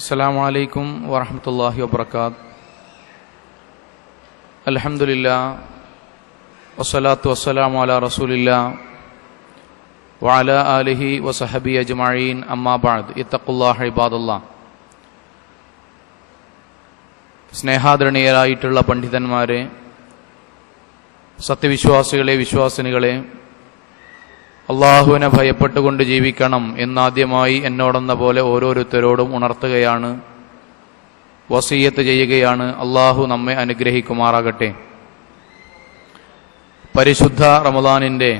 അസ്സലാമു അലൈക്കും വറഹ്മത്തുള്ളാഹി വബറകാത്ത്. അൽഹംദുലില്ലാഹ് വസ്സലാത്തു വസ്സലാമു അലാ റസൂലില്ലാഹ് വഅലാ ആലിഹി വസഹബി അജ്മഈൻ. അമ്മാ ബഅദ്. ഇത്തഖുല്ലാഹ ഇബാദല്ലാഹ്. സ്നേഹാദരണീയരായിട്ടുള്ള പണ്ഡിതന്മാരെ, സത്യവിശ്വാസികളെ, വിശ്വാസിനികളെ, അള്ളാഹുവിനെ ഭയപ്പെട്ടുകൊണ്ട് ജീവിക്കണം എന്നാദ്യമായി എന്നോടെന്ന പോലെ ഓരോരുത്തരോടും ഉണർത്തുകയാണ്, വസിയ്യത്ത് ചെയ്യുകയാണ്. അള്ളാഹു നമ്മെ അനുഗ്രഹിക്കുമാറാകട്ടെ. പരിശുദ്ധ റമദാനിൻ്റെ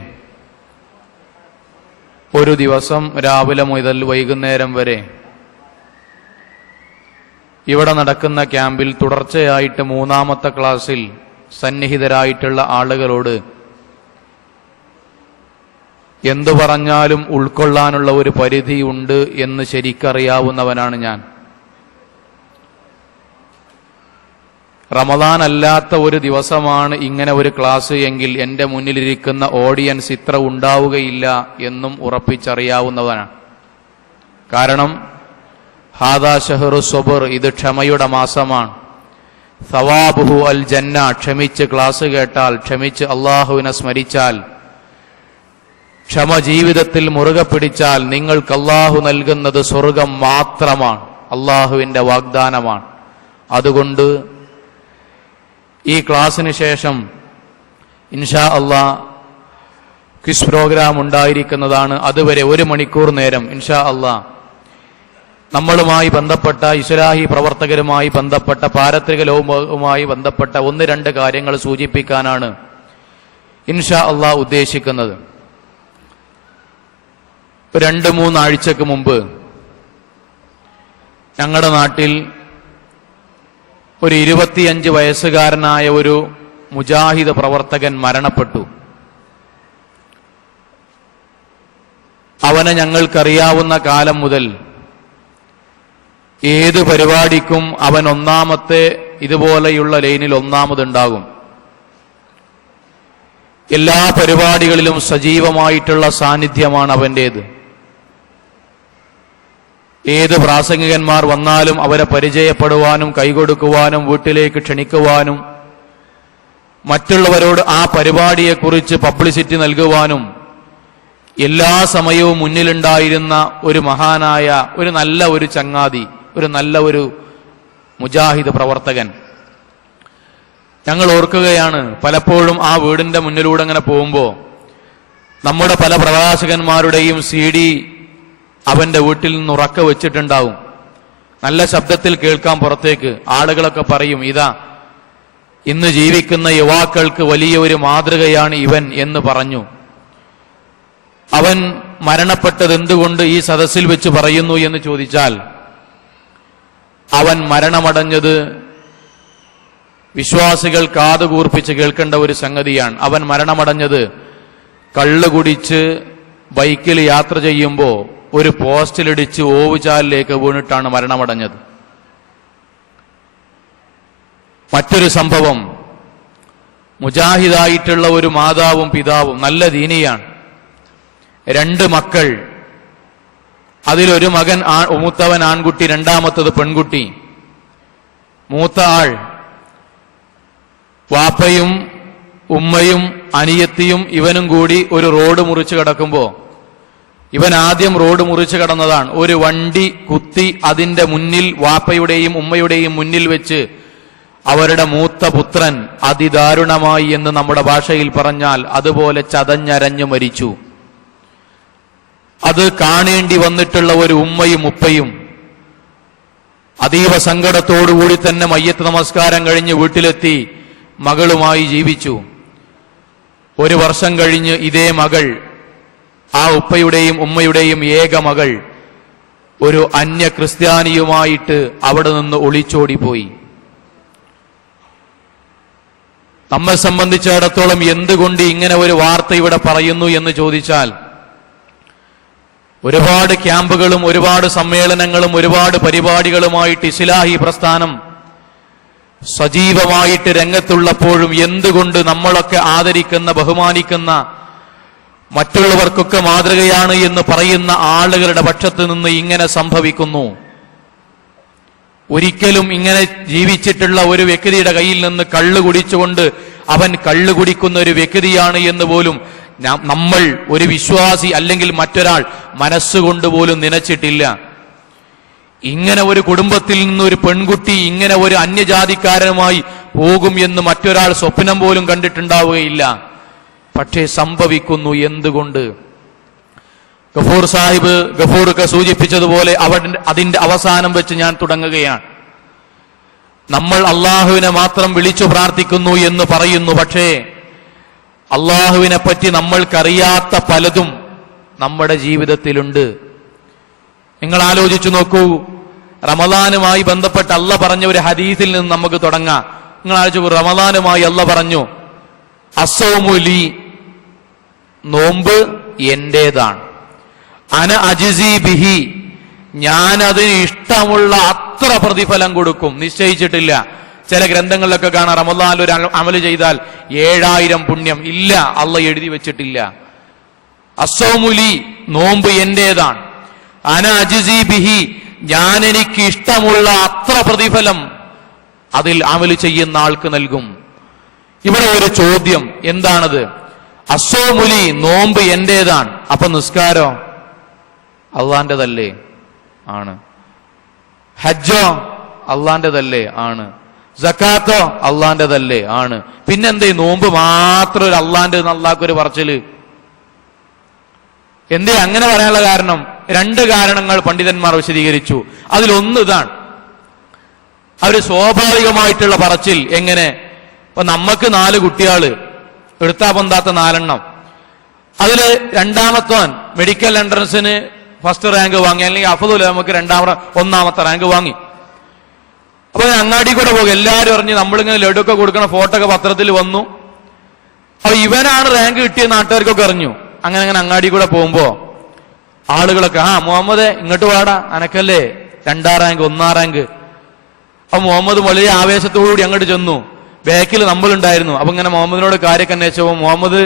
ഒരു ദിവസം രാവിലെ മുതൽ വൈകുന്നേരം വരെ ഇവിടെ നടക്കുന്ന ക്യാമ്പിൽ തുടർച്ചയായിട്ട് മൂന്നാമത്തെ ക്ലാസ്സിൽ സന്നിഹിതരായിട്ടുള്ള ആളുകളോട് എന്തു പറഞ്ഞാലും ഉൾക്കൊള്ളാനുള്ള ഒരു പരിധിയുണ്ട് എന്ന് ശരിക്കറിയാവുന്നവനാണ് ഞാൻ. റമദാൻ അല്ലാത്ത ഒരു ദിവസമാണ് ഇങ്ങനെ ഒരു ക്ലാസ് എങ്കിൽ എൻ്റെ മുന്നിലിരിക്കുന്ന ഓഡിയൻസ് ഇത്ര ഉണ്ടാവുകയില്ല എന്നും ഉറപ്പിച്ചറിയാവുന്നവനാണ്. കാരണം ഹാദാ ഷഹ്റു സ്വബർ, ഇത് ക്ഷമയുടെ മാസമാണ്. സവാബുഹു അൽ ജന്ന, ക്ഷമിച്ച് ക്ലാസ് കേട്ടാൽ, ക്ഷമിച്ച് അള്ളാഹുവിനെ സ്മരിച്ചാൽ, ക്ഷമ ജീവിതത്തിൽ മുറുകെ പിടിച്ചാൽ നിങ്ങൾക്ക് അള്ളാഹു നൽകുന്നത് സ്വർഗം മാത്രമാണ്, അള്ളാഹുവിൻ്റെ വാഗ്ദാനമാണ്. അതുകൊണ്ട് ഈ ക്ലാസ്സിന് ശേഷം ഇൻഷാ അള്ളാഹ് ക്വിസ് പ്രോഗ്രാം ഉണ്ടായിരിക്കുന്നതാണ്. അതുവരെ 1 മണിക്കൂർ നേരം ഇൻഷാ അള്ളാഹ് നമ്മളുമായി ബന്ധപ്പെട്ട, ഇസ്ലാഹി പ്രവർത്തകരുമായി ബന്ധപ്പെട്ട, പാരത്രിക ലോകവുമായി ബന്ധപ്പെട്ട 1-2 കാര്യങ്ങൾ സൂചിപ്പിക്കാനാണ് ഇൻഷാ അള്ളാഹ് ഉദ്ദേശിക്കുന്നത്. 2-3 ആഴ്ചക്ക് മുമ്പ് ഞങ്ങളുടെ നാട്ടിൽ ഒരു 25 വയസ്സുകാരനായ ഒരു മുജാഹിദ് പ്രവർത്തകൻ മരണപ്പെട്ടു. അവനെ ഞങ്ങൾക്കറിയാവുന്ന കാലം മുതൽ ഏത് പരിപാടിക്കും അവൻ ഒന്നാമത്തെ, ഇതുപോലെയുള്ള ലൈനിൽ ഒന്നാമതുണ്ടാകും. എല്ലാ പരിപാടികളിലും സജീവമായിട്ടുള്ള സാന്നിധ്യമാണ് അവൻ്റേത്. ഏത് പ്രാസംഗികന്മാർ വന്നാലും അവരെ പരിചയപ്പെടുവാനും, കൈകൊടുക്കുവാനും, വീട്ടിലേക്ക് ക്ഷണിക്കുവാനും, മറ്റുള്ളവരോട് ആ പരിപാടിയെക്കുറിച്ച് പബ്ലിസിറ്റി നൽകുവാനും എല്ലാ സമയവും മുന്നിലുണ്ടായിരുന്ന ഒരു മഹാനായ, ഒരു നല്ല ഒരു ചങ്ങാതി, ഒരു നല്ല ഒരു മുജാഹിദ് പ്രവർത്തകൻ. ഞങ്ങൾ ഓർക്കുകയാണ്, പലപ്പോഴും ആ വീടിന്റെ മുന്നിലൂടെ അങ്ങനെ പോകുമ്പോൾ നമ്മുടെ പല പ്രവാചകന്മാരുടെയും CD അവന്റെ വീട്ടിൽ നിന്ന് ഉറക്കെ വെച്ചിട്ടുണ്ടാവും. നല്ല ശബ്ദത്തിൽ കേൾക്കാൻ പുറത്തേക്ക്. ആളുകളൊക്കെ പറയും, ഇതാ ഇന്ന് ജീവിക്കുന്ന യുവാക്കൾക്ക് വലിയ ഒരു മാതൃകയാണ് ഇവൻ എന്ന് പറഞ്ഞു. അവൻ മരണപ്പെട്ടത് എന്തുകൊണ്ട് ഈ സദസ്സിൽ വെച്ച് പറയുന്നു എന്ന് ചോദിച്ചാൽ, അവൻ മരണമടഞ്ഞത് വിശ്വാസികൾ കാതുകൂർപ്പിച്ച് കേൾക്കേണ്ട ഒരു സംഗതിയാണ്. അവൻ മരണമടഞ്ഞത് കള്ള് കുടിച്ച് ബൈക്കിൽ യാത്ര ചെയ്യുമ്പോൾ ഒരു പോസ്റ്റിലിടിച്ച് ഓവുചാലിലേക്ക് വീണിട്ടാണ് മരണമടഞ്ഞത്. മറ്റൊരു സംഭവം, മുജാഹിദായിട്ടുള്ള ഒരു മാതാവും പിതാവും, നല്ല ദീനിയാണ്, 2 മക്കൾ. അതിലൊരു മകൻ, മൂത്തവൻ ആൺകുട്ടി, രണ്ടാമത്തത് പെൺകുട്ടി. മൂത്ത ആൾ വാപ്പയും ഉമ്മയും അനിയത്തിയും ഇവനും കൂടി ഒരു റോഡ് മുറിച്ച് കടക്കുമ്പോ, ഇവൻ ആദ്യം റോഡ് മുറിച്ച് കടന്നതാണ്. ഒരു വണ്ടി കുത്തി അതിന്റെ മുന്നിൽ, വാപ്പയുടെയും ഉമ്മയുടെയും മുന്നിൽ വെച്ച് അവരുടെ മൂത്ത പുത്രൻ അതിദാരുണമായി എന്ന് നമ്മുടെ ഭാഷയിൽ പറഞ്ഞാൽ അതുപോലെ ചതഞ്ഞരഞ്ഞു മരിച്ചു. അത് കാണേണ്ടി വന്നിട്ടുള്ള ഒരു ഉമ്മയും ഉപ്പയും അതീവ സങ്കടത്തോടുകൂടി തന്നെ മയ്യത്ത് നമസ്കാരം കഴിഞ്ഞ് വീട്ടിലെത്തി മകളുമായി ജീവിച്ചു. 1 വർഷം കഴിഞ്ഞ് ഇതേ മകൾ, ആ ഉപ്പയുടെയും ഉമ്മയുടെയും ഏക മകൾ, ഒരു അന്യ ക്രിസ്ത്യാനിയുമായിട്ട് അവിടെ നിന്ന് ഒളിച്ചോടിപ്പോയി. നമ്മെ സംബന്ധിച്ചിടത്തോളം എന്തുകൊണ്ട് ഇങ്ങനെ ഒരു വാർത്ത ഇവിടെ പറയുന്നു എന്ന് ചോദിച്ചാൽ, ഒരുപാട് ക്യാമ്പുകളും ഒരുപാട് സമ്മേളനങ്ങളും ഒരുപാട് പരിപാടികളുമായിട്ട് ഇസ്ലാഹി പ്രസ്ഥാനം സജീവമായിട്ട് രംഗത്തുള്ളപ്പോഴും എന്തുകൊണ്ട് നമ്മളൊക്കെ ആദരിക്കുന്ന, ബഹുമാനിക്കുന്ന, മറ്റുള്ളവർക്കൊക്കെ മാതൃകയാണ് എന്ന് പറയുന്ന ആളുകളുടെ പക്ഷത്ത് നിന്ന് ഇങ്ങനെ സംഭവിക്കുന്നു? ഒരിക്കലും ഇങ്ങനെ ജീവിച്ചിട്ടുള്ള ഒരു വ്യക്തിയുടെ കയ്യിൽ നിന്ന് കള്ളു കുടിച്ചുകൊണ്ട് അവൻ കള്ളു കുടിക്കുന്ന ഒരു വ്യക്തിയാണ് എന്ന് പോലും നമ്മൾ ഒരു വിശ്വാസി അല്ലെങ്കിൽ മറ്റൊരാൾ മനസ്സുകൊണ്ട് പോലും നനച്ചിട്ടില്ല. ഇങ്ങനെ ഒരു കുടുംബത്തിൽ നിന്ന് ഒരു പെൺകുട്ടി ഇങ്ങനെ ഒരു അന്യജാതിക്കാരനുമായി പോകും എന്ന് മറ്റൊരാൾ സ്വപ്നം പോലും കണ്ടിട്ടുണ്ടാവുകയില്ല. പക്ഷേ സംഭവിക്കുന്നു. എന്തുകൊണ്ട്? ഗഫൂർക്ക് സൂചിപ്പിച്ചതുപോലെ അതിന്റെ അവസാനം വെച്ച് ഞാൻ തുടങ്ങുകയാണ്. നമ്മൾ അള്ളാഹുവിനെ മാത്രം വിളിച്ചു പ്രാർത്ഥിക്കുന്നു എന്ന് പറയുന്നു. പക്ഷേ അള്ളാഹുവിനെ പറ്റി നമ്മൾക്കറിയാത്ത പലതും നമ്മുടെ ജീവിതത്തിലുണ്ട്. നിങ്ങൾ ആലോചിച്ചു നോക്കൂ. റമദാനുമായി ബന്ധപ്പെട്ട് അള്ള പറഞ്ഞ ഒരു ഹദീസിൽ നിന്ന് നമുക്ക് തുടങ്ങാം. നിങ്ങൾ ആലോചിച്ചു, റമദാനുമായി അള്ള പറഞ്ഞു, അസ്സൗമുലി, നോമ്പ് എന്റേതാണ്, അന അജിസി ബിഹി, ഞാൻ അതിന് ഇഷ്ടമുള്ള അത്ര പ്രതിഫലം കൊടുക്കും. നിശ്ചയിച്ചിട്ടില്ല. ചില ഗ്രന്ഥങ്ങളിലൊക്കെ കാണാം റമദാനിൽ ഒരു അമല് ചെയ്താൽ 7000 പുണ്യം. ഇല്ല, അള്ള എഴുതി വെച്ചിട്ടില്ല. അസ്സൗമുലി, നോമ്പ് എന്റേതാണ്, അന അജിസി ബിഹി, ഞാൻ എനിക്ക് ഇഷ്ടമുള്ള അത്ര പ്രതിഫലം അതിൽ അമല് ചെയ്യുന്ന ആൾക്ക് നൽകും. ഇവിടെ ഒരു ചോദ്യം, എന്താണത്? അസ്സൗമുലി, നോമ്പ് എന്റേതാണ്. അപ്പൊ നിസ്കാരോ അള്ളാന്റെതല്ലേ? ആണ്. ഹജ്ജോ അള്ളാന്റെതല്ലേ? ആണ്. സക്കാത്തോ അള്ളാന്റെതല്ലേ? ആണ്. പിന്നെന്തേ നോമ്പ് മാത്രം ഒരു അള്ളാന്റെ അള്ളാഹ്ക്കൊരു പറച്ചില്? എന്തേ അങ്ങനെ പറയാനുള്ള കാരണം? 2 കാരണങ്ങൾ പണ്ഡിതന്മാർ വിശദീകരിച്ചു. അതിലൊന്ന് ഇതാണ്, അവര് സ്വാഭാവികമായിട്ടുള്ള പറച്ചിൽ. എങ്ങനെ? ഇപ്പൊ നമുക്ക് 4 കുട്ടികള്, എടുത്താ പൊന്താത്ത 4 എണ്ണം. അതില് രണ്ടാമത്തോൻ മെഡിക്കൽ എൻട്രൻസിന് ഫസ്റ്റ് റാങ്ക് വാങ്ങി, അല്ലെങ്കിൽ അഫ്ദൽ നമുക്ക് 1ാമത്തെ റാങ്ക് വാങ്ങി. അപ്പൊ അങ്ങാടി കൂടെ പോകും, എല്ലാവരും അറിഞ്ഞ് നമ്മളിങ്ങനെ ലഡുക്കെ കൊടുക്കണ ഫോട്ടോ ഒക്കെ പത്രത്തിൽ വന്നു. അപ്പൊ ഇവനാണ് റാങ്ക് കിട്ടിയ നാട്ടുകാർക്കൊക്കെ അറിഞ്ഞു. അങ്ങനെ അങ്ങാടി കൂടെ പോകുമ്പോ ആളുകളൊക്കെ, മുഹമ്മദ് ഇങ്ങോട്ട് വാടാ, അനക്കല്ലേ 2ാം റാങ്ക് 1ാം റാങ്ക്. അപ്പൊ മുഹമ്മദ് വളരെ ആവേശത്തോടുകൂടി അങ്ങോട്ട് ചെന്നു. ബാക്കിൽ നമ്മളുണ്ടായിരുന്നു. അപ്പൊ ഇങ്ങനെ മുഹമ്മദിനോട് കാര്യമൊക്കെ അന്വേഷിച്ചപ്പോ, മുഹമ്മദ്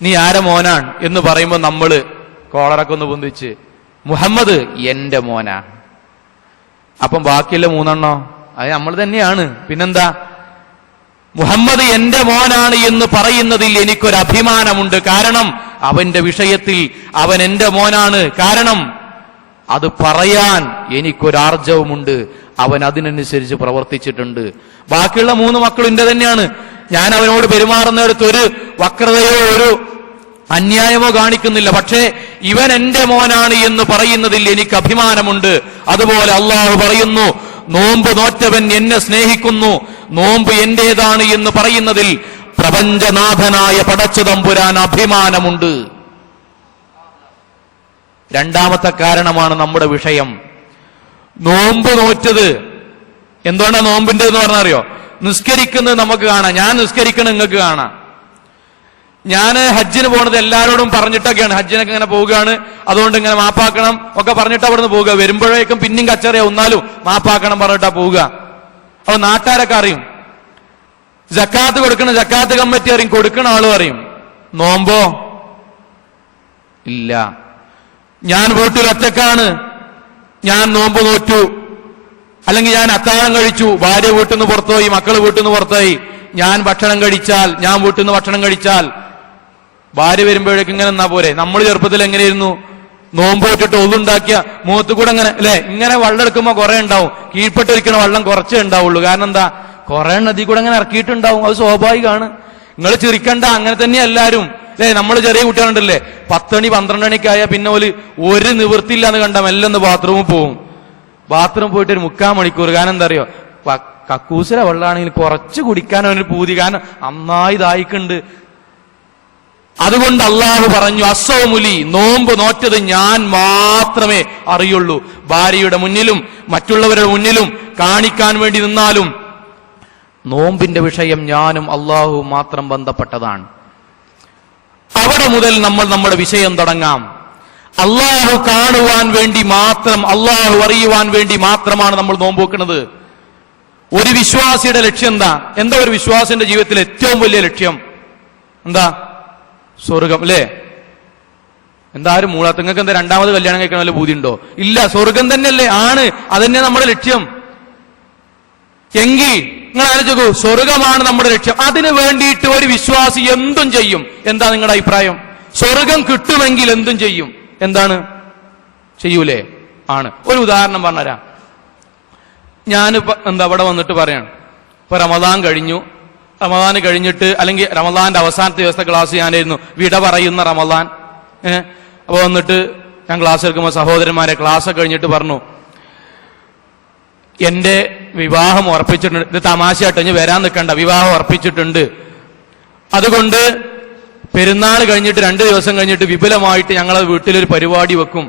നീ ആരെ മോനാണ് എന്ന് പറയുമ്പോ നമ്മള് കോളറൊക്കെ ഒന്ന് പൊന്തിച്ച്, മുഹമ്മദ് എന്റെ മോനാ. അപ്പം ബാക്കിയുള്ള 3 എണ്ണോ അത് നമ്മൾ തന്നെയാണ്. പിന്നെന്താ? മുഹമ്മദ് എന്റെ മോനാണ് എന്ന് പറയുന്നതിൽ എനിക്കൊരു അഭിമാനമുണ്ട്. കാരണം അവന്റെ വിഷയത്തിൽ അവൻ എന്റെ മോനാണ്. കാരണം അത് പറയാൻ എനിക്കൊരാർജവുമുണ്ട്. അവൻ അതിനനുസരിച്ച് പ്രവർത്തിച്ചിട്ടുണ്ട്. ബാക്കിയുള്ള 3 മക്കളും എന്റെ തന്നെയാണ്. ഞാൻ അവനോട് പെരുമാറുന്നിടത്ത് ഒരു വക്രതയോ ഒരു അന്യായമോ കാണിക്കുന്നില്ല. പക്ഷേ ഇവൻ എന്റെ മോനാണ് എന്ന് പറയുന്നതിൽ എനിക്ക് അഭിമാനമുണ്ട്. അതുപോലെ അള്ളാഹു പറയുന്നു, നോമ്പ് നോറ്റവൻ എന്നെ സ്നേഹിക്കുന്നു, നോമ്പ് എന്റേതാണ് എന്ന് പറയുന്നതിൽ പ്രപഞ്ചനാഥനായ പടച്ചതമ്പുരാൻ അഭിമാനമുണ്ട്. 2ാമത്തെ കാരണമാണ് നമ്മുടെ വിഷയം. നോമ്പ് നോറ്റത് എന്തുകൊണ്ടാണ് നോമ്പിന്റെ എന്ന് പറഞ്ഞറിയോ? നിസ്കരിക്കുന്നത് നമുക്ക് കാണാം. ഞാൻ നിസ്കരിക്കണം, നിങ്ങൾക്ക് കാണാം. ഞാൻ ഹജ്ജിന് പോണത് എല്ലാവരോടും പറഞ്ഞിട്ടൊക്കെയാണ്. ഹജ്ജിനൊക്കെ ഇങ്ങനെ പോവുകയാണ്, അതുകൊണ്ട് ഇങ്ങനെ മാപ്പാക്കണം ഒക്കെ പറഞ്ഞിട്ട് അവിടുന്ന് പോവുക. വരുമ്പോഴേക്കും പിന്നെയും കച്ചറിയാ, ഒന്നാലും മാപ്പാക്കണം പറഞ്ഞിട്ടാ പോവുക. അപ്പൊ നാട്ടുകാരൊക്കെ അറിയും. ജക്കാത്ത് കൊടുക്കണ ജക്കാത്ത് കമ്മിറ്റി അറിയും, കൊടുക്കണ ആളും അറിയും. നോമ്പോ ഇല്ല. ഞാൻ വീട്ടിൽ ഒറ്റക്കാണ്, ഞാൻ നോമ്പ് നോറ്റു, അല്ലെങ്കിൽ ഞാൻ അത്താഴം കഴിച്ചു, ഭാര്യ വീട്ടിൽ നിന്ന് പുറത്തുപോയി, മക്കള് വീട്ടിൽ നിന്ന് പുറത്തുപോയി, ഞാൻ ഭക്ഷണം കഴിച്ചാൽ, ഞാൻ വീട്ടിൽ നിന്ന് ഭക്ഷണം കഴിച്ചാൽ ഭാര്യ വരുമ്പോഴേക്കും ഇങ്ങനെ എന്നാ പോരെ? നമ്മൾ ചെറുപ്പത്തിൽ എങ്ങനെയായിരുന്നു? നോമ്പ് വെച്ചിട്ട് ഒന്നുണ്ടാക്കിയ മുഖത്ത് കൂടെ അങ്ങനെ അല്ലെ, ഇങ്ങനെ വെള്ളം എടുക്കുമ്പോ കുറെ ഉണ്ടാവും, കീഴ്പ്പെട്ടിരിക്കണ വെള്ളം കുറച്ചേ ഉണ്ടാവുള്ളൂ. കാരണം എന്താ? കുറെ നദി കൂടെ അങ്ങനെ ഇറക്കിയിട്ടുണ്ടാവും. അത് സ്വാഭാവികമാണ്. നിങ്ങൾ ചിരിക്കണ്ട, അങ്ങനെ തന്നെ എല്ലാരും അല്ലെ. നമ്മൾ ചെറിയ കുട്ടികളുണ്ടല്ലേ, 10 മണി 12 മണിക്കായ പിന്നെ ഒരു നിവൃത്തിയില്ലാന്ന് കണ്ട മെല്ലൊന്ന് ബാത്റൂമിൽ പോവും. ബാത്റൂം പോയിട്ട് ഒരു 3/4 മണിക്കൂർ. കാരണം എന്താ അറിയോ? കക്കൂസിലെ വെള്ളമാണെങ്കിൽ കുറച്ച് കുടിക്കാൻ അവനൊരു പൂതി, കാരണം നന്നായി ദാഹിക്കുന്നുണ്ട്. അതുകൊണ്ട് അള്ളാഹു പറഞ്ഞു, അസ്സൗമുലി, നോമ്പ് നോറ്റത് ഞാൻ മാത്രമേ അറിയുള്ളൂ. ഭാര്യയുടെ മുന്നിലും മറ്റുള്ളവരുടെ മുന്നിലും കാണിക്കാൻ വേണ്ടി നിന്നാലും നോമ്പിന്റെ വിഷയം ഞാനും അള്ളാഹു മാത്രം ബന്ധപ്പെട്ടതാണ്. അവിടെ മുതൽ നമ്മൾ നമ്മുടെ വിഷയം തുടങ്ങാം. അള്ളാഹു കാണുവാൻ വേണ്ടി മാത്രം, അള്ളാഹു അറിയുവാൻ വേണ്ടി മാത്രമാണ് നമ്മൾ നോമ്പ് വെക്കുന്നത്. ഒരു വിശ്വാസിയുടെ ലക്ഷ്യം എന്താ ഒരു വിശ്വാസിന്റെ ജീവിതത്തിൽ ഏറ്റവും വലിയ ലക്ഷ്യം എന്താ? സ്വർഗം അല്ലേ? എന്തായാലും നിങ്ങൾക്ക് എന്താ 2ാമത് കല്യാണം കഴിക്കണ വല്ല ബോധ്യമുണ്ടോ? ഇല്ല. സ്വർഗം തന്നെയല്ലേ? ആണ്. അതന്നെ നമ്മുടെ ലക്ഷ്യം. എങ്കിൽ നിങ്ങൾ ആലോചിക്കൂ, സ്വർഗമാണ് നമ്മുടെ ലക്ഷ്യം. അതിനു വേണ്ടിയിട്ട് ഒരു വിശ്വാസി എന്തും ചെയ്യും. എന്താ നിങ്ങളുടെ അഭിപ്രായം? സ്വർഗം കിട്ടുമെങ്കിൽ എന്തും ചെയ്യും. എന്താണ് ചെയ്യൂലേ? ആണ്. ഒരു ഉദാഹരണം പറഞ്ഞുതരാം. ഞാനിപ്പോ അവിടെ വന്നിട്ട് പറയാണ്, ഇപ്പൊ റമദാൻ കഴിഞ്ഞു. റമദാൻ കഴിഞ്ഞിട്ട്, അല്ലെങ്കിൽ റമദാന്റെ അവസാനത്തെ ദിവസത്തെ ക്ലാസ് ഞാനായിരുന്നു, വിട പറയുന്ന റമദാൻ. അപ്പൊ വന്നിട്ട് ഞാൻ ക്ലാസ് എടുക്കുമ്പോൾ സഹോദരന്മാരെ ക്ലാസ് കഴിഞ്ഞിട്ട് പറഞ്ഞു, എന്റെ വിവാഹം ഉറപ്പിച്ചിട്ടുണ്ട്. ഇത് തമാശയായിട്ട് ഇനി വരാൻ നിൽക്കണ്ട, വിവാഹം ഉറപ്പിച്ചിട്ടുണ്ട്. അതുകൊണ്ട് പെരുന്നാൾ കഴിഞ്ഞിട്ട് 2 ദിവസം കഴിഞ്ഞിട്ട് വിപുലമായിട്ട് ഞങ്ങളെ വീട്ടിലൊരു പരിപാടി വെക്കും.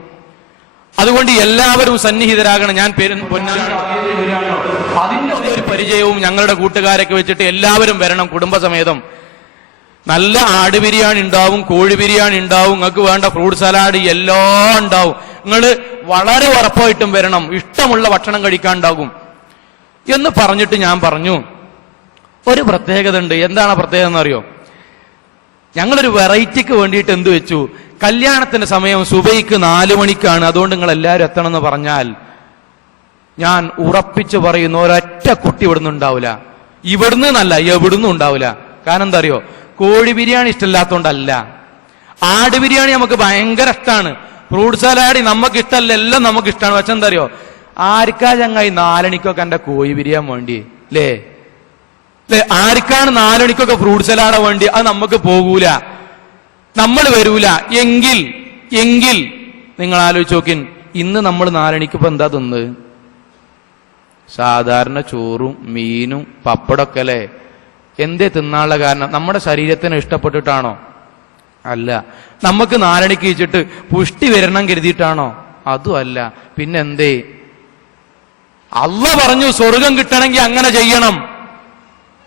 അതുകൊണ്ട് എല്ലാവരും സന്നിഹിതരാകണം. ഞാൻ അതിന്റെ ഒരു പരിചയവും ഞങ്ങളുടെ കൂട്ടുകാരൊക്കെ വെച്ചിട്ട് എല്ലാവരും വരണം കുടുംബസമേതം. നല്ല ആട് ബിരിയാണി ഉണ്ടാവും, കോഴി ബിരിയാണി ഉണ്ടാവും, നിങ്ങൾക്ക് വേണ്ട ഫ്രൂട്ട് സലാഡ് എല്ലാം ഉണ്ടാവും. നിങ്ങൾ വളരെ ഉറപ്പായിട്ടും വരണം, ഇഷ്ടമുള്ള ഭക്ഷണം കഴിക്കാനുണ്ടാകും എന്ന് പറഞ്ഞിട്ട് ഞാൻ പറഞ്ഞു, ഒരു പ്രത്യേകത ഉണ്ട്. എന്താണ് പ്രത്യേകത എന്നറിയോ? ഞങ്ങളൊരു വെറൈറ്റിക്ക് വേണ്ടിയിട്ട് എന്ത് വെച്ചു, കല്യാണത്തിന്റെ സമയം സുബൈക്ക് 4 മണിക്കാണ്, അതുകൊണ്ട് നിങ്ങൾ എല്ലാവരും എത്തണം എന്ന് പറഞ്ഞാൽ ഞാൻ ഉറപ്പിച്ചു പറയുന്ന ഒരൊറ്റ കുട്ടി ഇവിടുന്ന് ഉണ്ടാവില്ല. ഇവിടുന്ന് എന്നല്ല, എവിടുന്നും ഉണ്ടാവില്ല. കാരണം എന്താ അറിയോ? കോഴി ബിരിയാണി ഇഷ്ടമില്ലാത്തോണ്ടല്ല, ആട് ബിരിയാണി നമുക്ക് ഭയങ്കര ഇഷ്ടമാണ്, ഫ്രൂട്ട് സലാഡ് നമുക്ക് ഇഷ്ടമല്ല, എല്ലാം നമുക്ക് ഇഷ്ടമാണ്. പക്ഷെ എന്താ അറിയോ, ആർക്കാ ചങ്ങായി 4 മണിക്കൊക്കെ എന്റെ കോഴി ബിരിയാണി വേണ്ടി അല്ലേ? ആർക്കാണ് 4 മണിക്കൊക്കെ ഫ്രൂട്ട് സലാഡ് വേണ്ടി? അത് നമുക്ക് പോകൂല, നമ്മൾ വരൂല. എങ്കിൽ നിങ്ങൾ ആലോചിച്ച് നോക്കിൻ, ഇന്ന് നമ്മൾ 4 മണിക്ക് ഇപ്പൊ എന്താ തിന്ന്? സാധാരണ ചോറും മീനും പപ്പടമൊക്കെ അല്ലേ? എന്തേ തിന്നാനുള്ള കാരണം? നമ്മുടെ ശരീരത്തിന് ഇഷ്ടപ്പെട്ടിട്ടാണോ? അല്ല. നമുക്ക് 4 മണിക്ക് വെച്ചിട്ട് പുഷ്ടി വരണം കരുതിയിട്ടാണോ? അതും അല്ല. പിന്നെന്തേ? അള്ളാഹ് പറഞ്ഞു സ്വർഗം കിട്ടണമെങ്കിൽ അങ്ങനെ ചെയ്യണം.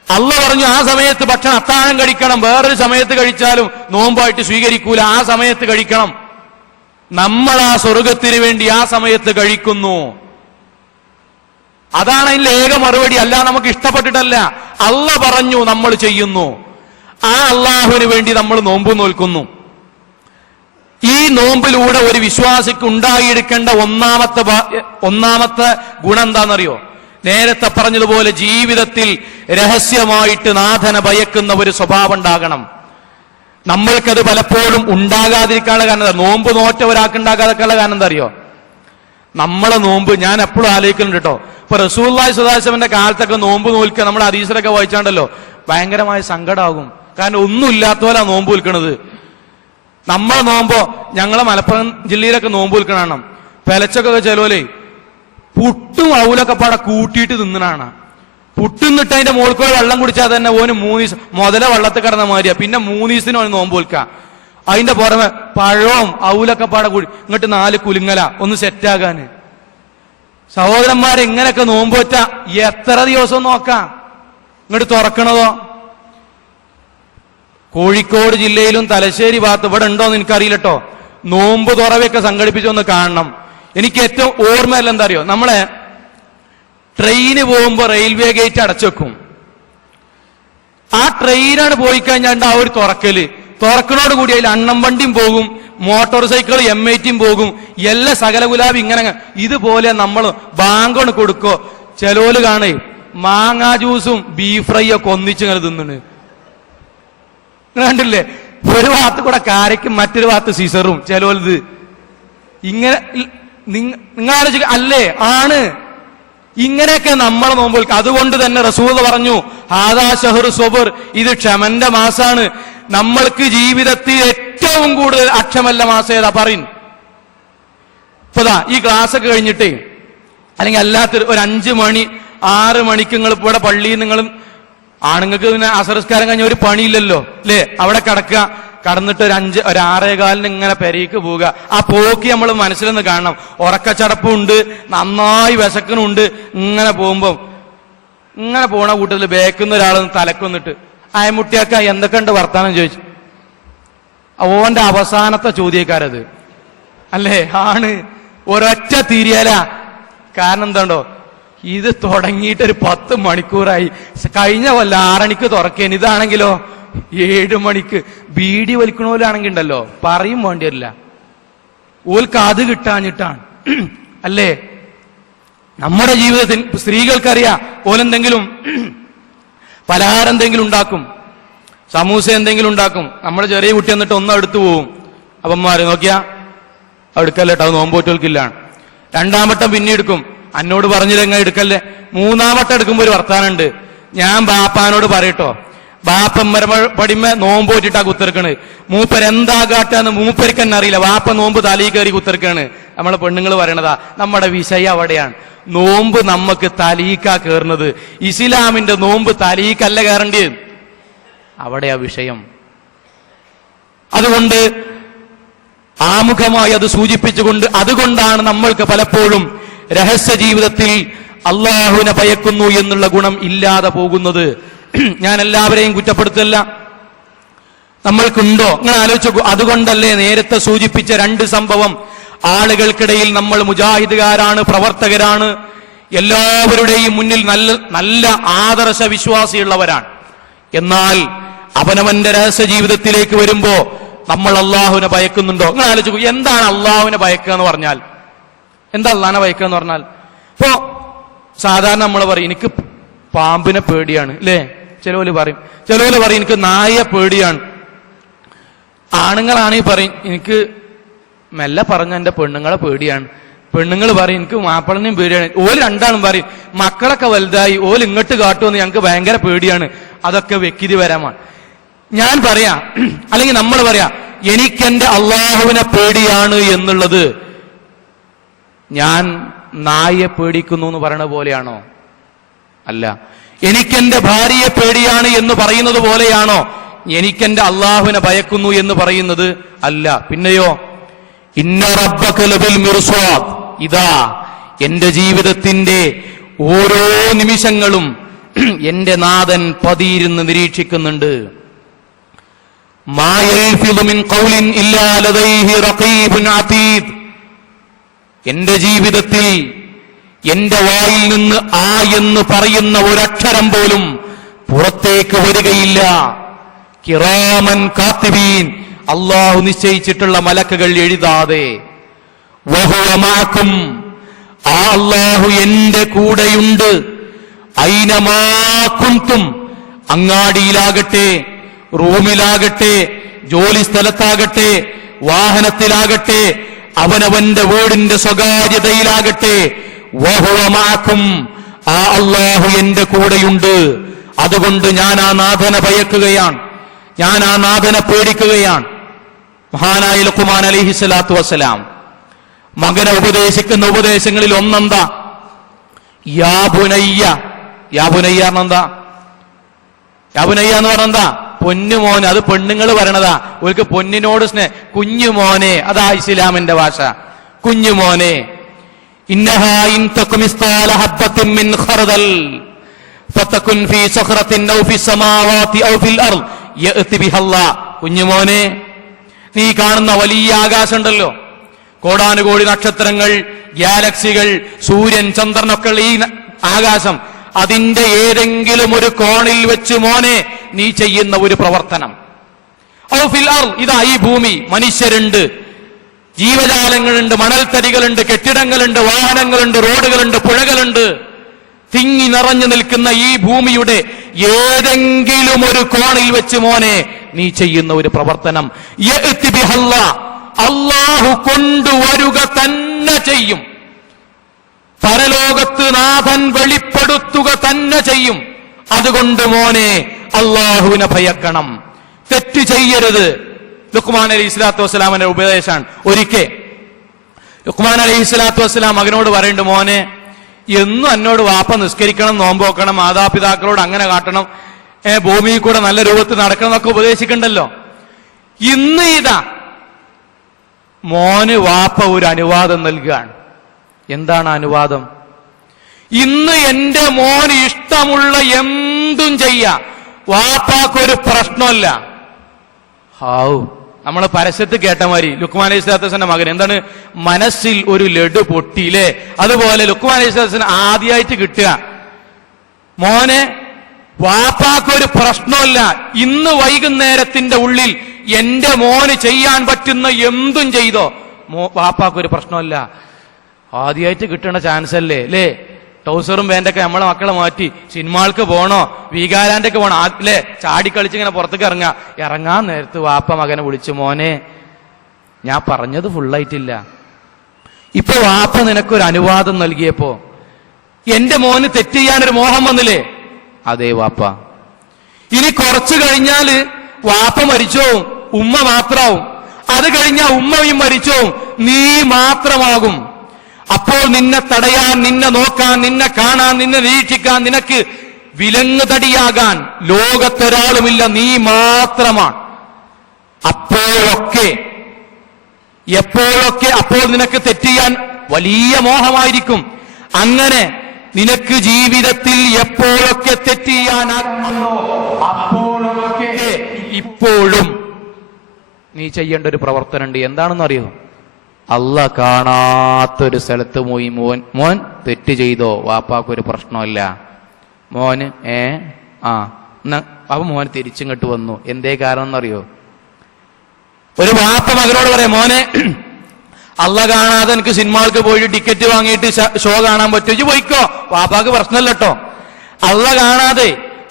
അള്ളാഹ് പറഞ്ഞു ആ സമയത്ത് ഭക്ഷണം അത്താഴം കഴിക്കണം, വേറൊരു സമയത്ത് കഴിച്ചാലും നോമ്പായിട്ട് സ്വീകരിക്കൂല, ആ സമയത്ത് കഴിക്കണം. നമ്മൾ ആ സ്വർഗത്തിന് വേണ്ടി ആ സമയത്ത് കഴിക്കുന്നു. അതാണ് അതിന്റെ ഏക മറുപടി. അല്ല നമുക്ക് ഇഷ്ടപ്പെട്ടിട്ടല്ല, അള്ളാഹ് പറഞ്ഞു നമ്മൾ ചെയ്യുന്നു. ആ അള്ളാഹുവിന് വേണ്ടി നമ്മൾ നോമ്പ് നോൽക്കുന്നു. ഈ നോമ്പിലൂടെ ഒരു വിശ്വാസിക്ക് ഉണ്ടായിരിക്കേണ്ട ഒന്നാമത്തെ ഗുണം എന്താണെന്നറിയോ? നേരത്തെ പറഞ്ഞതുപോലെ ജീവിതത്തിൽ രഹസ്യമായിട്ട് നാഥനെ ഭയക്കുന്ന ഒരു സ്വഭാവം ഉണ്ടാകണം. നമ്മൾക്കത് പലപ്പോഴും ഉണ്ടാകാതിരിക്കാനുള്ള കാരണം എന്താ? നോമ്പ് നോറ്റ ഒരാൾക്കുണ്ടാകാതിരിക്കാനുള്ള കാരണം എന്താ അറിയോ? നമ്മളെ നോമ്പ് ഞാൻ എപ്പോഴും ആലോചിക്കുന്നുണ്ട് കേട്ടോ. ഇപ്പൊ റസൂലുള്ളാഹി സ്വല്ലല്ലാഹു അലൈഹി വസല്ലമയുടെ കാലത്തൊക്കെ നോമ്പ് നോൽക്കുക, നമ്മുടെ ഹദീസിലൊക്കെ വായിച്ചാണ്ടല്ലോ, ഭയങ്കരമായ സങ്കടമാകും. കാരണം ഒന്നും ഇല്ലാത്തവരാ നോമ്പ് വിൽക്കണത്. നമ്മളെ നോമ്പോ, ഞങ്ങളെ മലപ്പുറം ജില്ലയിലൊക്കെ നോമ്പ് വിൽക്കണ പെലച്ചൊക്കെ ചെലോലേ പുട്ടും അവലൊക്കെ പാടെ കൂട്ടിയിട്ട് തിന്നണാണ്. പുട്ടും നിട്ട് അതിന്റെ മോൾക്കോട് വെള്ളം കുടിച്ചാൽ തന്നെ ഓന് 3 ദിവസം മുതല വെള്ളത്തിൽ കിടന്ന മാതിരിയാ. പിന്നെ 3 ദിവസത്തിന് ഓന് നോമ്പ് വിൽക്കുക. അതിന്റെ പുറമെ പഴവും അവലൊക്കെ പാടെ കൂടി ഇങ്ങോട്ട് 4 കുലുങ്ങല ഒന്ന് സെറ്റാകാന്. സഹോദരന്മാരെ, ഇങ്ങനെയൊക്കെ നോമ്പ് വെച്ച എത്ര ദിവസം നോക്കാം? ഇങ്ങോട്ട് തുറക്കണതോ? കോഴിക്കോട് ജില്ലയിലും തലശ്ശേരി ഭാഗത്ത് ഇവിടെ ഉണ്ടോന്ന് എനിക്കറിയില്ലട്ടോ, നോമ്പ് തുറവയൊക്കെ സംഘടിപ്പിച്ചൊന്ന് കാണണം. എനിക്ക് ഏറ്റവും ഓർമ്മയല്ല എന്താ അറിയോ, നമ്മളെ ട്രെയിന് പോകുമ്പോ റെയിൽവേ ഗേറ്റ് അടച്ചുവെക്കും. ആ ട്രെയിനാണ് പോയി കഴിഞ്ഞാൽ ആ ഒരു തുറക്കലോട് കൂടി അതിൽ അണ്ണം വണ്ടിയും പോകും, മോട്ടോർ സൈക്കിൾ M80 പോകും, എല്ലാ സകല ഗുലാബി ഇങ്ങനെ. ഇതുപോലെ നമ്മൾ ബാങ്കൊന്ന് കൊടുക്കോ, ചെലോല് കാണേ മാങ്ങാ ജ്യൂസും ബീഫ് ഫ്രൈ ഒക്കെ ഒന്നിച്ച് ഇങ്ങനെ തിന്നണ് കണ്ടില്ലേ? ഒരു ഭാഗത്ത് കൂടെ കാരയ്ക്കും മറ്റൊരു ഭാഗത്ത് സീസറും ചെലോലത് ഇങ്ങനെ. നിങ്ങൾ ആലോചിക്ക അല്ലേ? ആണ്. ഇങ്ങനെയൊക്കെ നമ്മളെ നോമ്പ്. അതുകൊണ്ട് തന്നെ റസൂൽ പറഞ്ഞു, ഹാദാ ശഹ്റു സ്വബർ, ഇത് ക്ഷമന്റെ മാസാണ്. നമ്മൾക്ക് ജീവിതത്തിൽ ഏറ്റവും കൂടുതൽ അക്ഷമല്ല മാസം ഏതാ പറയും? ഇപ്പതാ ഈ ക്ലാസ് ഒക്കെ കഴിഞ്ഞിട്ടേ, അല്ലെങ്കിൽ അല്ലാത്തൊരു ഒരു 5 മണി 6 മണിക്ക് നിങ്ങൾ ഇപ്പൊ ഇവിടെ പള്ളിയിൽ നിങ്ങളും ആണുങ്ങൾക്ക് പിന്നെ അസറസ്കാരം കഴിഞ്ഞ ഒരു പണിയില്ലല്ലോ അല്ലേ? അവിടെ കടന്നിട്ട് ഒരു 6:15 ഇങ്ങനെ പെരേക്ക് പോവുക. ആ പോക്ക് നമ്മൾ മനസ്സിലൊന്ന് കാണണം. ഉറക്കച്ചടപ്പുണ്ട്, നന്നായി വിശക്കണുണ്ട്. ഇങ്ങനെ പോകുമ്പോ ഇങ്ങനെ പോണ കൂട്ടത്തിൽ ബേക്കുന്ന ഒരാളൊന്ന് തലക്കൊന്നിട്ട് അയമുട്ടിയാക്ക എന്തൊക്കെയുണ്ട് വർത്താനം ചോദിച്ചു. ഓന്റെ അവസാനത്തെ ചോദ്യക്കാരത് അല്ലേ? ആണ്. ഒരൊറ്റ തിരിയല. കാരണം എന്താണ്ടോ, ഇത് തുടങ്ങിയിട്ടൊരു 10 മണിക്കൂറായി. കഴിഞ്ഞ കൊല്ലം 6 മണിക്ക് തുറക്കേന്, ഇതാണെങ്കിലോ 7 മണിക്ക്. ബീഡി വലിക്കണോലാണെങ്കിൽ ഉണ്ടല്ലോ പറയും വേണ്ടി വരില്ല, ഓൽക്ക് അത് കിട്ടാഞ്ഞിട്ടാണ് അല്ലേ? നമ്മുടെ ജീവിതത്തിൽ സ്ത്രീകൾക്കറിയാം, ഓലെന്തെങ്കിലും പലഹാരം എന്തെങ്കിലും ഉണ്ടാക്കും, സമൂസ എന്തെങ്കിലും ഉണ്ടാക്കും. നമ്മൾ ചെറിയ കുട്ടി എന്നിട്ട് ഒന്ന് എടുത്തു പോവും. അപ്പന്മാര് നോക്കിയാ എടുക്കല്ലേട്ടോ, അത് നോമ്പോറ്റോൽക്കില്ലാണ്. രണ്ടാമട്ടം പിന്നെ എടുക്കും, എന്നോട് പറഞ്ഞില്ലെങ്ങ എടുക്കല്ലേ. മൂന്നാമട്ടം എടുക്കുമ്പോ ഒരു വർത്താനുണ്ട്, ഞാൻ ബാപ്പാനോട് പറയട്ടോ, ബാപ്പമ്മര പടിമ നോമ്പോറ്റിട്ടാ കുത്തിറക്കണ്, മൂപ്പരെന്താ കാട്ടാന്ന് മൂപ്പർക്ക് തന്നെ അറിയില്ല, വാപ്പ നോമ്പ് തലയിൽ കയറി കുത്തിറക്കാണ്. നമ്മളെ പെണ്ണുങ്ങൾ പറയണതാ നമ്മുടെ വിഷയം അവിടെയാണ്. നോമ്പ് നമുക്ക് തലീക്കാ കയറുന്നത്, ഇസ്ലാമിന്റെ നോമ്പ് തലീക്കല്ല കയറേണ്ടത്, അവിടെയാ വിഷയം. അതുകൊണ്ട് ആമുഖമായി അത് സൂചിപ്പിച്ചുകൊണ്ട്, അതുകൊണ്ടാണ് നമ്മൾക്ക് പലപ്പോഴും രഹസ്യ ജീവിതത്തിൽ അള്ളാഹുവിനെ ഭയക്കുന്നു എന്നുള്ള ഗുണം ഇല്ലാതെ പോകുന്നത്. ഞാൻ എല്ലാവരെയും കുറ്റപ്പെടുത്തല്ല, നമ്മൾക്കുണ്ടോ അങ്ങനെ ആലോചിച്ചു. അതുകൊണ്ടല്ലേ നേരത്തെ സൂചിപ്പിച്ച രണ്ട് സംഭവം, ആളുകൾക്കിടയിൽ നമ്മൾ മുജാഹിദുകാരാണ്, പ്രവർത്തകരാണ്, എല്ലാവരുടെയും മുന്നിൽ നല്ല ആദർശ വിശ്വാസിയുള്ളവരാണ്. എന്നാൽ അവനവന്റെ രഹസ്യ ജീവിതത്തിലേക്ക് വരുമ്പോ നമ്മൾ അള്ളാഹുവിനെ ഭയക്കുന്നുണ്ടോ? അങ്ങനെ ആലോചിച്ചു. എന്താണ് അള്ളാഹുവിനെ ഭയക്കുക എന്ന് പറഞ്ഞാൽ? എന്താ അള്ളാഹിനെ ഭയക്കുക എന്ന് പറഞ്ഞാൽ? ഇപ്പോ സാധാരണ നമ്മൾ പറയും എനിക്ക് പാമ്പിനെ പേടിയാണ് അല്ലേ, ചിലവര് പറയും. ചിലവര് പറയും എനിക്ക് നായയെ പേടിയാണ്. ആണുങ്ങളാണെങ്കിൽ പറയും എനിക്ക് മെല്ലെ പറഞ്ഞ എന്റെ പെണ്ണുങ്ങളെ പേടിയാണ്. പെണ്ണുങ്ങൾ പറയും എനിക്ക് മാപ്പിളനെയും പേടിയാണ്. ഓല് രണ്ടാളും പറയും മക്കളൊക്കെ വലുതായി ഓല് ഇങ്ങോട്ട് കാട്ടുമെന്ന് ഞങ്ങൾക്ക് ഭയങ്കര പേടിയാണ്. അതൊക്കെ വ്യക്തി വരാമാണ്. ഞാൻ പറയാ, അല്ലെങ്കിൽ നമ്മൾ പറയാ എനിക്കെന്റെ അള്ളാഹുവിനെ പേടിയാണ് എന്നുള്ളത് ഞാൻ നായയെ പേടിക്കുന്നു എന്ന് പറയണ പോലെയാണോ? അല്ല. എനിക്കെന്റെ ഭാര്യയെ പേടിയാണ് എന്ന് പറയുന്നത് പോലെയാണോ എനിക്കെന്റെ അള്ളാഹുവിനെ ഭയക്കുന്നു എന്ന് പറയുന്നത്? അല്ല. പിന്നെയോ, ഇന്ന റബ്ബക ലബിൽ മിർസാദ്, ഇതാ എന്റെ ജീവിതത്തിന്റെ ഓരോ നിമിഷങ്ങളും എന്റെ നാഥൻ പതിയിരുന്ന് നിരീക്ഷിക്കുന്നുണ്ട്. മാ യൽഫിദു മിൻ ഖൗലിൻ ഇല്ലാ ലദൈഹി റഖീബുൻ അതീദ്, എന്റെ ജീവിതത്തിൽ എന്റെ വായിൽ നിന്ന് ആ എന്ന് പറയുന്ന ഒരക്ഷരം പോലും പുറത്തേക്ക് വരികയില്ല. കിറാമൻ കാത്തിബീൻ, അള്ളാഹു നിശ്ചയിച്ചിട്ടുള്ള മലക്കുകൾ എഴുതാതെ. വഹുവ മഅകും, ആ അള്ളാഹു എന്റെ കൂടെയുണ്ട്. ഐനമാ കുൻതും, അങ്ങാടിയിലാകട്ടെ, റൂമിലാകട്ടെ, ജോലി സ്ഥലത്താകട്ടെ, വാഹനത്തിലാകട്ടെ, അവനവന്റെ വീടിന്റെ സ്വകാര്യതയിലാകട്ടെ, വഹുവ മഅകും, ആ അള്ളാഹു എന്റെ കൂടെയുണ്ട്. അതുകൊണ്ട് ഞാൻ ആ നാഥനെ ഭയക്കുകയാണ്, ഞാൻ ആ നാഥനെ പേടിക്കുകയാണ്. മഹാനായ ലുഖ്മാൻ അലൈഹിസ്സലാത്തു വസ്സലാം മകനെ ഉപദേശിക്കുന്ന ഉപദേശങ്ങളിൽ ഒന്നെന്താ? യാ ബുനയ്യ. യാ ബുനയ്യ എന്താ? യാ ബുനയ്യ എന്ന് പറഞ്ഞെന്താ? പൊന്നുമോനെ. അത് പെണ്ണുങ്ങൾ പറയണതാ, ഓർക്ക് പൊന്നിനോട് സ്നേഹം. കുഞ്ഞുമോനെ, അതാ ഇസ്ലാമിന്റെ ഭാഷ. കുഞ്ഞുമോനെ, ഇന്നഹാ ഇൻ തകു മിസ്ഖാല ഹബ്ബത്തിൻ മിൻ ഖർദൽ ഫതകുൻ ഫീ സഖറത്തിൻ ഔ ഫീ സമാവാതി ഔ ഫിൽ അർദ് യഅതി ബിഹല്ലാഹ്. കുഞ്ഞുമോനെ, നീ കാണുന്ന വലിയ ആകാശം ഉണ്ടല്ലോ, കോടാനുകോടി നക്ഷത്രങ്ങൾ, ഗാലക്സികൾ, സൂര്യൻ, ചന്ദ്രനൊക്കെ ഈ ആകാശം, അതിന്റെ ഏതെങ്കിലും ഒരു കോണിൽ വെച്ച് മോനെ നീ ചെയ്യുന്ന ഒരു പ്രവർത്തനം. ഔ ഫിൽ അർദ്, ഇതാ ഈ ഭൂമി, മനുഷ്യരുണ്ട്, ജീവജാലങ്ങളുണ്ട്, മണൽത്തരികളുണ്ട്, കെട്ടിടങ്ങളുണ്ട്, വാഹനങ്ങളുണ്ട്, റോഡുകളുണ്ട്, പുഴകളുണ്ട്, തിങ്ങി നിറഞ്ഞു നിൽക്കുന്ന ഈ ഭൂമിയുടെ ഏതെങ്കിലും ഒരു കോണിൽ വെച്ച് മോനെ നീ ചെയ്യുന്ന ഒരു പ്രവർത്തനം. യഅതി ബിഹല്ലാഹ്, അല്ലാഹു കൊണ്ടുവരുക തന്നെ ചെയ്യും. പരലോകത്ത് നാഥൻ വെളിപ്പെടുത്തുക തന്നെ ചെയ്യും. അതുകൊണ്ട് മോനെ അള്ളാഹുവിനെ ഭയക്കണം, തെറ്റ് ചെയ്യരുത്. ലുഖ്മാൻ അലൈഹി സ്വലാത്തു വസ്സലാമിന്റെ ഉപദേശമാണ്. ഒരിക്കൽ ലുഖ്മാൻ അലൈഹി സ്വലാത്തു വസ്സലാം മകനോട് പറയുന്നുണ്ട്, മോനെ എന്നും എന്നോട് വാപ്പ നിസ്കരിക്കണം, നോമ്പോക്കണം, മാതാപിതാക്കളോട് അങ്ങനെ കാട്ടണം, ഭൂമിയിൽ കൂടെ നല്ല രൂപത്തിൽ നടക്കണം എന്നൊക്കെ ഉപദേശിക്കണ്ടല്ലോ. ഇന്ന് ഇതാ മോന് വാപ്പ ഒരു അനുവാദം നൽകുകയാണ്. എന്താണ് അനുവാദം? ഇന്ന് എന്റെ മോന് ഇഷ്ടമുള്ള എന്തും ചെയ്യാം, വാപ്പാക്കൊരു പ്രശ്നമല്ല. ഹാവു, നമ്മൾ പരസ്യത്ത് കേട്ട മാതിരി ലുഖ്മാൻ അലൈഹി സ്വലാത്തു വസ്സലാമിന്റെ മകൻ എന്താണ്, മനസ്സിൽ ഒരു ലഡു പൊട്ടിയില്ലേ, അതുപോലെ ലുഖ്മാൻ അലൈഹി സ്വലാത്തു വസ്സലാം ആദ്യമായിട്ട് കിട്ടുക, മോനെ വാപ്പാക്കൊരു പ്രശ്നമല്ല, ഇന്ന് വൈകുന്നേരത്തിന്റെ ഉള്ളിൽ എന്റെ മോന് ചെയ്യാൻ പറ്റുന്ന എന്തും ചെയ്തോ, വാപ്പാക്കൊരു പ്രശ്നമല്ല. ആദ്യമായിട്ട് കിട്ടണ ചാൻസ് അല്ലേ? ടൗസറും പാൻ്റൊക്കെ നമ്മളെ മക്കളെ മാറ്റി സിനിമകൾക്ക് പോണോ, വീഗാലാൻഡൊക്കെ പോണോ, അല്ലേ ചാടിക്കളിച്ച് ഇങ്ങനെ പുറത്തേക്ക് ഇറങ്ങാൻ നേരത്ത് വാപ്പ മകനെ വിളിച്ചു, മോനെ ഞാൻ പറഞ്ഞത് ഫുള്ളായിട്ടില്ല. ഇപ്പൊ വാപ്പ നിനക്കൊരു അനുവാദം നൽകിയപ്പോ എന്റെ മോന് തെറ്റ് ചെയ്യാനൊരു മോഹം വന്നില്ലേ? അതേ വാപ്പ. ഇനി കുറച്ചു കഴിഞ്ഞാല് വാപ്പ മരിച്ചോവും, ഉമ്മ മാത്രാവും. അത് കഴിഞ്ഞാൽ ഉമ്മയും മരിച്ചോവും, നീ മാത്രമാകും. അപ്പോൾ നിന്നെ തടയാൻ, നിന്നെ നോക്കാൻ, നിന്നെ കാണാൻ, നിന്നെ നിരീക്ഷിക്കാൻ, നിനക്ക് വിലങ്ങ് തടിയാകാൻ ലോകത്തൊരാളുമില്ല, നീ മാത്രമാണ്. എപ്പോഴൊക്കെ അപ്പോൾ നിനക്ക് തെറ്റ് ചെയ്യാൻ വലിയ മോഹമായിരിക്കും. അങ്ങനെ നിനക്ക് ജീവിതത്തിൽ എപ്പോഴൊക്കെ തെറ്റ് ചെയ്യാനാകുമോ അപ്പോഴൊക്കെ ഇപ്പോഴും നീ ചെയ്യേണ്ട ഒരു പ്രവർത്തനമുണ്ട്. എന്താണെന്ന് അറിയോ? അല്ലാഹ് കാണാത്തൊരു സ്ഥലത്ത് പോയി മോൻ തെറ്റ് ചെയ്തോ, വാപ്പാക്കൊരു പ്രശ്നമില്ല, മോന് അപ്പൊ മോൻ തിരിച്ചിങ്ങോട്ട് വന്നു. എന്തേ കാരണം എന്നറിയോ? ഒരു വാപ്പ മകനോട് പറയാം, മോനെ അല്ലാഹ് കാണാതെ എനിക്ക് സിനിമകൾക്ക് പോയിട്ട് ടിക്കറ്റ് വാങ്ങിയിട്ട് ഷോ കാണാൻ പറ്റുമോ? ഇജ്ജ് പോയിക്കോ, വാപ്പാക്ക് പ്രശ്നമല്ല കേട്ടോ. അല്ലാഹ് കാണാതെ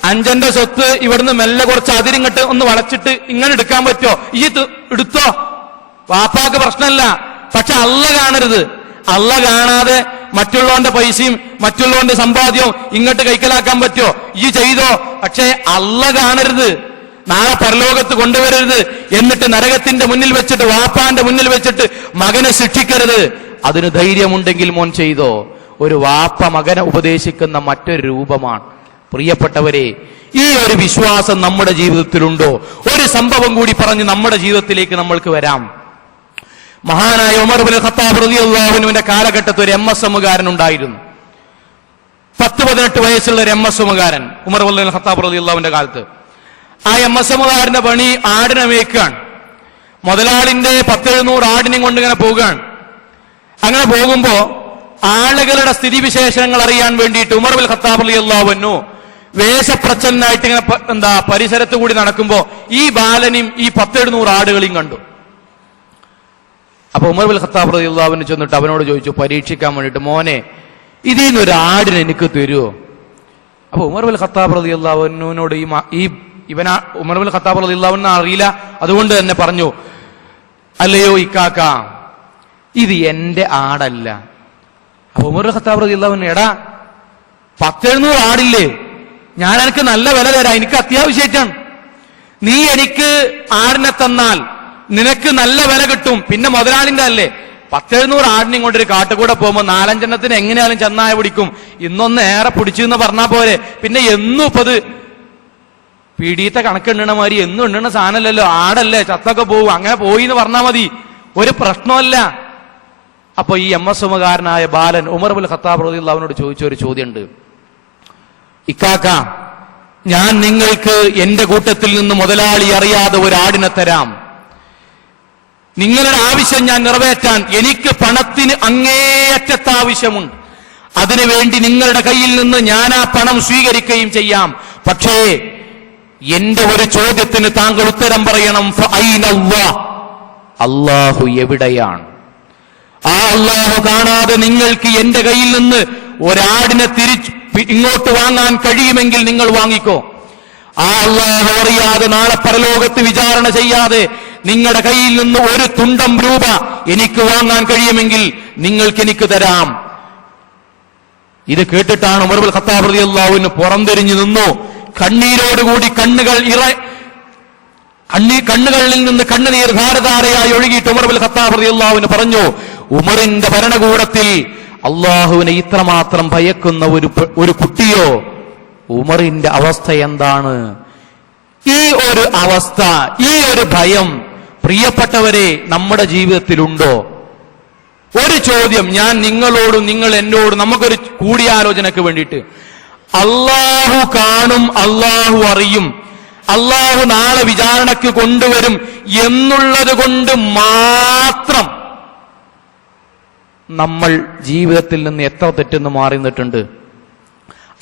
അഞ്ചന്റെ സ്വത്ത് ഇവിടുന്ന് മെല്ലെ കുറച്ച് അതിരിങ്ങട്ട് ഒന്ന് വളച്ചിട്ട് ഇങ്ങനെ എടുക്കാൻ പറ്റുമോ? ഇജ്ജ് എടുത്തോ, വാപ്പാക്ക് പ്രശ്നമല്ല. പക്ഷെ അല്ലാഹ് കാണരുത്. അല്ലാഹ് കാണാതെ മറ്റുള്ളവന്റെ പൈസയും മറ്റുള്ളവന്റെ സമ്പാദ്യവും ഇങ്ങോട്ട് കൈക്കലാക്കാൻ പറ്റുമോ? ഇജ്ജ് ചെയ്തോ, പക്ഷെ അല്ലാഹ് കാണരുത്. നാളെ പരലോകത്ത് കൊണ്ടുവരരുത്. എന്നിട്ട് നരകത്തിന്റെ മുന്നിൽ വെച്ചിട്ട്, വാപ്പാന്റെ മുന്നിൽ വെച്ചിട്ട് മകനെ ശിക്ഷിക്കരുത്. അതിന് ധൈര്യമുണ്ടെങ്കിൽ മോൻ ചെയ്തോ. ഒരു വാപ്പ മകനെ ഉപദേശിക്കുന്ന മറ്റൊരു രൂപമാണ്. പ്രിയപ്പെട്ടവരെ, ഈ ഒരു വിശ്വാസം നമ്മുടെ ജീവിതത്തിലുണ്ടോ? ഒരു സംഭവം കൂടി പറഞ്ഞ് നമ്മുടെ ജീവിതത്തിലേക്ക് നമ്മൾക്ക് വരാം. മഹാനായ ഉമർ ഇബ്നുൽ ഖത്താബ് റളിയല്ലാഹു അൻഹുവിന്റെ കാലഘട്ടത്തിൽ ഒരു എംഎസ്എമ്മുകാരൻ ഉണ്ടായിരുന്നു. 10-18 വയസ്സുള്ള ഒരു എംഎസ്എമ്മുകാരൻ ഉമർ ഇബ്നുൽ ഖത്താബ് റളിയല്ലാഹുവിന്റെ കാലത്ത്. ആ എംഎസ്എമ്മുകാരന്റെ പണി ആടിനെ മേയ്ക്കാൻ. മുതലാളിന്റെ 10-700 ആടിനെയും കൊണ്ട് ഇങ്ങനെ പോവുകയാണ്. അങ്ങനെ പോകുമ്പോ ആളുകളുടെ സ്ഥിതിവിശേഷങ്ങൾ അറിയാൻ വേണ്ടിയിട്ട് ഉമർ ഇബ്നുൽ ഖത്താബ് റളിയല്ലാഹു അൻഹു വേഷപ്രച്ഛന്നായിട്ട് ഇങ്ങനെ പരിസരത്ത് കൂടി നടക്കുമ്പോ ഈ ബാലനെയും ഈ 10-700 ആടുകളെയും കണ്ടു. അപ്പൊ ഉമർ ഇബ്നുൽ ഖത്താബ് റളിയല്ലാഹു അൻഹു ചെന്നിട്ട് അവനോട് ചോദിച്ചു, പരീക്ഷിക്കാൻ വേണ്ടിയിട്ട്, മോനെ ഇതിൽ നിന്നൊരു ആടിനെ എനിക്ക് തരുമോ? അപ്പൊ ഉമർ ഇബ്നുൽ ഖത്താബ് റളിയല്ലാഹു അൻഹുവിനോട് ഉമർ ഇബ്നുൽ ഖത്താബ് റളിയല്ലാഹു അൻഹു അറിയില്ല, അതുകൊണ്ട് തന്നെ പറഞ്ഞു, അല്ലയോ ഇക്കാക്ക, ഇത് എന്റെ ആടല്ല. അപ്പൊ ഉമർ ഇബ്നുൽ ഖത്താബ് റളിയല്ലാഹു അൻഹു, എടാ 10-700 ആടില്ലേ, ഞാൻ എനിക്ക് നല്ല വില തരാം, എനിക്ക് അത്യാവശ്യമായിട്ടാണ്. നീ എനിക്ക് ആടിനെ തന്നാൽ നിനക്ക് നല്ല വില കിട്ടും, പിന്നെ മുതലാളിന്റെ അല്ലേ. 10-700 ആടിനെയും കൊണ്ടൊരു കാട്ടുകൂടെ പോകുമ്പോ 4-5 എങ്ങനെയാലും ചെന്നായ പിടിക്കും. ഇന്നൊന്ന് ഏറെ പിടിച്ചു എന്ന് പറഞ്ഞാ പോരെ, പിന്നെ എന്നും ഇപ്പത് പീഡിയത്തെ കണക്കെണ്ണണ മാതിരി എന്നും എണ്ണണ സാധനമല്ലല്ലോ, ആടല്ലേ, ചത്തൊക്കെ പോവും, അങ്ങനെ പോയി എന്ന് പറഞ്ഞാൽ മതി, ഒരു പ്രശ്നമല്ല. അപ്പൊ ഈ എംഎസ്എമ്മുകാരനായ ബാലൻ ഉമർ ഇബ്നുൽ ഖത്താബ് റളിയല്ലാഹു അൻഹുവിനോട് ചോദിച്ച ഒരു ചോദ്യമുണ്ട്, ഇക്കാക്ക, ഞാൻ നിങ്ങൾക്ക് എന്റെ കൂട്ടത്തിൽ നിന്ന് മുതലാളി അറിയാതെ ഒരു ആടിനെ തരാം. നിങ്ങളുടെ ആവശ്യം ഞാൻ നിറവേറ്റാൻ എനിക്ക് പണത്തിന് അങ്ങേയറ്റത്തെ ആവശ്യമുണ്ട്. അതിനുവേണ്ടി നിങ്ങളുടെ കയ്യിൽ നിന്ന് ഞാൻ ആ പണം സ്വീകരിക്കുകയും ചെയ്യാം. പക്ഷേ എന്റെ ഒരു ചോദ്യത്തിന് താങ്കൾ ഉത്തരം പറയണം. അല്ലാഹു എവിടെയാണ്? ആ അല്ലാഹു കാണാതെ നിങ്ങൾക്ക് എന്റെ കയ്യിൽ നിന്ന് ഒരാടിനെ ഇങ്ങോട്ട് വാങ്ങാൻ കഴിയുമെങ്കിൽ നിങ്ങൾ വാങ്ങിക്കോ. ആ അല്ലാഹു അറിയാതെ നാളെ പരലോകത്ത് വിചാരണ ചെയ്യാതെ നിങ്ങളുടെ കയ്യിൽ നിന്ന് ഒരു തുണ്ടം രൂപ എനിക്ക് വാങ്ങാൻ കഴിയുമെങ്കിൽ നിങ്ങൾക്ക് എനിക്ക് തരാം. ഇത് കേട്ടിട്ടാണ് ഉമർ ഇബ്നുൽ ഖത്താബ് റളിയല്ലാഹു അൻഹു പുറംതിരിഞ്ഞു നിന്നു. കണ്ണീരോടുകൂടി കണ്ണുകളിൽ നിന്ന് കണ്ണുനീർ ധാരധാരയായി ഒഴുകിയിട്ട് ഉമർ ഇബ്നുൽ ഖത്താബ് റളിയല്ലാഹു അൻഹു പറഞ്ഞു, ഉമറിന്റെ ഭരണകൂടത്തിൽ അള്ളാഹുവിനെ ഇത്രമാത്രം ഭയക്കുന്ന ഒരു കുട്ടിയോ? ഉമറിന്റെ അവസ്ഥ എന്താണ്? ഈ ഒരു അവസ്ഥ, ഈ ഒരു ഭയം പ്രിയപ്പെട്ടവരെ നമ്മുടെ ജീവിതത്തിലുണ്ടോ? ഒരു ചോദ്യം ഞാൻ നിങ്ങളോടും നിങ്ങൾ എന്നോടും നമുക്കൊരു കൂടിയാലോചനക്ക് വേണ്ടിയിട്ട്. അള്ളാഹു കാണും, അള്ളാഹു അറിയും, അള്ളാഹു നാളെ വിചാരണക്ക് കൊണ്ടുവരും എന്നുള്ളത് കൊണ്ട് മാത്രം നമ്മൾ ജീവിതത്തിൽ നിന്ന് എത്ര തെറ്റെന്ന് മാറി നിന്നിട്ടുണ്ട്.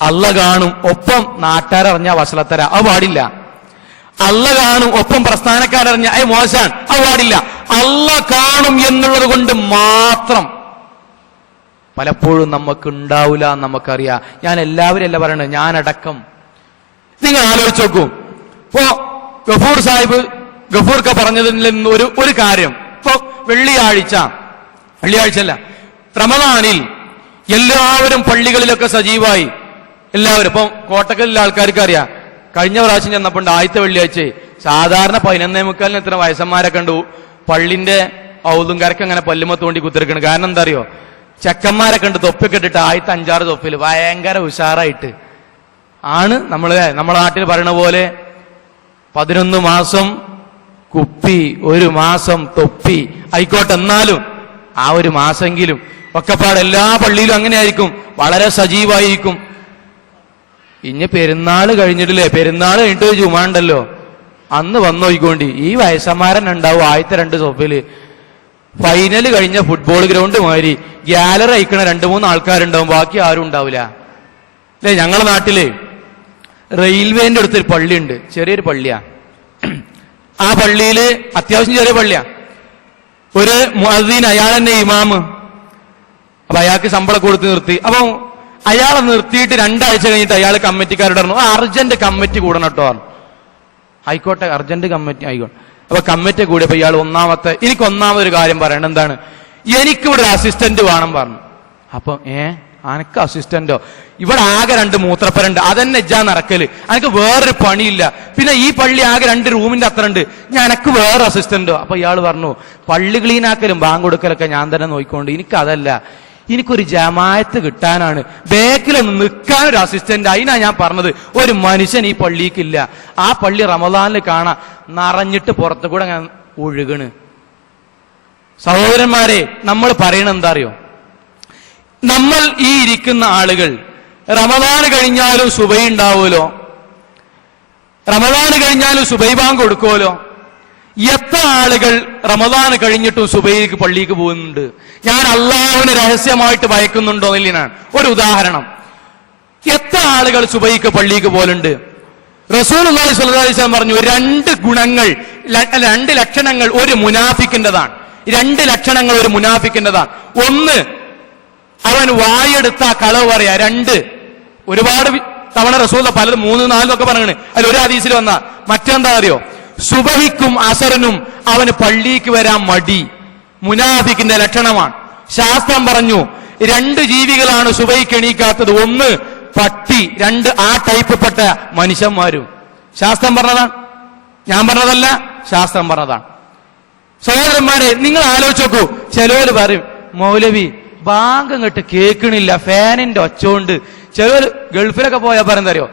അള്ളാഹ് കാണും, ഒപ്പം നാട്ടുകാരറിഞ്ഞ വഷളത്തര, അത് പാടില്ല. അള്ളാഹ് കാണും, ഒപ്പം പ്രസ്ഥാനക്കാരറിഞ്ഞ മോശാൻ, അത് പാടില്ല. അള്ളാഹ് കാണും എന്നുള്ളത് കൊണ്ട് മാത്രം പലപ്പോഴും നമുക്ക് ഉണ്ടാവില്ല എന്ന് നമുക്കറിയാം. ഞാൻ എല്ലാവരും അല്ല പറയണത്, ഞാനടക്കം. നിങ്ങൾ ആലോചിച്ച് നോക്കൂ. ഇപ്പോ ഗഫൂർ സാഹിബ് ഗഫൂർക്ക പറഞ്ഞതിൽ നിന്ന് ഒരു കാര്യം, ഇപ്പൊ വെള്ളിയാഴ്ച അല്ല, റമദാനിൽ എല്ലാവരും പള്ളികളിലൊക്കെ സജീവമായി. എല്ലാവരും ഇപ്പൊ കോട്ടക്കലിലെ ആൾക്കാർക്ക് അറിയാം, കഴിഞ്ഞ പ്രാവശ്യം ചെന്നപ്പോൾ ആദ്യത്തെ വെള്ളിയാഴ്ച സാധാരണ 11:45 ഇത്ര വയസ്സന്മാരൊക്കെ ഉണ്ട് പള്ളിന്റെ ഔതും കരക്ക് അങ്ങനെ പല്ലുമ തോണ്ടി കുത്തിരിക്കണം. കാരണം എന്താ അറിയോ, ചെക്കന്മാരൊക്കെ ഉണ്ട് തൊപ്പൊക്കെ ഇട്ടിട്ട് 5-6 തൊപ്പിൽ ഭയങ്കര ഉഷാറായിട്ട് ആണ്. നമ്മളെ നാട്ടിൽ പറയണ പോലെ 11 മാസം കുപ്പി 1 മാസം തൊപ്പി ആയിക്കോട്ടെ, എന്നാലും ആ 1 മാസമെങ്കിലും ഒക്കെപ്പാട് എല്ലാ പള്ളിയിലും അങ്ങനെ ആയിരിക്കും, വളരെ സജീവായിരിക്കും. ഇനി പെരുന്നാൾ കഴിഞ്ഞിട്ടില്ലേ, പെരുന്നാൾ കഴിഞ്ഞിട്ട് ഒരു ജുമാ ഉണ്ടല്ലോ, അന്ന് വന്നു നോക്കിക്കോണ്ടി ഈ വയസ്സന്മാരൻ ഉണ്ടാവും ആദ്യത്തെ 2 സോഫയില്. ഫൈനൽ കഴിഞ്ഞ ഫുട്ബോൾ ഗ്രൗണ്ട് മാതിരി ഗ്യാലറി അയക്കണ 2-3 ആൾക്കാരുണ്ടാവും, ബാക്കി ആരും ഉണ്ടാവില്ല. അല്ലേ, ഞങ്ങളുടെ നാട്ടില് റെയിൽവേന്റെ അടുത്തൊരു പള്ളിയുണ്ട്, ചെറിയൊരു പള്ളിയാ. ആ പള്ളിയില് അത്യാവശ്യം ചെറിയ പള്ളിയാ. ഒരു മുഅദ്ദീൻ, അയാൾ തന്നെ ഇമാമ്. അപ്പൊ അയാൾക്ക് ശമ്പളം കൊടുത്ത് നിർത്തി. അപ്പൊ അയാളെ നിർത്തിയിട്ട് 2 ആഴ്ച കഴിഞ്ഞിട്ട് അയാൾ കമ്മിറ്റിക്കാരോട് പറഞ്ഞു, അർജന്റ് കമ്മിറ്റി കൂടണം കേട്ടോ. ആയിക്കോട്ടെ, അർജന്റ് കമ്മിറ്റി ആയിക്കോട്ടെ. അപ്പൊ കമ്മിറ്റി കൂടിയപ്പോ ഇയാൾ എനിക്ക് ഒന്നാമതൊരു കാര്യം പറയണം, എന്താണ്, എനിക്കിവിടെ ഒരു അസിസ്റ്റന്റ് വേണം പറഞ്ഞു. അപ്പൊ അനക്ക് അസിസ്റ്റന്റോ, ഇവിടെ ആകെ 2 മൂത്രപ്പരുണ്ട്, അതെന്നെ ഇജ്ജാ നടക്കല്, അനക്ക് വേറൊരു പണിയില്ല, പിന്നെ ഈ പള്ളി ആകെ 2 റൂമിന്റെ അത്ര ഉണ്ട്, ഞാൻ എനക്ക് വേറെ അസിസ്റ്റന്റോ. അപ്പൊ ഇയാൾ പറഞ്ഞു, പള്ളി ക്ലീനാക്കലും ബാങ്ക് കൊടുക്കലൊക്കെ ഞാൻ തന്നെ നോക്കിക്കൊണ്ട്, എനിക്കതല്ല, എനിക്കൊരു ജമാഅത്ത് കിട്ടാനാണ്, ബേക്കിലൊന്ന് നിൽക്കാനൊരു അസിസ്റ്റന്റ്, അതിനാ ഞാൻ പറഞ്ഞത്. ഒരു മനുഷ്യൻ ഈ പള്ളിക്കില്ല, ആ പള്ളി റമദാനിൽ കാണാം നിറഞ്ഞിട്ട് പുറത്തു കൂടെ ഞാൻ ഒഴുകണ്. സഹോദരന്മാരെ, നമ്മൾ പറയണ എന്താ അറിയോ, നമ്മൾ ഈ ഇരിക്കുന്ന ആളുകൾ റമദാൻ കഴിഞ്ഞാലും സുബൈ ഉണ്ടാവുമല്ലോ, റമദാൻ കഴിഞ്ഞാലും സുബൈ ബാങ്ക് കൊടുക്കുമല്ലോ. എത്ര ആളുകൾ റമദാൻ കഴിഞ്ഞിട്ടും സുബൈക്ക് പള്ളിക്ക് പോകുന്നുണ്ട്? ഞാൻ അള്ളാഹുവിനെ രഹസ്യമായിട്ട് ഭയക്കുന്നുണ്ടോ എന്നില്ലാണ് ഒരു ഉദാഹരണം. എത്ര ആളുകൾ സുബൈക്ക് പള്ളിക്ക് പോലുണ്ട്? റസൂലുള്ളാഹി സ്വല്ലല്ലാഹു അലൈഹി വസല്ലം പറഞ്ഞു, 2 ഗുണങ്ങൾ, 2 ലക്ഷണങ്ങൾ ഒരു മുനാഫിക്കിൻ്റെതാണ്. 2 ലക്ഷണങ്ങൾ ഒരു മുനാഫിക്കിൻ്റെതാണ്. 1, അവൻ വായെടുത്ത കളവ് പറയാ. 2, ഒരുപാട് തവണ റസൂൽ പലരും 3-4 ഒക്കെ പറയണ്, അതിൽ ഒരു ഹദീസിൽ വന്ന മറ്റെന്താ അറിയോ, സുബഹിക്കും അസറിനും അവന് പള്ളിക്ക് വരാൻ മടി, മുനാഫിക്കിന്റെ ലക്ഷണമാണ്. ശാസ്ത്രം പറഞ്ഞു 2 ജീവികളാണ് സുബഹിക്ക് എണീക്കാത്തത്, 1 പട്ടി, 2 ആ ടൈപ്പ്പ്പെട്ട മനുഷ്യന്മാരും. ശാസ്ത്രം പറഞ്ഞതാണ്, ഞാൻ പറഞ്ഞതല്ല, ശാസ്ത്രം പറഞ്ഞതാണ്. സഹോദരന്മാരെ, നിങ്ങൾ ആലോചിച്ച് നോക്കൂ. ചിലവര് പറയും, മൗലവി ബാങ്ക് അങ്ങോട്ട് കേൾക്കണില്ല, ഫാനിന്റെ ഒച്ചോണ്ട്. ചിലവര് ഗൾഫിലൊക്കെ പോയാൽ പറയുന്നറിയോ,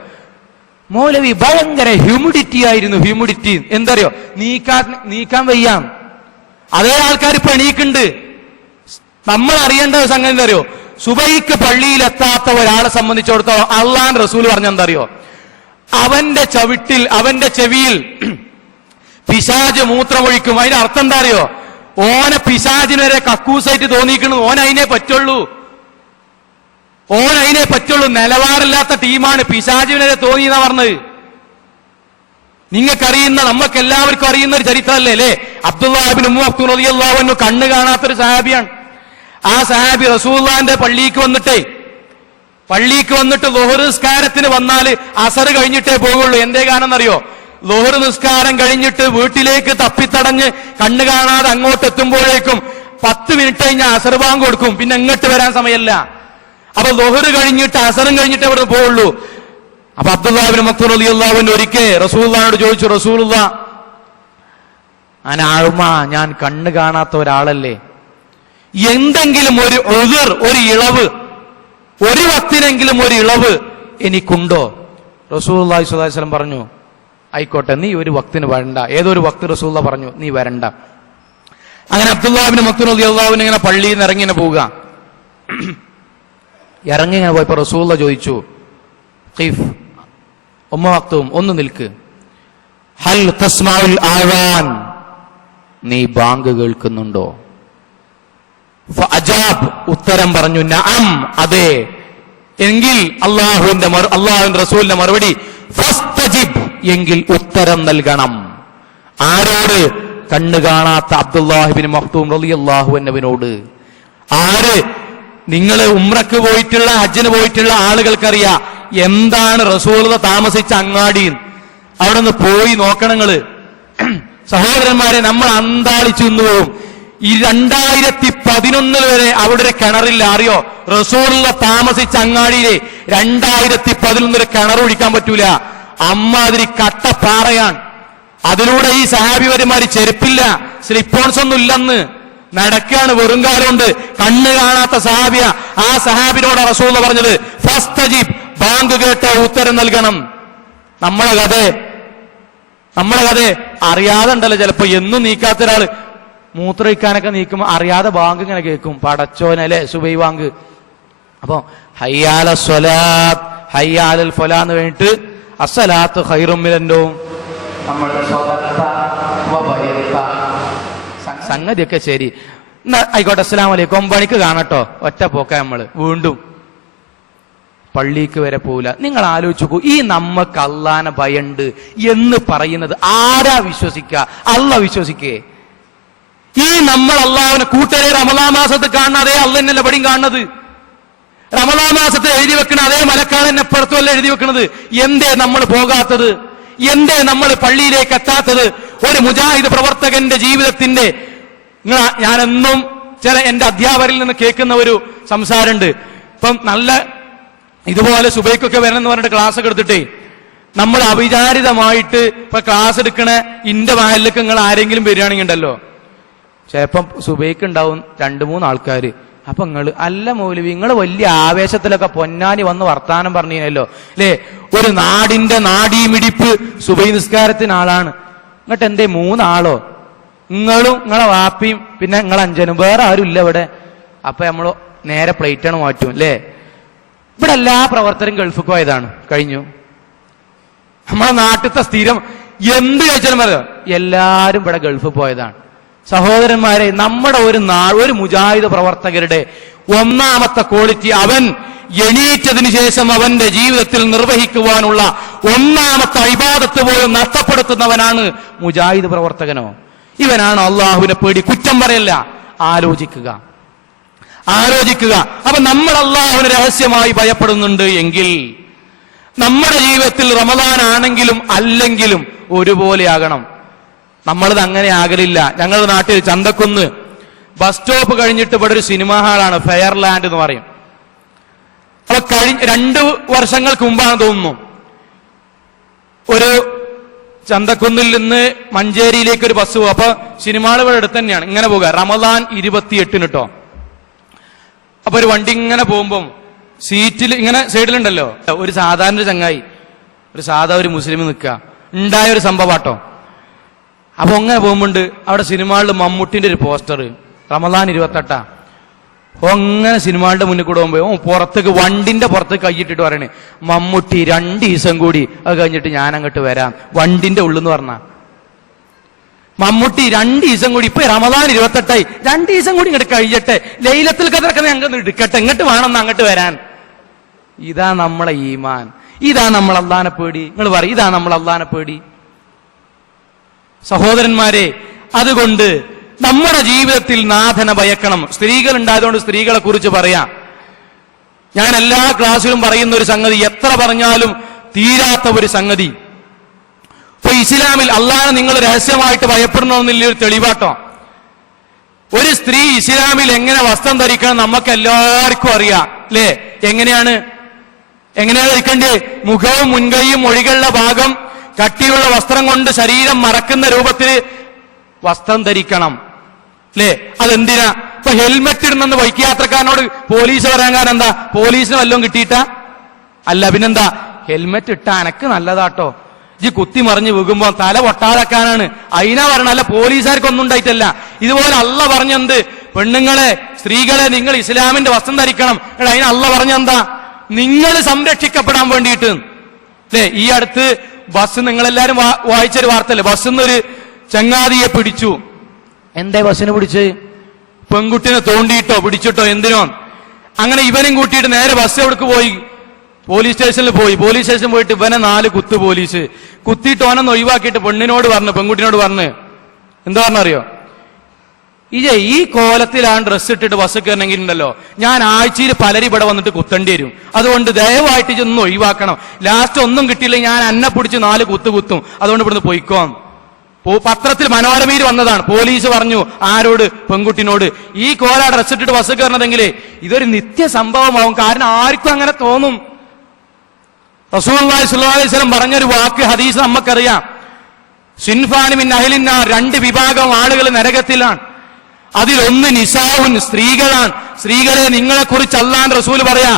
മൗലവി ഭയങ്കര ഹ്യൂമിഡിറ്റി ആയിരുന്നു, ഹ്യൂമിഡിറ്റി. എന്തറിയോ, നീക്കാൻ വയ്യാം. അതേ ആൾക്കാർ ഇപ്പൊ എണീക്കുന്നുണ്ട്. നമ്മൾ അറിയേണ്ട സംഗതി എന്തറിയോ, സുബൈക്ക് പള്ളിയിലെത്താത്ത ഒരാളെ സംബന്ധിച്ചിടത്തോളം അള്ളാൻ റസൂൽ പറഞ്ഞെന്തറിയോ, അവന്റെ ചെവിയിൽ പിശാച് മൂത്രമൊഴിക്കും. അതിന്റെ അർത്ഥം എന്താ അറിയോ, ഓനെ പിശാചിന് വരെ കക്കൂസായിട്ട് തോന്നിയിരിക്കുന്നത്, ഓൻ അതിനെ പറ്റുള്ളൂ. നിലവാരമില്ലാത്ത ടീമാണ്, പിശാചിനെ തോന്നിയെന്നാ പറഞ്ഞത്. നിങ്ങൾക്കറിയുന്ന, നമുക്ക് എല്ലാവർക്കും അറിയുന്ന ഒരു ചരിത്രമല്ലേ അല്ലേ, അബ്ദുല്ലാഹ് ഇബ്നു ഉമ്മ മക്തൂം റളിയല്ലാഹു അൻഹു കണ്ണ് കാണാത്തൊരു സഹാബിയാണ്. ആ സഹാബി റസൂലുള്ളാഹിന്റെ പള്ളിക്ക് വന്നിട്ട് ളുഹർ നിസ്കാരത്തിന് വന്നാല് അസർ കഴിഞ്ഞിട്ടേ പോകുള്ളൂ. എന്തേ കാരണം എന്നറിയോ, ളുഹർ നിസ്കാരം കഴിഞ്ഞിട്ട് വീട്ടിലേക്ക് തപ്പിത്തടഞ്ഞ് കണ്ണ് കാണാതെ അങ്ങോട്ട് എത്തുമ്പോഴേക്കും 10 മിനിറ്റ് കഴിഞ്ഞാൽ അസർ ബാങ്ക് കൊടുക്കും, പിന്നെ ഇങ്ങോട്ട് വരാൻ സമയമല്ല. അപ്പൊ ളുഹർ കഴിഞ്ഞിട്ട് അസറും കഴിഞ്ഞിട്ട് അവിടെ പോവുള്ളൂ. അപ്പൊ അബ്ദുല്ലാഹ് ഇബ്നു മക്തൂം റളിയല്ലാഹു അൻഹു ഒരിക്കൽ റസൂലുള്ളാഹിനോട് ചോദിച്ചു, റസൂലുള്ളാഹ്, ഞാൻ കണ്ണ് കാണാത്ത ഒരാളല്ലേ, എന്തെങ്കിലും ഒരു ഉദ്ർ, ഒരു ഇളവ്, ഒരു വക്തിനെങ്കിലും ഒരു ഇളവ് എനിക്കുണ്ടോ? റസൂലുള്ളാഹി സ്വല്ലല്ലാഹു അലൈഹി വസല്ലം പറഞ്ഞു, ആയിക്കോട്ടെ, നീ ഒരു വക്തിന് വരണ്ട. ഏതൊരു വക്ത് റസൂലുള്ളാഹി പറഞ്ഞു, നീ വരണ്ട. അങ്ങനെ അബ്ദുല്ലാഹ് ഇബ്നു മക്തൂം റളിയല്ലാഹു അൻഹു ഇങ്ങനെ പള്ളിയിൽ നിന്ന് ഇറങ്ങി പോവുക. ഇറങ്ങി ഇങ്ങനെ പോയപ്പോ റസൂലുള്ളാഹി ചോദിച്ചു, ഖിഫ്, ഉമ്മ മക്തൂം, ഒന്ന് നിൽക്ക്. ഹൽ തസ്മഉൽ ആവാൻ, നീ ബാങ്ക് കേൾക്കുന്നുണ്ടോ? ഫഅജാബ്, ഉത്തരം പറഞ്ഞു, നഅം, അതെ. എങ്കിൽ അല്ലാഹുവിന്റെ റസൂലിന്റെ മറുപടി, ഫസ്തജിബ്, എങ്കിൽ ഉത്തരം നൽകണം. ആരോട്? കണ്ണ് കാണാത്ത അബ്ദുല്ലാഹ് ഇബ്നു മക്തൂം റളിയല്ലാഹു അൻഹുവിനോട്. ആര്? നിങ്ങൾ ഉംറക്ക് പോയിട്ടുള്ള ഹജ്ജിന് പോയിട്ടുള്ള ആളുകൾക്കറിയാം എന്താണ് റസൂലുള്ളാഹി താമസിച്ച അങ്ങാടി. അവിടെ നിന്ന് പോയി നോക്കണങ്ങള്. സഹോദരന്മാരെ, നമ്മൾ അന്താളിച്ചു നിന്ന് പോകും. ഈ 2011 വരെ അവിടെ ഒരു കിണറില്ല. അറിയോ? റസൂലുള്ളാഹി താമസിച്ച അങ്ങാടിയിലെ 2011 ഒരു കിണർ കുടിക്കാൻ പറ്റൂല. അമ്മാതിരി കട്ടപ്പാറയാണ്. അതിലൂടെ ഈ സഹാബിവര്യന്മാര് ചെരുപ്പില്ല, സ്ലിപ്പോൺസ് ഒന്നും ഇല്ലെന്ന് നടക്കുകയാണ്, വെറും കാലുകൊണ്ട്. കണ്ണ് കാണാത്ത സഹാബിയ. ആ സഹാബിനോട് റസൂലുള്ളാഹി പറഞ്ഞത് ഫസ്തജിബ്, ബാങ്ക് കേട്ട് ഉത്തരം നൽകണം. നമ്മളെ കഥ അറിയാതെ ഉണ്ടല്ലോ ചിലപ്പോ. എന്നും നീക്കാത്ത ഒരാള് മൂത്രയിക്കാനൊക്കെ നീക്കുമ്പോ അറിയാതെ ബാങ്ക് ഇങ്ങനെ കേൾക്കും. പടച്ചോനല്ലേ സുബൈ ബാങ്ക്. അപ്പൊ ഹയ്യാല സ്വലാത്ത് ഹയ്യാലൽ ഫലാ എന്ന് വേണ്ടിട്ട് അസ്സലാത്തു ഖൈറും മിനൻ നൗം. സംഗതിയൊക്കെ ശരി, ആയിക്കോട്ടെ, അസ്സലാമു അലൈക്കും, 9 മണിക്ക് കാണട്ടോ. ഒറ്റ പോക്ക നമ്മള് വീണ്ടും പള്ളിക്ക് വരെ പോവില്ല. നിങ്ങൾ ആലോചിച്ചു നോക്കൂ, ഈ നമ്മക്ക് അള്ളാനെ ഭയണ്ട് എന്ന് പറയുന്നത് ആരാ വിശ്വസിക്കുക? അള്ളാഹ് വിശ്വസിക്കേ? ഈ നമ്മൾ അള്ളാഹുവിനെ കൂട്ടരെ റമദാൻ മാസത്ത് കാണാതെ അള്ളാഹ് എന്നല്ല എവിടെയും കാണുന്നത്. റമദാൻ മാസത്തെ എഴുതി വെക്കണ അതേ മലക്കാണ് എന്നെ പുറത്തുമല്ല എഴുതി വെക്കുന്നത്. എന്തേ നമ്മൾ പോകാത്തത്? എന്തേ നമ്മൾ പള്ളിയിലേക്ക് എത്താത്തത്? ഒരു മുജാഹിദ് പ്രവർത്തകന്റെ ജീവിതത്തിന്റെ ഞാനെന്നും ചില എന്റെ അധ്യാപകരിൽ നിന്ന് കേൾക്കുന്ന ഒരു സംസാരമുണ്ട്. ഇപ്പം നല്ല ഇതുപോലെ സുബൈക്കൊക്കെ വരണം എന്ന് പറഞ്ഞിട്ട് ക്ലാസ് ഒക്കെ എടുത്തിട്ടേ നമ്മൾ അവിചാരിതമായിട്ട് ഇപ്പൊ ക്ലാസ് എടുക്കണ ഇന്റെ വാലിലേക്ക് നിങ്ങൾ ആരെങ്കിലും വരികയാണെങ്കിൽ ഉണ്ടല്ലോ, ചിലപ്പം സുബൈക്ക് ഉണ്ടാവും 2-3 ആൾക്കാർ. അപ്പൊ നിങ്ങൾ അല്ല മൗലവി, നിങ്ങൾ വലിയ ആവേശത്തിലൊക്കെ പൊന്നാനി വന്ന് വർത്താനം പറഞ്ഞല്ലോ അല്ലേ? ഒരു നാടിന്റെ നാടീമിടിപ്പ് സുബൈ നിസ്കാരത്തിന് ആളാണ്. എന്നിട്ട് എന്തേ 3 ആളോ? നിങ്ങളും നിങ്ങളെ വാപ്പിയും പിന്നെ നിങ്ങൾ 5 വേറെ ആരും ഇല്ല ഇവിടെ. അപ്പൊ നമ്മൾ നേരെ പ്ലേറ്റാണ് മാറ്റും അല്ലേ? ഇവിടെ എല്ലാ പ്രവർത്തകരും ഗൾഫിൽ പോയതാണ്. കഴിഞ്ഞു. നമ്മളെ നാട്ടിലത്തെ സ്ഥിരം എന്ത് കഴിച്ചാലും പറയാം എല്ലാരും ഇവിടെ ഗൾഫിൽ പോയതാണ്. സഹോദരന്മാരെ, നമ്മുടെ ഒരു മുജാഹിദ് പ്രവർത്തകരുടെ ഒന്നാമത്തെ ക്വാളിറ്റി, അവൻ എണീറ്റതിനു ശേഷം അവന്റെ ജീവിതത്തിൽ നിർവഹിക്കുവാനുള്ള ഒന്നാമത്തെ ഇബാദത്ത് പോലും നഷ്ടപ്പെടുത്തുന്നവനാണ് മുജാഹിദ് പ്രവർത്തകനോ. ഇവനാണ് അള്ളാഹുവിനെ പേടി. കുറ്റം പറയല്ല, ആലോചിക്കുക. അപ്പൊ നമ്മൾ അള്ളാഹുവിനെ രഹസ്യമായി ഭയപ്പെടുന്നുണ്ട് എങ്കിൽ നമ്മുടെ ജീവിതത്തിൽ റമദാൻ ആണെങ്കിലും അല്ലെങ്കിലും ഒരുപോലെയാകണം. നമ്മളത് അങ്ങനെ ആകലില്ല. ഞങ്ങളുടെ നാട്ടിൽ ചന്തക്കുന്ന് ബസ് സ്റ്റോപ്പ് കഴിഞ്ഞിട്ട് ഇവിടെ ഒരു സിനിമാ ഹാളാണ്, ഫെയർലാൻഡ് എന്ന് പറയും. അപ്പൊ 2 വർഷങ്ങൾക്ക് മുമ്പാണ് തോന്നുന്നു, ഒരു ചന്തക്കുന്നിൽ നിന്ന് മഞ്ചേരിയിലേക്ക് ഒരു ബസ് പോകും. അപ്പൊ സിനിമാൾ ഇവിടെ അടുത്ത് തന്നെയാണ്. ഇങ്ങനെ പോകുക റമദാൻ 28 കേട്ടോ. അപ്പൊ ഒരു വണ്ടി ഇങ്ങനെ പോകുമ്പം സീറ്റിൽ ഇങ്ങനെ സൈഡിലുണ്ടല്ലോ ഒരു സാധാരണ ചങ്ങായി, ഒരു മുസ്ലിം നിൽക്കുക. ഉണ്ടായ ഒരു സംഭവാട്ടോ. അപ്പൊ അങ്ങനെ പോകുമ്പോണ്ട് അവിടെ സിനിമകളിൽ മമ്മൂട്ടിന്റെ ഒരു പോസ്റ്റർ, റമദാൻ 28. അങ്ങനെ സിനിമകളുടെ മുന്നിൽ കൂടെ പോകുമ്പോ പുറത്തേക്ക് വണ്ടിന്റെ പുറത്തേക്ക് കൈയിട്ടിട്ട് പറയണേ, മമ്മൂട്ടി 2 ദിവസം കൂടി അത് കഴിഞ്ഞിട്ട് ഞാൻ അങ്ങോട്ട് വരാം. വണ്ടിന്റെ ഉള്ളെന്ന് പറഞ്ഞ മമ്മൂട്ടി 2 ദിവസം കൂടി, ഇപ്പൊ റമദാൻ 28 2 ദിവസം കൂടി ഇങ്ങോട്ട് കഴിയട്ടെ, ലൈലത്തുൽ ഖദറൊക്കെ ഞങ്ങൾ എടുക്കട്ടെ, ഇങ്ങോട്ട് വേണമെന്ന് അങ്ങോട്ട് വരാൻ. ഇതാ നമ്മളെ ഈമാൻ, ഇതാ നമ്മൾ അള്ളാനെ പേടി. നിങ്ങൾ പറയും, ഇതാ നമ്മൾ അള്ളാനെ പേടി. സഹോദരന്മാരെ, അതുകൊണ്ട് നമ്മുടെ ജീവിതത്തിൽ നാഥനെ ഭയക്കണം. സ്ത്രീകൾ ഉണ്ടായതുകൊണ്ട് സ്ത്രീകളെ കുറിച്ച് പറയാം. ഞാൻ എല്ലാ ക്ലാസ്സിലും പറയുന്ന ഒരു സംഗതി, എത്ര പറഞ്ഞാലും തീരാത്ത ഒരു സംഗതി. ഇപ്പൊ ഇസ്ലാമിൽ അള്ളാഹനെ നിങ്ങൾ രഹസ്യമായിട്ട് ഭയപ്പെടണമെന്നില്ല ഒരു തെളിവാട്ടോ. ഒരു സ്ത്രീ ഇസ്ലാമിൽ എങ്ങനെ വസ്ത്രം ധരിക്കണം നമുക്ക് എല്ലാവർക്കും അറിയാം അല്ലേ? എങ്ങനെയാണ് ധരിക്കേണ്ടത്? മുഖവും മുൻകൈയും മൊഴികളുടെ ഭാഗം കട്ടിയുള്ള വസ്ത്രം കൊണ്ട് ശരീരം മറക്കുന്ന രൂപത്തിൽ വസ്ത്രം ധരിക്കണം അല്ലേ? അതെന്തിനാ? ഇപ്പൊ ഹെൽമെറ്റ് ഇടുന്നെന്ന് ബൈക്ക് യാത്രക്കാരനോട് പോലീസ് പറയാൻ കാരണം എന്താ? പോലീസിന് വല്ലതും കിട്ടിയിട്ടാ? അല്ല, പിന്നെന്താ? ഹെൽമെറ്റ് ഇട്ടാ എനക്ക് നല്ലതാട്ടോ, ഈ കുത്തി മറിഞ്ഞ് വീകുമ്പോ തല പൊട്ടാതാക്കാനാണ്. അതിനാ പറയണ, അല്ല പോലീസുകാർക്കൊന്നും ഉണ്ടായിട്ടല്ല. ഇതുപോലെ അള്ള പറഞ്ഞെന്ത്? പെണ്ണുങ്ങളെ, സ്ത്രീകളെ നിങ്ങൾ ഇസ്ലാമിന്റെ വസ്ത്രം ധരിക്കണം. അതിന് അള്ള പറഞ്ഞെന്താ? നിങ്ങൾ സംരക്ഷിക്കപ്പെടാൻ വേണ്ടിയിട്ട് അല്ലേ? ഈ അടുത്ത് ബസ്, നിങ്ങളെല്ലാരും വായിച്ചൊരു വാർത്തല്ലേ, ബസ്സിന്നൊരു ചങ്ങാതിയെ പിടിച്ചു. എന്തേ ബസ്സിന് പിടിച്ച്? പെൺകുട്ടിനെ തോണ്ടിയിട്ടോ പിടിച്ചിട്ടോ എന്തിനോ? അങ്ങനെ ഇവനും കൂട്ടിയിട്ട് നേരെ ബസ് എവിടേക്ക് പോയി? പോലീസ് സ്റ്റേഷനിൽ പോയി. പോലീസ് സ്റ്റേഷനിൽ പോയിട്ട് ഇവനെ 4 കുത്ത് പോലീസ് കുത്തിയിട്ട് ഓനൊന്ന് ഒഴിവാക്കിയിട്ട് പെണ്ണിനോട് പറഞ്ഞു, പെൺകുട്ടിനോട് പറഞ്ഞു, എന്താ പറഞ്ഞറിയോ? ഈ കോലത്തിലാണ് ഡ്രസ്സ് ഇട്ടിട്ട് ബസ് കയറണമെങ്കിൽ ഉണ്ടല്ലോ, ഞാൻ ആഴ്ചയിൽ പലരും ഇവിടെ വന്നിട്ട് കുത്തേണ്ടി വരും. അതുകൊണ്ട് ദയവായിട്ട് ഇതൊന്നും ഒഴിവാക്കണം. ലാസ്റ്റ് ഒന്നും കിട്ടിയില്ല, ഞാൻ അന്നെ പിടിച്ച് 4 കുത്തും. അതുകൊണ്ട് ഇവിടുന്ന് പോയിക്കോം. പത്രത്തിൽ മനോരമയിൽ വന്നതാണ്. പോലീസ് പറഞ്ഞു ആരോട്? പെൺകുട്ടിനോട്. ഈ കോല ഡ്രസ് ഇട്ടിട്ട് ബസ് കയറണമെങ്കിൽ ഇതൊരു നിത്യ സംഭവമാവും. കാരണം ആർക്കും അങ്ങനെ തോന്നും. റസൂലുള്ളാഹി സ്വല്ലല്ലാഹു അലൈഹി വസല്ലം പറഞ്ഞൊരു വാക്ക് ഹദീസ് നമുക്കറിയാം. സിൻഫാനി മിൻ അഹ്ലിന്നാർ, 2 വിഭാഗം ആളുകൾ നരകത്തിലാണ്. അതിലൊന്ന് നിസാഉൻ, സ്ത്രീകളാണ്. സ്ത്രീകളെ നിങ്ങളെ കുറിച്ച് അല്ലാഹുവിന്റെ റസൂൽ പറയാ,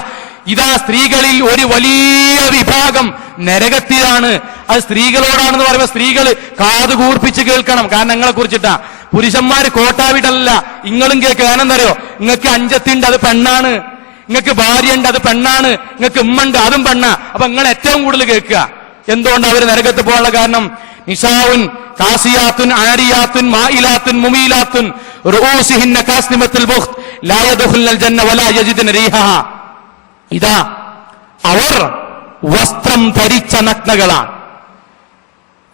ഇതാ സ്ത്രീകളിൽ ഒരു വലിയ വിഭാഗം നരകത്തിലാണ്. അത് സ്ത്രീകളോടാണെന്ന് പറയുമ്പോൾ സ്ത്രീകൾ കാത് കൂർപ്പിച്ച് കേൾക്കണം. കാരണം നിങ്ങളെ കുറിച്ചിട്ടാ. പുരുഷന്മാര് കോട്ടാവിടല്ല, നിങ്ങളും കേൾക്കുക. കാരണം എന്താ അറിയോ? നിങ്ങൾക്ക് അഞ്ചത്തിണ്ട്, അത് പെണ്ണാണ്. നിങ്ങൾക്ക് ഭാര്യയുണ്ട്, അത് പെണ്ണാണ്. നിങ്ങൾക്ക് ഉമ്മുണ്ട്, അതും പെണ്ണാ. അപ്പൊ നിങ്ങൾ ഏറ്റവും കൂടുതൽ കേൾക്കുക. എന്തുകൊണ്ട് അവര് നരകത്ത് പോകാനുള്ള കാരണം? നിസാഉൻ കാസിയാത്തുൻ ആരിയാത്തുൻ മായിലാത്തുൻ മുമീലാത്തുൻ റൂസിഹിന്ന കാസ്നിമത്തുൽ ബുഖ്ത് ലാ യദ്ഖുലുൽ ജന്ന വലാ യജിദുന റീഹഹ. ഇതാ അവർ വസ്ത്രം ധരിച്ച നഗ്നകളാണ്.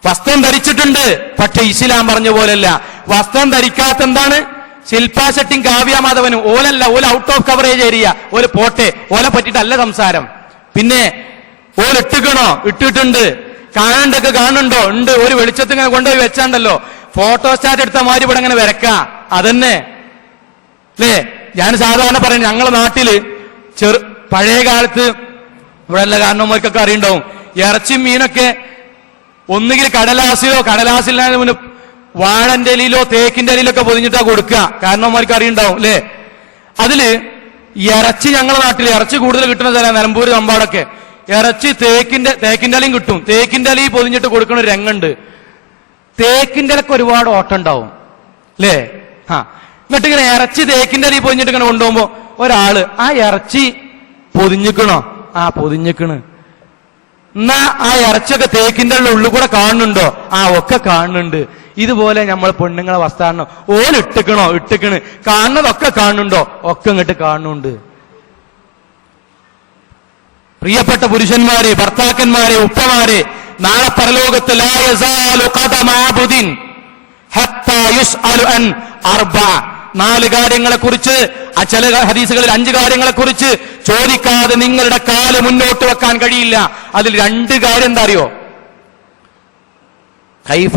വസ്ത്രം ധരിച്ചിട്ടുണ്ട്, പക്ഷെ ഇസ്ലാം പറഞ്ഞ പോലല്ല. വസ്ത്രം ധരിക്കാത്ത എന്താണ്? ശില്പാ ശെട്ടിയും കാവ്യ മാധവനും. ഓലല്ല, ഓല ഔട്ട് ഓഫ് കവറേജ് ഏരിയ. ഓല പോട്ടെ, ഓലെ പറ്റിയിട്ടല്ല സംസാരം. പിന്നെ ഓല ഇട്ടിക്കണോ? ഇട്ടിട്ടുണ്ട്. കാണണ്ടൊക്കെ കാണുന്നുണ്ടോ? ഉണ്ട്. ഒരു വെളിച്ചത്തിൽ ഇങ്ങനെ കൊണ്ടുപോയി വെച്ചാണ്ടല്ലോ, ഫോട്ടോസ്റ്റാറ്റ് എടുത്ത മാതിരി ഇവിടെ ഇങ്ങനെ വരക്ക. അതന്നെ അല്ലേ ഞാൻ സാധാരണ പറയുന്നത്. ഞങ്ങളെ നാട്ടില് പഴയ കാലത്ത് ഇവിടെ എല്ലാ കാരണന്മാർക്കൊക്കെ അറിയണ്ടാവും, ഇറച്ചി മീനൊക്കെ ഒന്നുകിൽ കടലാസില്ലാതെ മുന്നേ വാഴന്റെ ഇലയിലോ തേക്കിന്റെ ഇലയിലൊക്കെ പൊതിഞ്ഞിട്ടാ കൊടുക്കുക. കാരണന്മാർക്ക് അറിയണ്ടാവും അല്ലേ. അതില് ഇറച്ചി ഞങ്ങളുടെ നാട്ടിൽ ഇറച്ചി കൂടുതൽ കിട്ടുന്ന സ്ഥലം നിലമ്പൂര് തമ്പാടൊക്കെ. ഇറച്ചി തേക്കിന്റെ ഇലയും കിട്ടും. തേക്കിന്റെ ഇലയിൽ പൊതിഞ്ഞിട്ട് കൊടുക്കുന്ന ഒരു രംഗുണ്ട്. തേക്കിന്റെ ഇലക്ക് ഒരുപാട് ഓട്ടം ഉണ്ടാവും അല്ലേ. എന്നിട്ട് ഇങ്ങനെ ഇറച്ചി തേക്കിന്റെ ഇലയിൽ പൊതിഞ്ഞിട്ട് ഇങ്ങനെ കൊണ്ടുപോകുമ്പോ ഒരാള് ആ ഇറച്ചി പൊതിഞ്ഞിക്കണോ? പൊതിഞ്ഞിക്കണ്. എന്നാ ആ ഇറച്ചിയൊക്കെ തേക്കിന്റെ ഉള്ളിൽ കൂടെ കാണുന്നുണ്ടോ? ഒക്കെ കാണുന്നുണ്ട്. ഇതുപോലെ നമ്മൾ പെണ്ണുങ്ങളെ വസ്ത്രം ഓലിട്ടിക്കണോ? ഇട്ടിക്കണ്. കാണുന്നതൊക്കെ കാണുന്നുണ്ടോ? ഒക്കെ ഇങ്ങോട്ട് കാണുന്നുണ്ട്. പ്രിയപ്പെട്ട പുരുഷന്മാരെ, ഭർത്താക്കന്മാരെ, ഉപ്പമാരെ, നാളെ പരലോകത്ത് ലാ യസാലു ഖദമ അബ്ദിൻ ഹത്താ യുസ്അലു അൻ അർബഅ, 4 കാര്യങ്ങളെ കുറിച്ച്, ചില ഹദീസുകളിൽ 5 കാര്യങ്ങളെ കുറിച്ച് ചോദിക്കാതെ നിങ്ങളുടെ കാല് മുന്നോട്ട് വെക്കാൻ കഴിയില്ല. അതിൽ 2 കാര്യം എന്താ അറിയോ? കൈഫ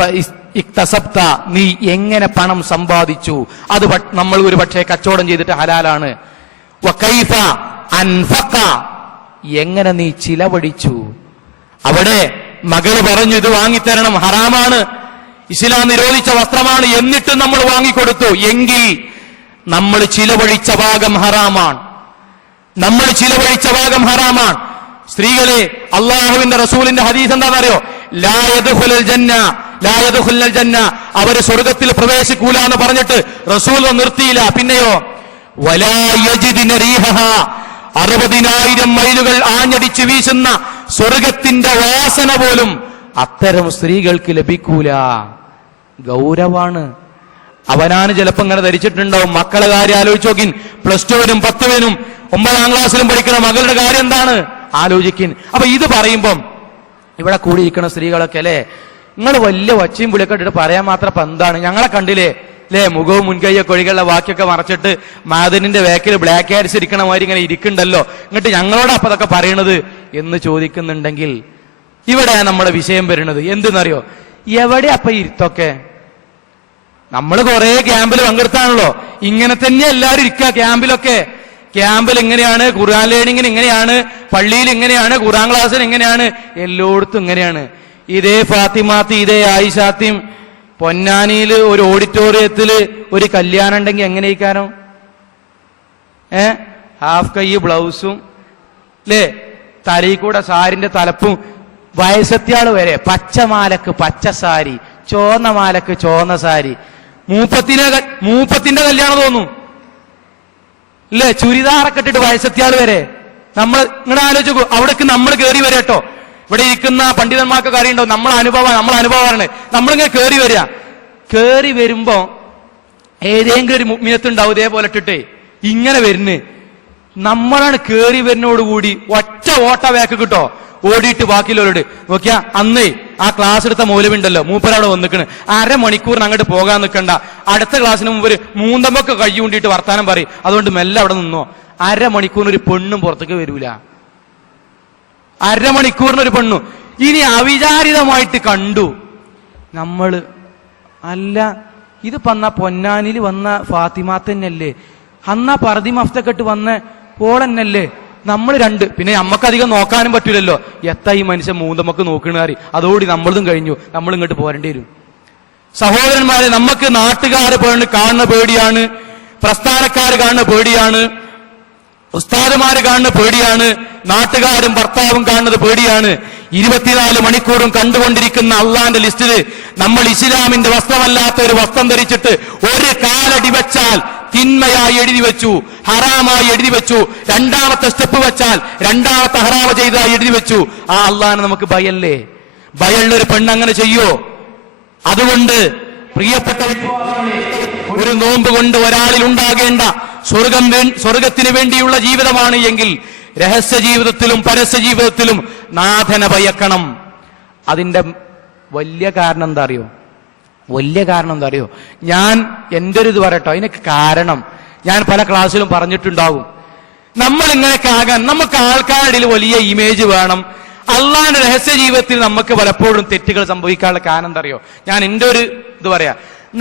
ഇക്തസബ്ത, നീ എങ്ങനെ പണം സമ്പാദിച്ചു. അത് നമ്മൾ ഒരു പക്ഷേ കച്ചവടം ചെയ്തിട്ട് ഹലാലാണ്. വകൈഫ അൻഫഖ, എങ്ങനെ നീ ചിലവഴിച്ചു. അവിടെ മകള് പറഞ്ഞു ഇത് വാങ്ങിത്തരണം, ഹറാമാണ്, ഇസ്ലാം നിരോധിച്ച വസ്ത്രമാണ്, എന്നിട്ടും നമ്മൾ വാങ്ങിക്കൊടുത്തു എങ്കിൽ നമ്മൾ ചിലവഴിച്ച ഭാഗം ഹറാമാണ്. സ്ത്രീകളെ, അള്ളാഹുവിന്റെ റസൂലിന്റെ ഹദീസ് എന്താണെന്നറിയോ? ലാ യദ്ഖുലുൽ ജന്ന, അവര് സ്വർഗത്തിൽ പ്രവേശിക്കൂല എന്ന് പറഞ്ഞിട്ട് റസൂൽ നിർത്തിയില്ല. പിന്നെയോ വലാ യജിദിന റീഹഹ, 60,000 മൈലുകൾ ആഞ്ഞടിച്ച് വീശുന്ന സ്വർഗത്തിന്റെ വാസന പോലും അത്തരം സ്ത്രീകൾക്ക് ലഭിക്കൂല. ഗൗരവാണ്. അവനാണ് ചിലപ്പോ ഇങ്ങനെ ധരിച്ചിട്ടുണ്ടാവും. മക്കളെ കാര്യം ആലോചിച്ച് നോക്കിൻ. +2-നും 10-നും 9ാം ക്ലാസ്സിലും പഠിക്കുന്ന മകളുടെ കാര്യം എന്താണ് ആലോചിക്കിൻ. അപ്പൊ ഇത് പറയുമ്പം ഇവിടെ കൂടിയിരിക്കുന്ന സ്ത്രീകളൊക്കെ അല്ലെ, നിങ്ങൾ വലിയ ഒച്ചയും പുളിയൊക്കെ ഇട്ടിട്ട് പറയാൻ മാത്രം ഇപ്പൊ എന്താണ്? ഞങ്ങളെ കണ്ടില്ലേ അല്ലെ, മുഖവും മുൻകൈയൊക്കെ ഒഴികളുടെ വാക്കിയൊക്കെ മറച്ചിട്ട് മാദനിന്റെ വേക്കിൽ ബ്ലാക്ക് ഹാറ്റ്സ് ഇരിക്കണ മാതിരി ഇങ്ങനെ ഇരിക്കുന്നുണ്ടല്ലോ, എന്നിട്ട് ഞങ്ങളോട് അപ്പൊ അതൊക്കെ പറയണത് എന്ന് ചോദിക്കുന്നുണ്ടെങ്കിൽ ഇവിടെ നമ്മുടെ വിഷയം വരുന്നത് എന്തെന്നറിയോ? എവിടെ അപ്പൊ ഇരുത്തൊക്കെ? നമ്മൾ കുറെ ക്യാമ്പിൽ പങ്കെടുത്താണല്ലോ. ഇങ്ങനെ തന്നെ എല്ലാവരും ഇരിക്കുക ക്യാമ്പിലൊക്കെ. ക്യാമ്പിൽ ഇങ്ങനെയാണ്, ഖുർആൻ ലേണിങ്ങിന് ഇങ്ങനെയാണ്, പള്ളിയിൽ ഇങ്ങനെയാണ്, ഖുർആൻ ക്ലാസ്സിൽ ഇങ്ങനെയാണ്, എല്ലായിടത്തും ഇങ്ങനെയാണ്. ഇതേ ഫാത്തിമാത്തി, ഇതേ ആയിഷാത്തിയും പൊന്നാനിയിൽ ഒരു ഓഡിറ്റോറിയത്തില് ഒരു കല്യാണം ഉണ്ടെങ്കിൽ എങ്ങനെ ഇരിക്കാനോ? ഹാഫ് കൈ ബ്ലൗസും അല്ലേ, തലയിൽ കൂടെ സാരിന്റെ തലപ്പും, വയസ്സത്തിയാള് വരെ പച്ചമാലക്ക് പച്ച സാരി, ചോന്ന മാലക്ക് ചോന്ന സാരി. മൂപ്പത്തിന്റെ കല്യാണം തോന്നും അല്ലേ, ചുരിദാറൊക്കെ ഇട്ടിട്ട് വയസ്സത്തിയാള് വരെ. നമ്മൾ ഇങ്ങനെ ആലോചിക്കൂ, അവിടേക്ക് നമ്മൾ കയറി വരാ കേട്ടോ. ഇവിടെ ഇരിക്കുന്ന പണ്ഡിതന്മാർക്കൊക്കെ അറിയണ്ടോ നമ്മളെ അനുഭവമാണ്. നമ്മളിങ്ങനെ കയറി വരുമ്പോ ഏതെങ്കിലും ഒരു മുഅ്മിനത്തുണ്ടാവും ഇതേപോലെ ഇട്ടിട്ട് ഇങ്ങനെ വരുന്ന്. നമ്മളാണ് കയറി വരുന്നോടുകൂടി ഒറ്റ ഓട്ട വേക്ക് കിട്ടോ. ഓടിയിട്ട് ബാക്കിയുള്ളവരോട് നോക്കിയാ അന്നേ ആ ക്ലാസ് എടുത്ത മൗലവിണ്ടല്ലോ മൂപ്പരവിടെ വന്നിക്കണ്, അരമണിക്കൂറിന് അങ്ങോട്ട് പോകാൻ നിൽക്കണ്ട, അടുത്ത ക്ലാസ്സിന് മുമ്പ് ഒരു മൂന്നമ്പൊക്കെ കൈ കൊണ്ടിട്ട് വർത്താനം പറയും, അതുകൊണ്ട് മെല്ലെ അവിടെ നിന്നോ. അരമണിക്കൂറിന് ഒരു പെണ്ണും പുറത്തേക്ക് വരൂല, അരമണിക്കൂറിനൊരു പെണ്ണു. ഇനി അവിചാരിതമായിട്ട് കണ്ടു നമ്മള്, അല്ല ഇതിപ്പോ അന്നാ പൊന്നാനിൽ വന്ന ഫാത്തിമാത്തന്നല്ലേ, അന്നാ പർദി മഫ്തക്കെട്ട് വന്ന പോളന്നല്ലേ, നമ്മൾ രണ്ട്. പിന്നെ നമ്മക്കധികം നോക്കാനും പറ്റൂലല്ലോ, എത്താ ഈ മനുഷ്യൻ മൂന്നമ്മക്ക് നോക്കണാറി, അതോടി നമ്മളതും കഴിഞ്ഞു, നമ്മൾ ഇങ്ങോട്ട് പോരേണ്ടി വരും. സഹോദരന്മാരെ, നമുക്ക് നാട്ടുകാരെ കാണുന്ന പേടിയാണ്, പ്രസ്ഥാനക്കാര് കാണുന്ന പേടിയാണ്, ഉസ്താദുമാര് കാണുന്ന പേടിയാണ്, നാട്ടുകാരും ഭർത്താവും കാണുന്നത് പേടിയാണ്. 24 മണിക്കൂറും കണ്ടുകൊണ്ടിരിക്കുന്ന അള്ളാന്റെ ലിസ്റ്റില് നമ്മൾ ഇസ്ലാമിന്റെ വസ്ത്രമല്ലാത്ത ഒരു വസ്ത്രം ധരിച്ചിട്ട് ഒരു കാലടി വെച്ചാൽ തിന്മയായി എഴുതി വെച്ചു, ഹറാമായി എഴുതി വെച്ചു. രണ്ടാമത്തെ സ്റ്റെപ്പ് വെച്ചാൽ രണ്ടാമത്തെ ഹറാമ ചെയ്തതായി എഴുതി വെച്ചു. ആ അള്ളാനെ നമുക്ക് ഭയല്ലേ? ഭയമുള്ളൊരു പെണ്ണ് അങ്ങനെ ചെയ്യോ? അതുകൊണ്ട് പ്രിയപ്പെട്ട ഒരു നോമ്പ് കൊണ്ട് ഒരാളിൽ ഉണ്ടാകേണ്ട സ്വർഗത്തിന് വേണ്ടിയുള്ള ജീവിതമാണ് എങ്കിൽ രഹസ്യ ജീവിതത്തിലും പരസ്യ ജീവിതത്തിലും നാഥനെ ഭയക്കണം. അതിന്റെ വലിയ കാരണം എന്താ അറിയോ? ഞാൻ എൻ്റെ ഒരു ഇത് പറയട്ടോ, അതിനൊക്കെ കാരണം ഞാൻ പല ക്ലാസ്സിലും പറഞ്ഞിട്ടുണ്ടാവും. നമ്മൾ ഇങ്ങനെയൊക്കെ ആകാൻ നമുക്ക് ആൾക്കാരുടെ ഇടയിൽ വലിയ ഇമേജ് വേണം. അള്ളാന്റെ രഹസ്യ ജീവിതത്തിൽ നമുക്ക് പലപ്പോഴും തെറ്റുകൾ സംഭവിക്കാനുള്ള കാരണം എന്താ അറിയോ? ഞാൻ എൻ്റെ ഒരു ഇത് പറയാ,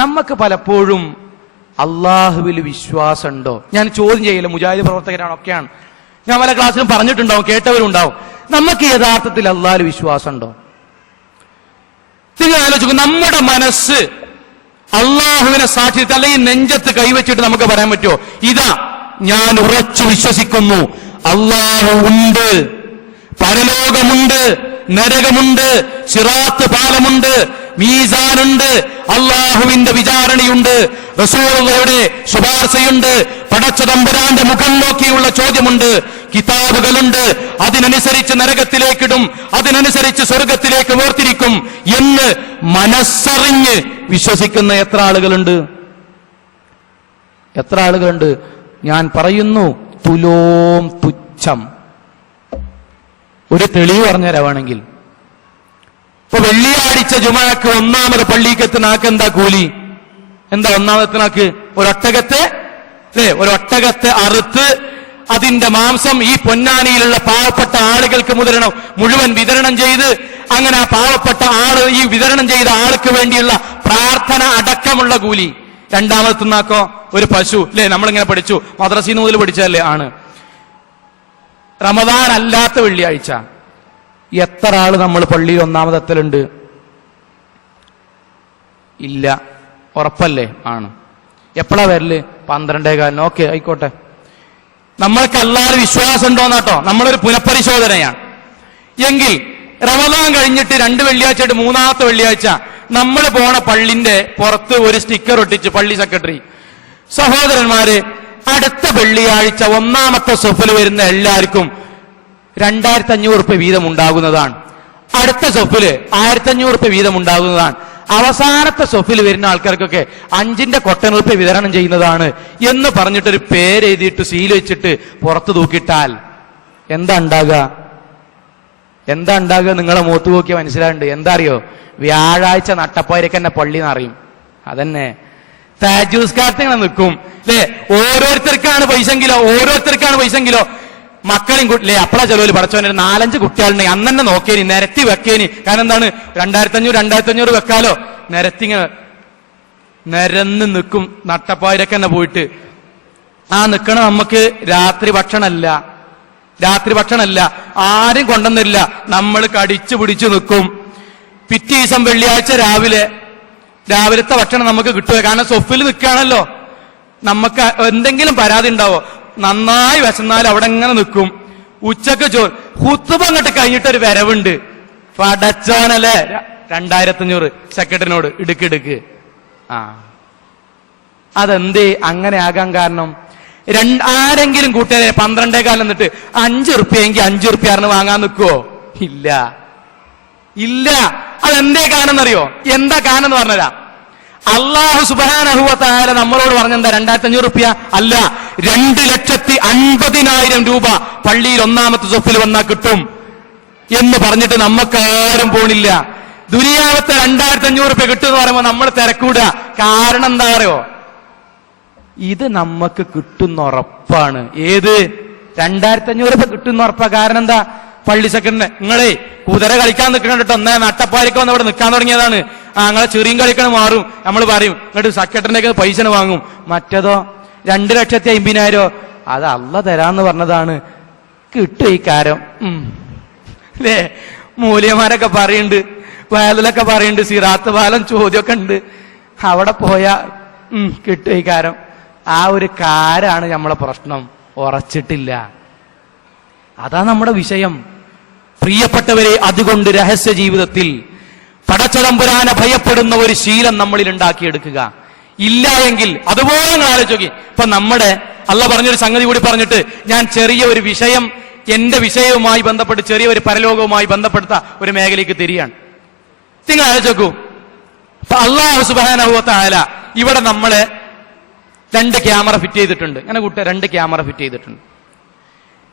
നമുക്ക് പലപ്പോഴും അള്ളാഹുവിൽ വിശ്വാസം ഉണ്ടോ? ഞാൻ ചോദ്യം ചെയ്യില്ല, മുജാഹിദ് പ്രവർത്തകരാണ് ഒക്കെയാണ്, ഞാൻ പല ക്ലാസ്സിലും പറഞ്ഞിട്ടുണ്ടാവും, കേട്ടവരുണ്ടാവും. നമുക്ക് യഥാർത്ഥത്തിൽ അള്ളാഹുവിൽ വിശ്വാസം ഉണ്ടോ? നിങ്ങൾ ആലോചിക്കും, നമ്മുടെ മനസ്സ് അള്ളാഹുവിനെ സാക്ഷിച്ച് അല്ലെങ്കിൽ നെഞ്ചത്ത് കൈവച്ചിട്ട് നമുക്ക് പറയാൻ പറ്റുമോ, ഇതാ ഞാൻ ഉറച്ചു വിശ്വസിക്കുന്നു അള്ളാഹു ഉണ്ട്, പരലോകമുണ്ട്, നരകമുണ്ട്, സിറാത്ത് പാലമുണ്ട്, മീസാനുണ്ട്, അള്ളാഹുവിന്റെ വിചാരണയുണ്ട്, റസൂലുള്ളാഹിയുടെ ശുപാർശയുണ്ട്, പടച്ച തമ്പുരാന്റെ മുഖം നോക്കിയുള്ള ചോദ്യമുണ്ട്, കിതാബുകളുണ്ട്, അതിനനുസരിച്ച് നരകത്തിലേക്കിടും, അതിനനുസരിച്ച് സ്വർഗത്തിലേക്ക് വേർതിരിക്കും എന്ന് മനസ്സറിഞ്ഞ് വിശ്വസിക്കുന്ന എത്ര ആളുകളുണ്ട്? ഞാൻ പറയുന്നു, തുലോം തുച്ഛം. ഒരു തെളിവ് പറഞ്ഞുതരാവാണെങ്കിൽ, ഇപ്പൊ വെള്ളിയാഴ്ച ജുമാക്ക് ഒന്നാമത് പള്ളിക്കെത്തുന്നാക്ക് എന്താ കൂലി? എന്താ ഒന്നാമത്തിനാക്ക്? ഒരൊട്ടകത്തെ അറുത്ത് അതിന്റെ മാംസം ഈ പൊന്നാനിയിലുള്ള പാവപ്പെട്ട ആളുകൾക്ക് മുഴുവൻ വിതരണം ചെയ്ത്, അങ്ങനെ ആ പാവപ്പെട്ട ആള് ഈ വിതരണം ചെയ്ത ആൾക്ക് വേണ്ടിയുള്ള പ്രാർത്ഥന അടക്കമുള്ള കൂലി. രണ്ടാമതെത്തുന്നാക്കോ ഒരു പശു, അല്ലെ? നമ്മളിങ്ങനെ പഠിച്ചു, മദ്രസയിൽ മുതൽ പഠിച്ചതല്ലേ ആണ്. റമദാൻ അല്ലാത്ത വെള്ളിയാഴ്ച എത്ര ആള് നമ്മൾ പള്ളിയിൽ ഒന്നാമതെത്തലുണ്ട്? ഇല്ല. ഉറപ്പല്ലേ? ആണ്. എപ്പോഴാ വരല്? 12:15. ഓക്കെ, ആയിക്കോട്ടെ. നമ്മൾക്ക് അല്ലാതെ വിശ്വാസം ഉണ്ടോന്നാട്ടോ നമ്മളൊരു പുനഃപരിശോധനയാണ്. എങ്കിൽ റമദാൻ കഴിഞ്ഞിട്ട് 2 വെള്ളിയാഴ്ചയായിട്ട് 3-ാമത്തെ വെള്ളിയാഴ്ച നമ്മൾ പോണ പള്ളിന്റെ പുറത്ത് ഒരു സ്റ്റിക്കർ ഒട്ടിച്ച് പള്ളി സെക്രട്ടറി, സഹോദരന്മാര്, അടുത്ത വെള്ളിയാഴ്ച ഒന്നാമത്തെ സൊഫിൽ വരുന്ന എല്ലാവർക്കും 2500 രൂപ വീതം ഉണ്ടാകുന്നതാണ്. അടുത്ത സൊഫില് 1500 രൂപ വീതം ഉണ്ടാകുന്നതാണ്. അവസാനത്തെ സൊഫിൽ വരുന്ന ആൾക്കാർക്കൊക്കെ 5ന്റെ കൊട്ടൻ രൂപ വിതരണം ചെയ്യുന്നതാണ് എന്ന് പറഞ്ഞിട്ടൊരു പേരെഴുതിയിട്ട് സീൽ വെച്ചിട്ട് പുറത്തു തൂക്കിയിട്ടാൽ എന്താ ഉണ്ടാകുക? നിങ്ങളെ മൂത്ത് നോക്കിയാൽ മനസ്സിലാകുന്നുണ്ട്. എന്താ അറിയോ? വ്യാഴാഴ്ച നട്ടപ്പായിരക്ക് തന്നെ പള്ളി എന്നറിയും. അതന്നെ താജൂസ്കാർത്തിങ്ങനെ നിൽക്കും, അല്ലേ? ഓരോരുത്തർക്കാണ് പൈസെങ്കിലോ മക്കളും അല്ലേ? അപ്പളാ ചെലവിൽ പടച്ചോനെ 4-5 കുട്ടികളുണ്ടെങ്കിൽ അന്ന് തന്നെ നോക്കിയേനി, നിരത്തി വെക്കേനി. കാരണം എന്താണ്? 2500 വെക്കാലോ. നിരന്ന് നിൽക്കും നട്ടപ്പായിരക്ക് തന്നെ പോയിട്ട്. ആ നിക്കണ നമുക്ക് രാത്രി ഭക്ഷണമല്ല, ആരും കൊണ്ടുവന്നില്ല, നമ്മൾ കടിച്ചു പിടിച്ചു നിൽക്കും. പിറ്റേ ദിവസം വെള്ളിയാഴ്ച രാവിലത്തെ ഭക്ഷണം നമുക്ക് കിട്ടുക. കാരണം സൊഫിൽ നിൽക്കുകയാണല്ലോ. നമുക്ക് എന്തെങ്കിലും പരാതി ഉണ്ടാവോ? നന്നായി വിശന്നാൽ അവിടെ ഇങ്ങനെ നിൽക്കും. ഉച്ചക്ക് ഹുത്തുബ അങ്ങോട്ട് കഴിഞ്ഞിട്ടൊരു വരവുണ്ട്, പടച്ചോനല്ലേ 2500 സെക്രട്ടറിനോട് ഇടുക്ക്. അതെന്തേ അങ്ങനെ ആകാൻ കാരണം? ആരെങ്കിലും കൂട്ടുകാരെ 12:15 എന്നിട്ട് 5 റുപ്യെങ്കിൽ 5 റുപ്യ വാങ്ങാൻ നിൽക്കുവോ? ഇല്ല. അതെന്തേ കാരണം എന്നറിയോ? എന്താ കാരണം എന്ന് പറഞ്ഞുതരാം. അല്ലാഹു സുബ്ഹാനഹു വ തആല നമ്മളോട് പറഞ്ഞെന്താ? 2500 രൂപ അല്ല, 2,50,000 രൂപ പള്ളിയിൽ ഒന്നാമത്തെ സൊഫിൽ വന്നാൽ കിട്ടും. എന്ന് പറഞ്ഞിട്ട് നമുക്കാരും പോണില്ല. ദുനിയാവത്തെ 2500 രൂപ കിട്ടുമെന്ന് പറയുമ്പോൾ നമ്മൾ തിരക്കൂടുക. കാരണം എന്താ അറിയോ? ഇത് നമുക്ക് കിട്ടുന്ന ഉറപ്പാണ്. ഏത് 2500 രൂപ കിട്ടുന്ന ഉറപ്പാ. കാരണം എന്താ? പള്ളി സെക്കൻഡ് നിങ്ങളെ കുതിര കളിക്കാൻ നിൽക്കണം കേട്ടോ, എന്നാ നട്ടപ്പാരിക്ക് വന്ന് അവിടെ നിൽക്കാൻ തുടങ്ങിയതാണ്. നിങ്ങളെ ചെറിയും കളിക്കണം മാറും. നമ്മൾ പറയും എന്നിട്ട് സെക്രട്ടറിന്റെ പൈസ വാങ്ങും. മറ്റേതോ 2,50,000 അത് അള്ള തരാന്ന് പറഞ്ഞതാണ്, കിട്ടും ഈ കാരം. അല്ലേ? മൂല്യന്മാരൊക്കെ പറയുന്നുണ്ട്, വയലിലൊക്കെ പറയുന്നുണ്ട്, സിറാത്ത് പാലം ചോദ്യമൊക്കെ ഉണ്ട്. അവിടെ പോയാ കിട്ടും ഈ കാരം. ആ ഒരു കാരാണ് നമ്മളെ പ്രശ്നം, ഉറച്ചിട്ടില്ല. അതാ നമ്മുടെ വിഷയം. പ്രിയപ്പെട്ടവരെ, അതുകൊണ്ട് രഹസ്യ ജീവിതത്തിൽ പടച്ചതമ്പുരാനെ ഭയപ്പെടുന്ന ഒരു ശീലം നമ്മളിൽ ഉണ്ടാക്കിയെടുക്കുക. ഇല്ല എങ്കിൽ അതുപോലെ നിങ്ങൾ ആലോചിക്കുക. ഇപ്പൊ നമ്മുടെ അള്ള പറഞ്ഞൊരു സംഗതി കൂടി പറഞ്ഞിട്ട് ഞാൻ ചെറിയ ഒരു വിഷയം, എന്റെ വിഷയവുമായി ബന്ധപ്പെട്ട് ചെറിയ ഒരു പരലോകവുമായി ബന്ധപ്പെടുത്ത ഒരു മേഖലയ്ക്ക് തിരിയാണ്. നിങ്ങൾ ആലോചിക്കൂ. അപ്പൊ അല്ലാഹു സുബ്ഹാനഹു വ തആല ഇവിടെ നമ്മളെ 2 ക്യാമറ ഫിറ്റ് ചെയ്തിട്ടുണ്ട്. അങ്ങനെ കൂട്ട 2 ക്യാമറ ഫിറ്റ് ചെയ്തിട്ടുണ്ട്.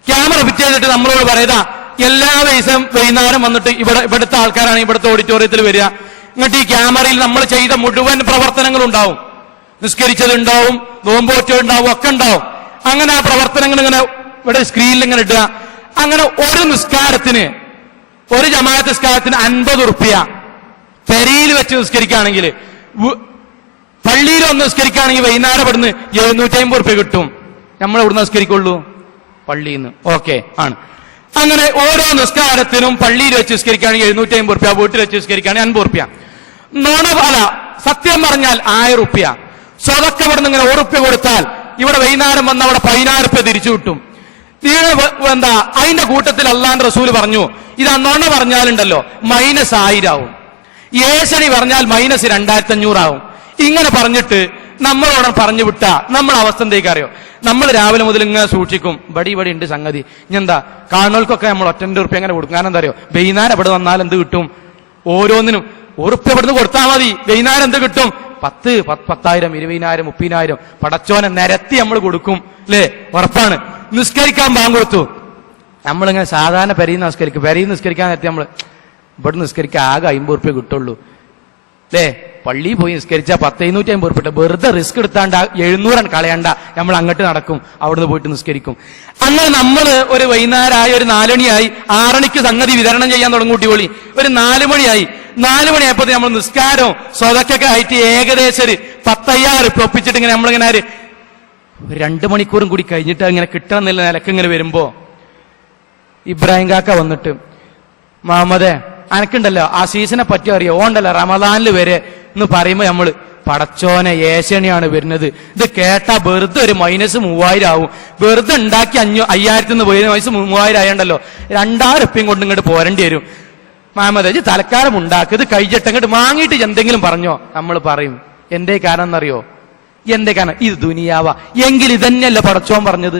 ക്യാമറ ഫിറ്റ് ചെയ്തിട്ട് നമ്മളോട് പറയുക, എല്ലാ ദിവസവും വൈകുന്നേരം വന്നിട്ട് ഇവിടുത്തെ ആൾക്കാരാണ് ഇവിടുത്തെ ഓഡിറ്റോറിയത്തിൽ വരിക. എന്നിട്ട് ഈ ക്യാമറയിൽ നമ്മൾ ചെയ്ത മുഴുവൻ പ്രവർത്തനങ്ങളും ഉണ്ടാവും. നിസ്കരിച്ചതുണ്ടാവും, നോമ്പോറ്റതുണ്ടാവും, ഒക്കെ ഉണ്ടാവും. അങ്ങനെ ആ പ്രവർത്തനങ്ങൾ ഇങ്ങനെ ഇവിടെ സ്ക്രീനിൽ ഇങ്ങനെ ഇടുക. അങ്ങനെ ഒരു നിസ്കാരത്തിന്, ഒരു ജമാഅത്ത് നിസ്കാരത്തിന് 50 റുപ്യ പെരിയിൽ വെച്ച് നിസ്കരിക്കുകയാണെങ്കിൽ, പള്ളിയിൽ ഒന്ന് നിസ്കരിക്കുകയാണെങ്കിൽ വൈകുന്നേരം ഇവിടുന്ന് 750 റുപ്യ കിട്ടും. നമ്മൾ ഇവിടുന്ന് നിസ്കരിക്കുള്ളൂ പള്ളിയിൽ നിന്ന്. ഓക്കെ ആണ്. അങ്ങനെ ഓരോ നിസ്കാരത്തിനും പള്ളിയിൽ വെച്ച് നിസ്കരിക്കുകയാണെങ്കിൽ 750 റുപ്യ, വീട്ടിൽ വെച്ച് നിസ്കരിക്കുകയാണെങ്കിൽ 50 റുപ്യ. അല്ല, സത്യം പറഞ്ഞാൽ 1000 റുപ്യ. സ്വതക്ക ഇവിടുന്ന് ഇങ്ങനെ 1 റുപ്യ കൊടുത്താൽ ഇവിടെ വൈകുന്നേരം വന്ന് അവിടെ 16 റുപ്യ തിരിച്ചു കിട്ടും. എന്താ അതിന്റെ കൂട്ടത്തിൽ അള്ളാന്റെ റസൂല് പറഞ്ഞു, ഇത് നുണ പറഞ്ഞാലുണ്ടല്ലോ -1000 ആവും, ഏശണി പറഞ്ഞാൽ -2500 ആവും. ഇങ്ങനെ പറഞ്ഞിട്ട് നമ്മളോട് പറഞ്ഞു വിട്ട നമ്മളെ അവസ്ഥ എന്തേക്ക് അറിയോ? നമ്മൾ രാവിലെ മുതൽ ഇങ്ങനെ സൂക്ഷിക്കും, ബടി ഉണ്ട് സംഗതി. ഇനി എന്താ കാണുന്നവർക്കൊക്കെ നമ്മൾ 1 റുപ്യ അങ്ങനെ കൊടുക്കും. കാരണം എന്താ അറിയോ? വൈകുന്നേരം ഇവിടെ വന്നാൽ എന്ത് കിട്ടും? ഓരോന്നിനും 1 റുപ്യ ഇവിടുന്ന് കൊടുത്താൽ മതി, വൈകുന്നേരം എന്ത് കിട്ടും? 10, 10,000, 20,000, 30,000 പടച്ചോനെ നിരത്തി നമ്മൾ കൊടുക്കും. അല്ലേ? ഉറപ്പാണ്. നിസ്കരിക്കാൻ ബാങ്ക് കൊടുത്തു. നമ്മളിങ്ങനെ സാധാരണ പെരയിൽ നിസ്കരിക്കാൻ നേരത്തെ നമ്മൾ ഇവിടെ നിസ്കരിക്കാൻ ആകെ 50 റുപ്യ കിട്ടുള്ളൂ. അല്ലേ? പള്ളിയിൽ പോയി നിസ്കരിച്ചാൽ 10,550 റുപ്യ. വെറുതെ റിസ്ക് എടുത്താണ്ട് 700 കളയണ്ട, നമ്മൾ അങ്ങോട്ട് നടക്കും, അവിടുന്ന് പോയിട്ട് നിസ്കരിക്കും. അങ്ങനെ നമ്മൾ ഒരു വൈകുന്നേരമായി, ഒരു 4 മണിയായി, 6 മണിക്ക് സംഗതി വിതരണം ചെയ്യാൻ തുടങ്ങൂട്ടി പോളി. ഒരു 4 മണിയായി, 4 മണിയായപ്പോ നമ്മൾ നിസ്കാരവും സ്വതക്കൊക്കെ ആയിട്ട് ഏകദേശം ഒരു 10,000 റുപ്യ ഒപ്പിച്ചിട്ട് ഇങ്ങനെ നമ്മളിങ്ങനെ ഒരു 2 മണിക്കൂറും കൂടി കഴിഞ്ഞിട്ട് ഇങ്ങനെ കിട്ടണമെന്നില്ല നിലക്ക് ഇങ്ങനെ വരുമ്പോ ഇബ്രാഹിം കാക്ക വന്നിട്ട്, മുഹമ്മദേ അനക്കുണ്ടല്ലോ ആ സീസണെ പറ്റി അറിയോ? ഓണ്ടല്ലോ റമദാനിൽ വരെ എന്ന് പറയുമ്പോ നമ്മള് പടച്ചോനെ ഏശണിയാണ് വരുന്നത്. ഇത് കേട്ടാ വെറുതെ ഒരു -3000 ആവും. വെറുതെ ഉണ്ടാക്കി 5000 പോയി -3000 ആയണ്ടല്ലോ, 2000 റുപ്യം കൊണ്ട് ഇങ്ങോട്ട് പോരേണ്ടി വരും. മുഹമ്മദ് തലക്കാലം ഉണ്ടാക്കുക, ഇത് കഴിച്ചിട്ട് അങ്ങോട്ട് വാങ്ങിയിട്ട് എന്തെങ്കിലും പറഞ്ഞോ? നമ്മൾ പറയും. എന്തേ കാരണം എന്നറിയോ? എന്തേ കാരണം? ഇത് ദുനിയാവ എങ്കിൽ ഇതന്നെയല്ല പടച്ചോൻ പറഞ്ഞത്.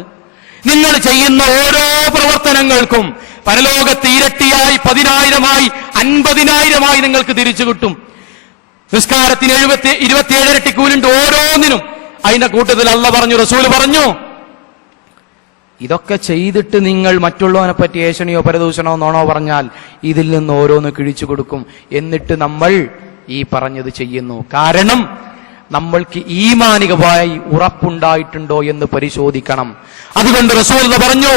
നിങ്ങൾ ചെയ്യുന്ന ഓരോ പ്രവർത്തനങ്ങൾക്കും പരലോകത്ത് ഇരട്ടിയായി 10,000-ആയി 50,000-ആയി നിങ്ങൾക്ക് തിരിച്ചു കിട്ടും. നിസ്കാരത്തിന് 27 ഇരട്ടി കൂലുണ്ട് ഓരോന്നിനും. അതിന്റെ കൂട്ടത്തിൽ അള്ള പറഞ്ഞു, റസൂല് പറഞ്ഞു, ഇതൊക്കെ ചെയ്തിട്ട് നിങ്ങൾ മറ്റുള്ളവനെ പറ്റി ഏഷണിയോ പരദൂഷണോ നോണോ പറഞ്ഞാൽ ഇതിൽ നിന്ന് ഓരോന്ന് കിഴിച്ചു കൊടുക്കും. എന്നിട്ട് നമ്മൾ ഈ പറഞ്ഞത് ചെയ്യുന്നു. കാരണം നമ്മൾക്ക് ഈമാനികമായി ഉറപ്പുണ്ടായിട്ടുണ്ടോ എന്ന് പരിശോധിക്കണം. അതുകൊണ്ട് റസൂൽ പറഞ്ഞു,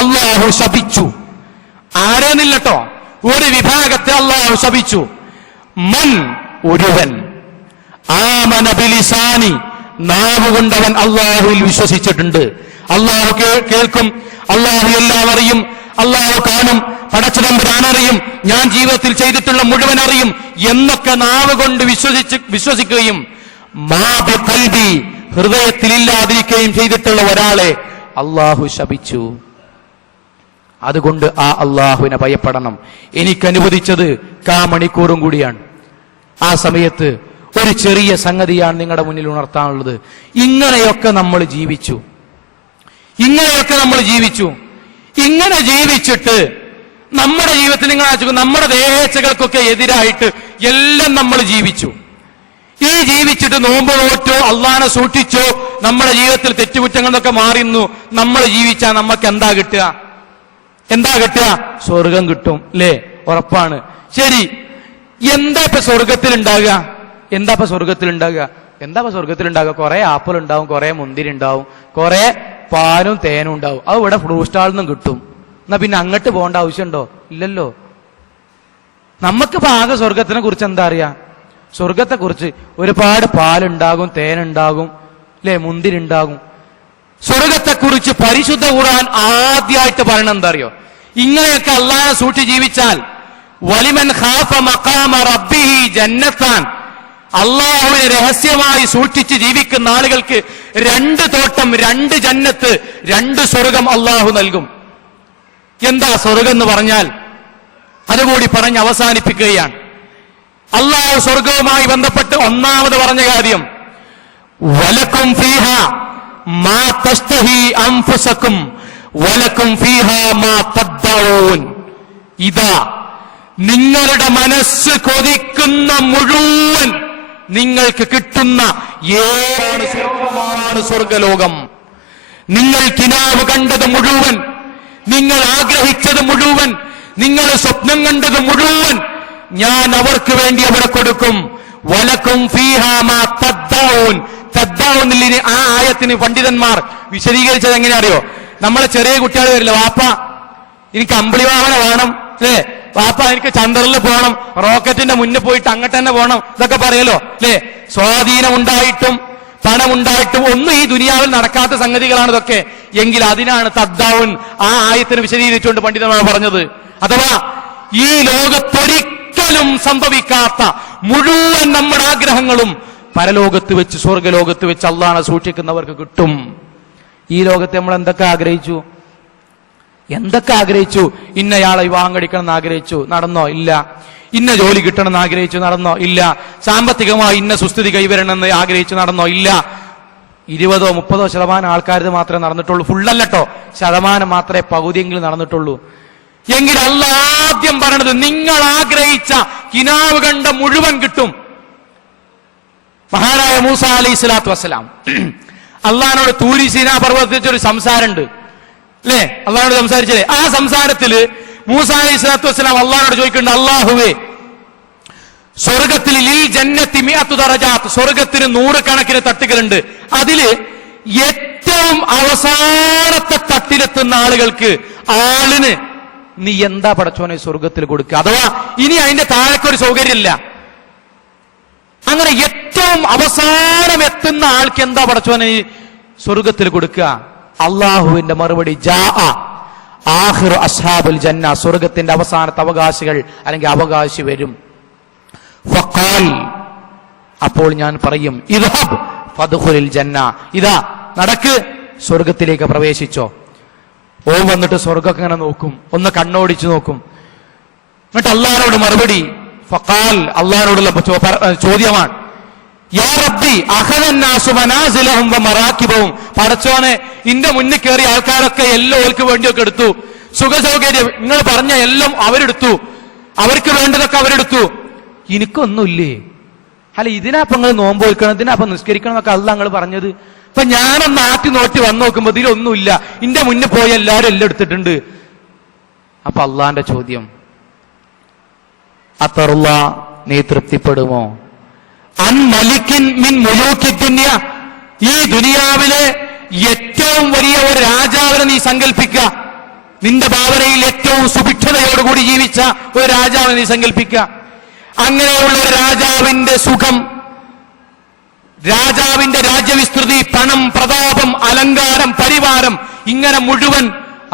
അല്ലാഹു ശപിച്ചു. ആരെന്നില്ലട്ടോ, ഒരു വിഭാഗത്തെ അല്ലാഹു ശപിച്ചു. മൻ ഒരുവൻ ആമന ബിലിസാനി, നാവ് കൊണ്ടവൻ അല്ലാഹുവിൽ വിശ്വസിച്ചിട്ടുണ്ട്. അല്ലാഹു കേൾക്കും, അല്ലാഹു എല്ലാം അറിയും, അല്ലാഹു കാണും, പടച്ചതമ്പുരാൻ അറിയും, ഞാൻ ജീവിതത്തിൽ ചെയ്തിട്ടുള്ള മുഴുവൻ അറിയും എന്നൊക്കെ നാവ് കൊണ്ട് വിശ്വസിക്കുകയും ഹൃദയത്തിൽ ഇല്ലാതിരിക്കുകയും ചെയ്തിട്ടുള്ള ഒരാളെ അല്ലാഹു ശപിച്ചു. അതുകൊണ്ട് ആ അല്ലാഹുവിനെ ഭയപ്പെടണം. എനിക്ക് അനുവദിച്ചത് മണിക്കൂറും കൂടിയാണ്. ആ സമയത്ത് ഒരു ചെറിയ സംഗതിയാണ് നിങ്ങളുടെ മുന്നിൽ ഉണർത്താനുള്ളത്. ഇങ്ങനെയൊക്കെ നമ്മൾ ജീവിച്ചു. ഇങ്ങനെ ജീവിച്ചിട്ട് നമ്മുടെ ജീവിതത്തിൽ നിങ്ങൾ ആലോചിക്കും, നമ്മുടെ ദേശങ്ങൾക്കൊക്കെ എതിരായിട്ട് എല്ലാം നമ്മൾ ജീവിച്ചു. ഈ ജീവിച്ചിട്ട് നോമ്പ് നോറ്റോ അള്ളാനെ സൂക്ഷിച്ചോ നമ്മുടെ ജീവിതത്തിൽ തെറ്റുകുറ്റങ്ങളൊക്കെ മാറിന്നു നമ്മൾ ജീവിച്ചാൽ നമുക്ക് എന്താ കിട്ടുക? എന്താ കിട്ടുക? സ്വർഗം കിട്ടും അല്ലേ? ഉറപ്പാണ്. ശരി, എന്താ ഇപ്പൊ സ്വർഗത്തിൽ ഉണ്ടാകുക? എന്താ ഇപ്പൊ സ്വർഗത്തിൽ ഉണ്ടാകുക? കുറെ ആപ്പിൾ ഉണ്ടാവും, കുറെ മുന്തിരി ഉണ്ടാവും, കുറെ പാലും തേനും ഉണ്ടാവും. അത് ഇവിടെ ഫ്രൂട്ട് സ്റ്റാളിൽ നിന്നും കിട്ടും. എന്നാ പിന്നെ അങ്ങോട്ട് പോകേണ്ട ആവശ്യമുണ്ടോ? ഇല്ലല്ലോ. നമുക്കിപ്പോ ആകെ സ്വർഗത്തിനെ കുറിച്ച് എന്താ അറിയാ? സ്വർഗത്തെ കുറിച്ച് ഒരുപാട് പാലുണ്ടാകും, തേനുണ്ടാകും, അല്ലെ, മുന്തിരി ഉണ്ടാകും. സ്വർഗത്തെ കുറിച്ച് പരിശുദ്ധ ഖുർആൻ ആദ്യമായിട്ട് പറയണത് എന്താ അറിയോ? ഇങ്ങനെയൊക്കെ അല്ലാഹനെ സൂക്ഷിച്ച് ജീവിച്ചാൽ വലിമൻ ഖാഫ മഖാമ റബ്ബിഹി ജന്നത്താൻ, അള്ളാഹുവിനെ രഹസ്യമായി സൂക്ഷിച്ച് ജീവിക്കുന്ന ആളുകൾക്ക് 2 തോട്ടം, 2 ജന്നത്ത്, 2 സ്വർഗം അള്ളാഹു നൽകും. എന്താ സ്വർഗം എന്ന് പറഞ്ഞാൽ? അതുകൂടി പറഞ്ഞ് അവസാനിപ്പിക്കുകയാണ്. അള്ളാഹു സ്വർഗവുമായി ബന്ധപ്പെട്ട് ഒന്നാമത് പറഞ്ഞ കാര്യം, വലക്കും ഫീഹാ മാ തസ്തഹി അൻഫുസകും വലക്കും ഫീഹാ മാ തദ്ദഊൻ. ഇതാ നിങ്ങളുടെ മനസ്സ് കൊതിക്കുന്ന മുഴുവൻ നിങ്ങൾക്ക് കിട്ടുന്ന ഏതാണ് സ്വർഗലോകം. നിങ്ങൾ കിനാവ് കണ്ടത് മുഴുവൻ, നിങ്ങൾ ആഗ്രഹിച്ചത് മുഴുവൻ, നിങ്ങൾ സ്വപ്നം കണ്ടത് മുഴുവൻ ഞാൻ അവർക്ക് വേണ്ടി അവിടെ കൊടുക്കും. വലക്കും ഫീഹാ മാ തദ്ദഊൻ. തദ്ദഊനിൽ ആ ആയത്തിന് പണ്ഡിതന്മാർ വിശദീകരിച്ചത് എങ്ങനെ അറിയോ? നമ്മളെ ചെറിയ കുട്ടികൾ വരില്ല, വാപ്പ എനിക്ക് അമ്പിളി വാഹന വേണം, അല്ലേ, വാപ്പ എനിക്ക് ചന്ദ്രനിൽ പോകണം, റോക്കറ്റിന്റെ മുന്നിൽ പോയിട്ട് അങ്ങോട്ട് തന്നെ പോകണം, ഇതൊക്കെ പറയല്ലോ അല്ലേ? സ്വാധീനം ഉണ്ടായിട്ടും പണമുണ്ടായിട്ടും ഒന്നും ഈ ദുനിയാവിൽ നടക്കാത്ത സംഗതികളാണ് ഇതൊക്കെ. എങ്കിൽ അതിനാണ് തദ്ദഊൻ ആ ആയത്തിന് വിശദീകരിച്ചുകൊണ്ട് പണ്ഡിതന്മാർ പറഞ്ഞത്. അഥവാ ഈ ലോകത്തൊരിക്കലും സംഭവിക്കാത്ത മുഴുവൻ നമ്മുടെ ആഗ്രഹങ്ങളും പരലോകത്ത് വെച്ച്, സ്വർഗലോകത്ത് വെച്ച് അള്ളാഹനെ സൂക്ഷിക്കുന്നവർക്ക് കിട്ടും. ഈ ലോകത്തെ നമ്മൾ എന്തൊക്കെ ആഗ്രഹിച്ചു? ഇന്നയാളെ വിവാഹം കഴിക്കണം എന്ന് ആഗ്രഹിച്ചു, നടന്നോ? ഇല്ല. ഇന്ന ജോലി കിട്ടണം എന്ന് ആഗ്രഹിച്ചു, നടന്നോ? ഇല്ല. സാമ്പത്തികമായി ഇന്ന സുസ്ഥിതി കൈവരണമെന്ന് ആഗ്രഹിച്ചു, നടന്നോ? ഇല്ല. 20-30% ആൾക്കാരത് മാത്രമേ നടന്നിട്ടുള്ളൂ. ഫുള്ളല്ലോ, ശതമാനം മാത്രമേ പകുതിയെങ്കിലും നടന്നിട്ടുള്ളൂ. എങ്കിൽ അല്ലാഹ് ആദ്യം പറയണത് നിങ്ങൾ ആഗ്രഹിച്ച കിനാവ് കണ്ട മുഴുവൻ കിട്ടും. മഹാനായ മൂസ അലൈഹി സ്വലാത്തു വസ്സലാം അള്ളാഹിനോട് തൂരി സീനാ പർവ്വതത്തിൽ ഒരു സംസാരമുണ്ട് അല്ലേ? അള്ളാഹിനോട് സംസാരിച്ചേ. ആ സംസാരത്തില് മൂസ അലൈഹി സ്വലാത്തു വസ്സലാം അള്ളാഹിനോട് ചോദിക്കുന്നുണ്ട്, അള്ളാഹുവേ, സ്വർഗത്തിൽ ലിൽ ജന്നത്തി മിഅത്തു ദറജാത്ത്, സ്വർഗത്തിന് 100 കണക്കിന് തട്ടുകളുണ്ട്. അതില് ഏറ്റവും അവസാനത്തെ തട്ടിലെത്തുന്ന ആളുകൾക്ക് ആളിന് നീ എന്താ പടച്ചോനെ സ്വർഗത്തിൽ കൊടുക്കുക? അഥവാ ഇനി അതിന്റെ താഴേക്കൊരു സൗകര്യമില്ല. അങ്ങനെ ഏറ്റവും അവസാനം എത്തുന്ന ആൾക്ക് എന്താ പടച്ചോനെ സ്വർഗത്തിൽ കൊടുക്കുക? അള്ളാഹുവിന്റെ മറുപടി, ജാഅ ആഖിറു അസ്ഹാബുൽ ജന്ന, സ്വർഗത്തിന്റെ അവസാനത്തെ അവകാശികൾ അല്ലെങ്കിൽ അവകാശി വരും. ഫഖാൽ, അപ്പോൾ ഞാൻ പറയും, ഇദ്ഹബ് ഫദ്ഖുലിൽ ജന്ന, ഇതാ നടക്ക്, സ്വർഗത്തിലേക്ക് പ്രവേശിച്ചോ. ഓ വന്നിട്ട് സ്വർഗമൊക്കെ ഇങ്ങനെ നോക്കും, ഒന്ന് കണ്ണോടിച്ചു നോക്കും. എന്നിട്ട് അള്ളാഹിനോട് മറുപടി, ഫഖാൽ, അള്ളാഹിനോടുള്ള ചോദ്യമാണ്, യാ റബ്ബി അഖദന്നാസു മനാസിലഹും വമറാകിബഹും, പടച്ചോനെ ഇന്റെ മുന്നിൽ കയറിയ ആൾക്കാരൊക്കെ എല്ലാം ഓൽക്ക് വേണ്ടിയൊക്കെ എടുത്തു, സുഖസൗകര്യം നിങ്ങൾ പറഞ്ഞ എല്ലാം അവരെടുത്തു, അവർക്ക് വേണ്ടതൊക്കെ അവരെടുത്തു, എനിക്കൊന്നുമില്ലേ? അല്ല, ഇതിനാപ്പം നിങ്ങൾ നോമ്പ് വെക്കണം, ഇതിനാപ്പം നിസ്കരിക്കണം എന്നൊക്കെ അള്ളാഹ് നിങ്ങൾ പറഞ്ഞത്. അപ്പൊ ഞാനൊന്ന് ആറ്റി നോട്ടി വന്നു നോക്കുമ്പോ ഇതിലൊന്നുമില്ല, ഇന്റെ മുന്നിൽ പോയ എല്ലാവരും എല്ലാം എടുത്തിട്ടുണ്ട്. അപ്പൊ അള്ളാന്റെ ചോദ്യം, അത്തറുള്ള നീ തൃപ്തിപ്പെടുമോ? അൻ മലിക്കിൻ മിൻ മുലൂക്കി ദുനിയ, ഈ ദുനിയാവിലെ ഏറ്റവും വലിയ ഒരു രാജാവിനെ നീ സങ്കല്പിക്കുക. നിന്റെ ഭാവനയിൽ ഏറ്റവും സുഭിക്ഷതയോടുകൂടി ജീവിച്ച ഒരു രാജാവിനെ നീ സങ്കല്പിക്കുക. അങ്ങനെയുള്ള ഒരു രാജാവിന്റെ സുഖം, രാജാവിന്റെ രാജ്യവിസ്തൃതി, പണം, പ്രതാപം, അലങ്കാരം, പരിവാരം, ഇങ്ങനെ മുഴുവൻ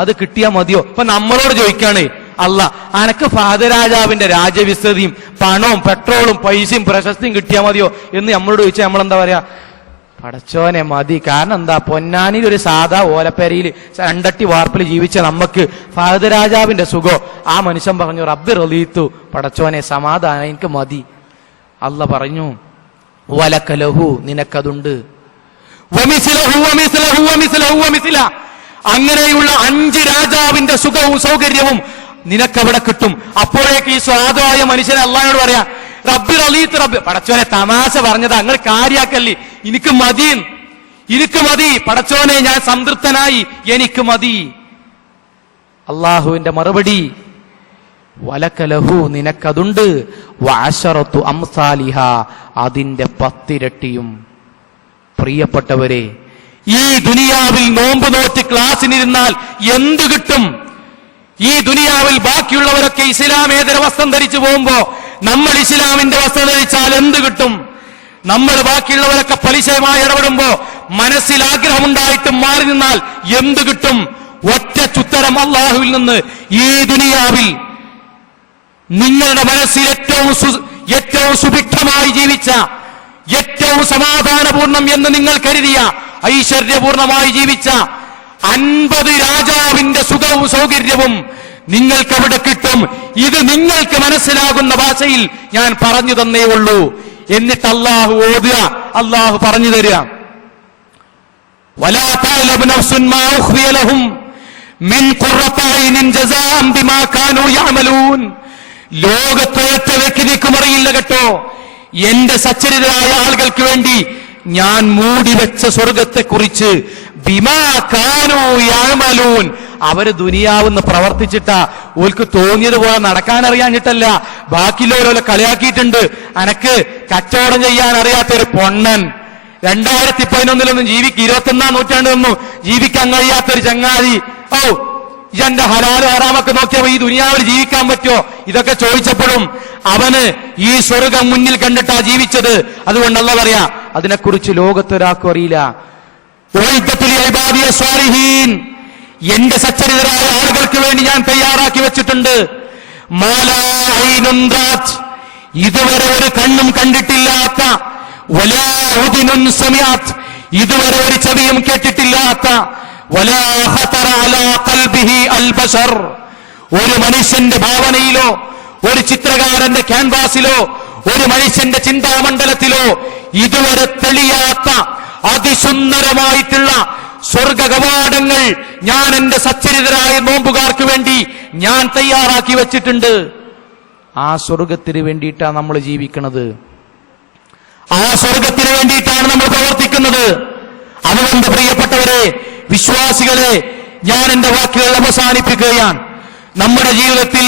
അത് കിട്ടിയാൽ മതിയോ? ഇപ്പൊ നമ്മളോട് ചോദിക്കാണ് അല്ലാഹ്, അനക്ക് ഫഹദ് രാജ്യവിസ്തൃതിയും പണവും പെട്രോളും പൈസയും പ്രശസ്തിയും കിട്ടിയാൽ മതിയോ എന്ന് നമ്മളോട് ചോദിച്ചാൽ നമ്മളെന്താ പറയാ? പടച്ചോനെ മതി. കാരണം എന്താ, പൊന്നാനിയിൽ ഒരു സാധാ ഓലപ്പേരയിൽ 2 അട്ടി വാർപ്പിൽ ജീവിച്ച നമുക്ക് ഫഹദ് രാജാവിന്റെ സുഖോ? ആ മനുഷ്യൻ പറഞ്ഞു, റബ്ബി റളീതു, പടച്ചോനെ സമാധാനം, എനിക്ക് മതി. അല്ലാഹ് പറഞ്ഞു, വലക ലഹു, നിനക്കതുണ്ട്. വമിസ്ലഹു വമിസ്ലഹു വമിസ്ലഹു വമിസ്ല, അങ്ങനെയുള്ള 5 രാജാവിന്റെ സുഖവും സൗകര്യവും നിനക്കവിടെ കിട്ടും. അപ്പോഴേക്ക് ഈ സ്വാദായ മനുഷ്യനെ അള്ളാഹിനോട് പറയാ, റബ്ബി റളീതു, റബ്ബി, പടച്ചോനെ തമാശ പറഞ്ഞതാ, നിങ്ങൾ കാര്യാക്കല്ലേ, എനിക്ക് മതി, എനിക്ക് മതി പടച്ചോനെ, ഞാൻ സംതൃപ്തനായി, എനിക്ക് മതി. അള്ളാഹുവിന്റെ മറുപടി വലക്കലഹു, നിനക്കതുണ്ട്, വഅശറത്തു അംസാലിഹ, അതിന്റെ 10 ഇരട്ടിയും. പ്രിയപ്പെട്ടവരെ, ഈ ദുനിയാവിൽ നോമ്പ് നോറ്റ് ക്ലാസ്സിനിരുന്നാൽ എന്ത് കിട്ടും? ഈ ദുനിയാവിൽ ബാക്കിയുള്ളവരൊക്കെ ഇസ്ലാമേതര വസ്ത്രം ധരിച്ചു പോകുമ്പോ നമ്മൾ ഇസ്ലാമിന്റെ വസ്ത്രം ധരിച്ചാൽ എന്ത് കിട്ടും? നമ്മൾ ബാക്കിയുള്ളവരൊക്കെ പലിശയുമായി ഇടപെടുമ്പോ മനസ്സിൽ ആഗ്രഹമുണ്ടായിട്ടും മാറി നിന്നാൽ എന്ത് കിട്ടും? ഒറ്റ ചുത്തരം അള്ളാഹുവിൽ നിന്ന്. ഈ ദുനിയാവിൽ നിങ്ങളുടെ മനസ്സിൽ ഏറ്റവും സുഭിക്ഷമായി ജീവിച്ച, ഏറ്റവും സമാധാനപൂർണം എന്ന് നിങ്ങൾ കരുതിയ, ഐശ്വര്യപൂർണമായി ജീവിച്ച 50 രാജാവിന്റെ സുഖവും സൗകര്യവും നിങ്ങൾക്ക് അവിടെ കിട്ടും. ഇത് നിങ്ങൾക്ക് മനസ്സിലാകുന്ന ഭാഷയിൽ ഞാൻ പറഞ്ഞു തന്നേ ഉള്ളൂ. എന്നിട്ട് അള്ളാഹു ഓതുക, അള്ളാഹു പറഞ്ഞു തരിക. വലാ തഅലമു നഫ്സുൻ മാ ഉഖ്ഫിയ ലഹും മിൻ ഖുറത്തി അയ്നിൻ ജസാഅൻ ബിമാ കാനൂ യഅമലൂൻ. ലോകത്തൊറ്റ വ്യക്തിക്കും അറിയില്ല കേട്ടോ, എന്റെ സച്ചരിതരായ ആളുകൾക്ക് വേണ്ടി ഞാൻ മൂടിവെച്ച സ്വർഗത്തെക്കുറിച്ച്. ബിമാ കാനൂ യഅമലൂൻ, അവര് ദുനിയാവെന്ന് പ്രവർത്തിച്ചിട്ടാ. ഓൽക്ക് തോന്നിയതുപോലെ നടക്കാൻ അറിയാഞ്ഞിട്ടല്ല. ബാക്കിയുള്ളവരെ കളിയാക്കിയിട്ടുണ്ട്. അനക്ക് കച്ചവടം ചെയ്യാൻ അറിയാത്തൊരു പൊണ്ണൻ, 2011 ജീവിക്ക് 21-ാം നൂറ്റാണ്ട് വന്നു ജീവിക്കാൻ കഴിയാത്തൊരു ചങ്ങാതി. ഓ, ഇതെന്റെ ഹലാലും ഹറാമൊക്കെ നോക്കിയപ്പോ ഈ ദുനിയാവിൽ ജീവിക്കാൻ പറ്റുമോ? ഇതൊക്കെ ചോദിച്ചപ്പോഴും അവന് ഈ സ്വർഗം മുന്നിൽ കണ്ടിട്ടാ ജീവിച്ചത്. അതുകൊണ്ട് അല്ലാഹു പറയാ, അതിനെക്കുറിച്ച് ലോകത്തൊരാൾക്കും അറിയില്ല. എന്റെ സച്ചരിതരായ ആളുകൾക്ക് വേണ്ടി ഞാൻ തയ്യാറാക്കി വെച്ചിട്ടുണ്ട്. ഇതുവരെ ഒരു കണ്ണും കണ്ടിട്ടില്ലാത്ത, ഇതുവരെ ഒരു ചെവിയും കേട്ടിട്ടില്ലാത്ത, ഒരു മനുഷ്യന്റെ ഭാവനയിലോ, ഒരു ചിത്രകാരന്റെ ക്യാൻവാസിലോ, ഒരു മനുഷ്യന്റെ ചിന്താമണ്ഡലത്തിലോ ഇതുവരെ തെളിയാത്ത അതിസുന്ദരമായിട്ടുള്ള സ്വർഗ കവാടങ്ങൾ ഞാൻ എന്റെ സച്ചരിതരായ നോമ്പുകാർക്ക് വേണ്ടി ഞാൻ തയ്യാറാക്കി വെച്ചിട്ടുണ്ട്. ആ സ്വർഗത്തിന് വേണ്ടിയിട്ടാണ് നമ്മൾ ജീവിക്കുന്നത്. ആ സ്വർഗത്തിന് വേണ്ടിയിട്ടാണ് നമ്മൾ പ്രവർത്തിക്കുന്നത്. അതുകൊണ്ട് പ്രിയപ്പെട്ടവരെ, വിശ്വാസികളെ, ഞാൻ എന്റെ വാക്കുകൾ അവസാനിപ്പിക്കുകയാണ്. നമ്മുടെ ജീവിതത്തിൽ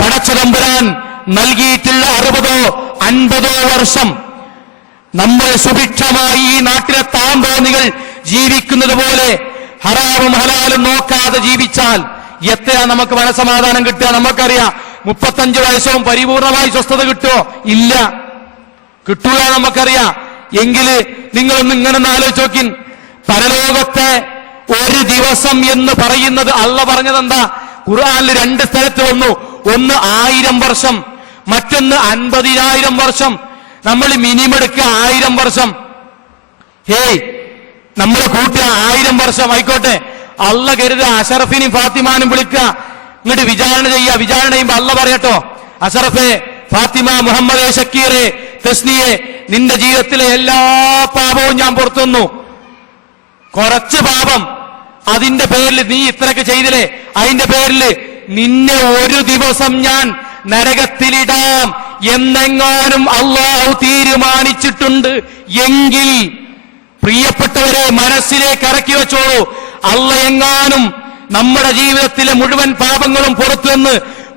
പടച്ചതമ്പുരാൻ നൽകിയിട്ടുള്ള 60-50 വർഷം നമ്മൾ സുഭിക്ഷമായി ഈ നാട്ടിലെ താന്തോന്നികൾ ജീവിക്കുന്നത് പോലെ ഹറാമും ഹലാലും നോക്കാതെ ജീവിച്ചാൽ എത്രയാ നമുക്ക് മനസമാധാനം കിട്ടുക? നമുക്കറിയാം. 35 വയസ്സവും പരിപൂർണമായി സ്വസ്ഥത കിട്ടുമോ? ഇല്ല, കിട്ടൂല, നമുക്കറിയാം. എങ്കില് നിങ്ങളൊന്ന് ഇങ്ങനെ ആലോചിച്ച് നോക്കിൻ. പരലോകത്തെ ഒരു ദിവസം എന്ന് പറയുന്നത് അള്ളാഹ് പറഞ്ഞത് എന്താ? ഖുർആനിൽ 2 സ്ഥലത്ത് വന്നു. ഒന്ന് 1000 വർഷം, മറ്റൊന്ന് 50,000 വർഷം. നമ്മൾ മിനിമം എടുക്കുക 1000 വർഷം. ഹേയ്, നമ്മൾ കൂട്ടുക 1000 വർഷം ആയിക്കോട്ടെ. അള്ളാഹ് കരുതുക അഷറഫിനെയും ഫാത്തിമാനും വിളിക്കുക, ഇങ്ങോട്ട് വിചാരണ ചെയ്യുക. വിചാരണ ചെയ്യുമ്പോ അള്ളാഹ് പറയട്ടോ, അഷറഫെ, ഫാത്തിമ, മുഹമ്മദ്, ഷക്കീറെ, തസ്നിയെ, നിന്റെ ജീവിതത്തിലെ എല്ലാ പാപവും ഞാൻ പുറത്തുവന്നു. കുറച്ച് പാപം, അതിന്റെ പേരിൽ നീ ഇത്രയൊക്കെ ചെയ്തില്ലേ, അതിന്റെ പേരിൽ നിന്നെ ഒരു ദിവസം ഞാൻ നരകത്തിലിടാം എന്നെങ്ങാനും അള്ളാഹു തീരുമാനിച്ചിട്ടുണ്ട് എങ്കിൽ, പ്രിയപ്പെട്ടവരെ, മനസ്സിലേക്ക് ഇറക്കി വെച്ചോളൂ. അള്ളാഹ് എങ്ങാനും നമ്മുടെ ജീവിതത്തിലെ മുഴുവൻ പാപങ്ങളും പുറത്തുനിന്ന്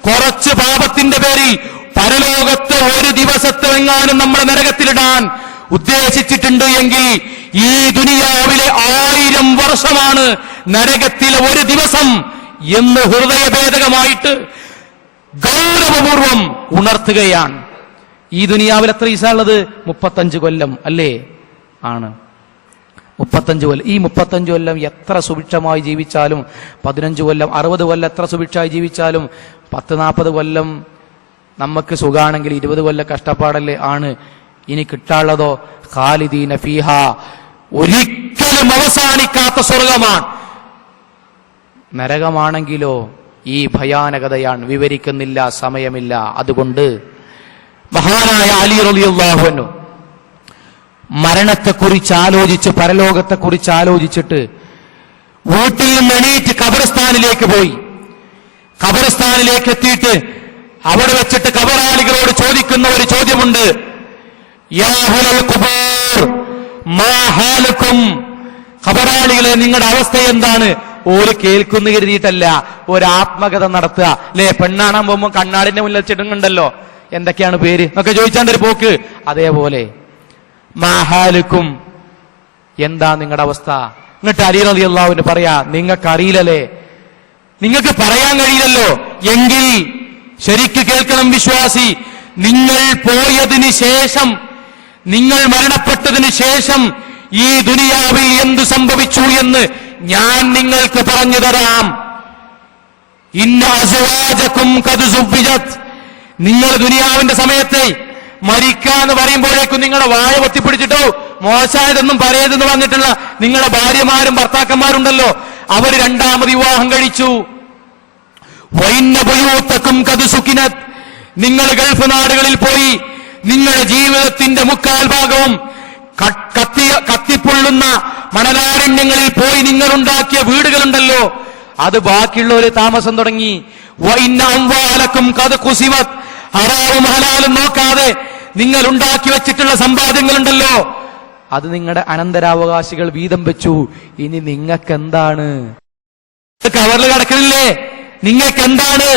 കുറച്ച് പാപത്തിന്റെ പേരിൽ പരലോകത്ത് ഒരു ദിവസത്തെ എങ്ങാനും നമ്മളെ നരകത്തിലിടാൻ ഉദ്ദേശിച്ചിട്ടുണ്ട് എങ്കിൽ, ഈ ദുനിയാവിലെ 1000 വർഷമാണ് നരകത്തിലെ ഒരു ദിവസം എന്ന് ഹൃദയഭേദകമായിട്ട് ഗൗരവപൂർവം ഉണർത്തുകയാണ്. ഈ ദുനിയാവിൽ എത്ര ഈസാണുള്ളത്? 35 കൊല്ലം അല്ലേ? ആണ് 35 കൊല്ലം. ഈ 35 കൊല്ലം എത്ര സുഭിക്ഷമായി ജീവിച്ചാലും, 15 കൊല്ലം 60 കൊല്ലം എത്ര സുഭിക്ഷമായി ജീവിച്ചാലും, 10-40 കൊല്ലം നമുക്ക് സുഖാണെങ്കിൽ 20 കൊല്ലം കഷ്ടപ്പാടല്ലേ ആണ്. ഇനി കിട്ടാനുള്ളതോ ഖാലിദീന ഫീഹ, ഒരിക്കലും അവസാനിക്കാത്ത സ്വർഗമാണ്. നരകമാണെങ്കിലോ ഈ ഭയാനകതയാണ്, വിവരിക്കുന്നില്ല, സമയമില്ല. അതുകൊണ്ട് മഹാനായ അലി റളിയല്ലാഹു അൻഹു മരണത്തെക്കുറിച്ച് ആലോചിച്ച്, പരലോകത്തെക്കുറിച്ച് ആലോചിച്ചിട്ട് വീട്ടിൽ നിന്ന് എണീറ്റ് ഖബർസ്ഥാനിലേക്ക് പോയി. ഖബർസ്ഥാനിലേക്ക് എത്തിയിട്ട് അവിടെ വെച്ചിട്ട് ഖബറാളികളോട് ചോദിക്കുന്ന ഒരു ചോദ്യമുണ്ട്. യാ അഹ്ലൽ ഖുബൂർ മാ ഹാലുക്കും, ഖബറാളികളെ, നിങ്ങളുടെ അവസ്ഥ എന്താണ്? ഓര് കേൾക്കുന്നു കരുതിയിട്ടല്ല, ഒരാത്മകഥ നടത്തുക അല്ലെ. പെണ്ണാണാൻ പോകുമ്പോൾ കണ്ണാടിന്റെ മുന്നിൽ വെച്ചിട്ടുണ്ടല്ലോ, എന്തൊക്കെയാണ് പേര് എന്നൊക്കെ ചോദിച്ചാണ്ടൊരു പോക്ക്. അതേപോലെ മാഹാലുക്കും, എന്താ നിങ്ങളുടെ അവസ്ഥ? എന്നിട്ട് അലി റളിയല്ലാഹു അൻഹു പറയാ, നിങ്ങൾക്ക് അറിയില്ലല്ലേ, നിങ്ങൾക്ക് പറയാൻ കഴിയില്ലല്ലോ എങ്കിൽ ശരിക്ക് കേൾക്കണം വിശ്വാസി. നിങ്ങൾ പോയതിന് ശേഷം, നിങ്ങൾ മരണപ്പെട്ടതിന് ശേഷം ഈ ദുനിയാവിൽ എന്തു സംഭവിച്ചു എന്ന് ഞാൻ നിങ്ങൾക്ക് പറഞ്ഞു തരാം. ഇന്ന അസ്വാജകും ഖദ് സുവ്വിജത്. നിങ്ങൾ ദുനിയാവിന്റെ സമയത്ത് മരിക്കാന്ന് പറയുമ്പോഴേക്കും നിങ്ങളുടെ വായ പൊത്തിപ്പിടിച്ചിട്ടോ മോശമായതൊന്നും പറയരുതെന്ന് പറഞ്ഞിട്ടുള്ള നിങ്ങളുടെ ഭാര്യമാരും ഭർത്താക്കന്മാരുണ്ടല്ലോ, അവർ രണ്ടാമത് വിവാഹം കഴിച്ചു. വൈന്ന ബുയൂത്തകും ഖദ് സുകിനത്. നിങ്ങൾ ഗൾഫ് നാടുകളിൽ പോയി നിങ്ങളുടെ ജീവിതത്തിന്റെ മുക്കാൽ ഭാഗവും കത്തിപ്പൊള്ളുന്ന മണലാരണ്യങ്ങളിൽ പോയി നിങ്ങൾ ഉണ്ടാക്കിയ വീടുകളുണ്ടല്ലോ, അത് ബാക്കിയുള്ളവര് താമസം തുടങ്ങി. വൈന്ന അംവാലകും ഖദ് ഖുസിമത്. ഹറാമും ഹലാലും നോക്കാതെ നിങ്ങൾ ഉണ്ടാക്കി വെച്ചിട്ടുള്ള സമ്പാദ്യങ്ങളുണ്ടല്ലോ, അത് നിങ്ങളുടെ അനന്തരാവകാശികൾ വീതം വെച്ചു. ഇനി നിങ്ങൾക്ക് എന്താണ്? കവറിൽ കിടക്കണില്ലേ? നിങ്ങൾക്ക് എന്താണ്?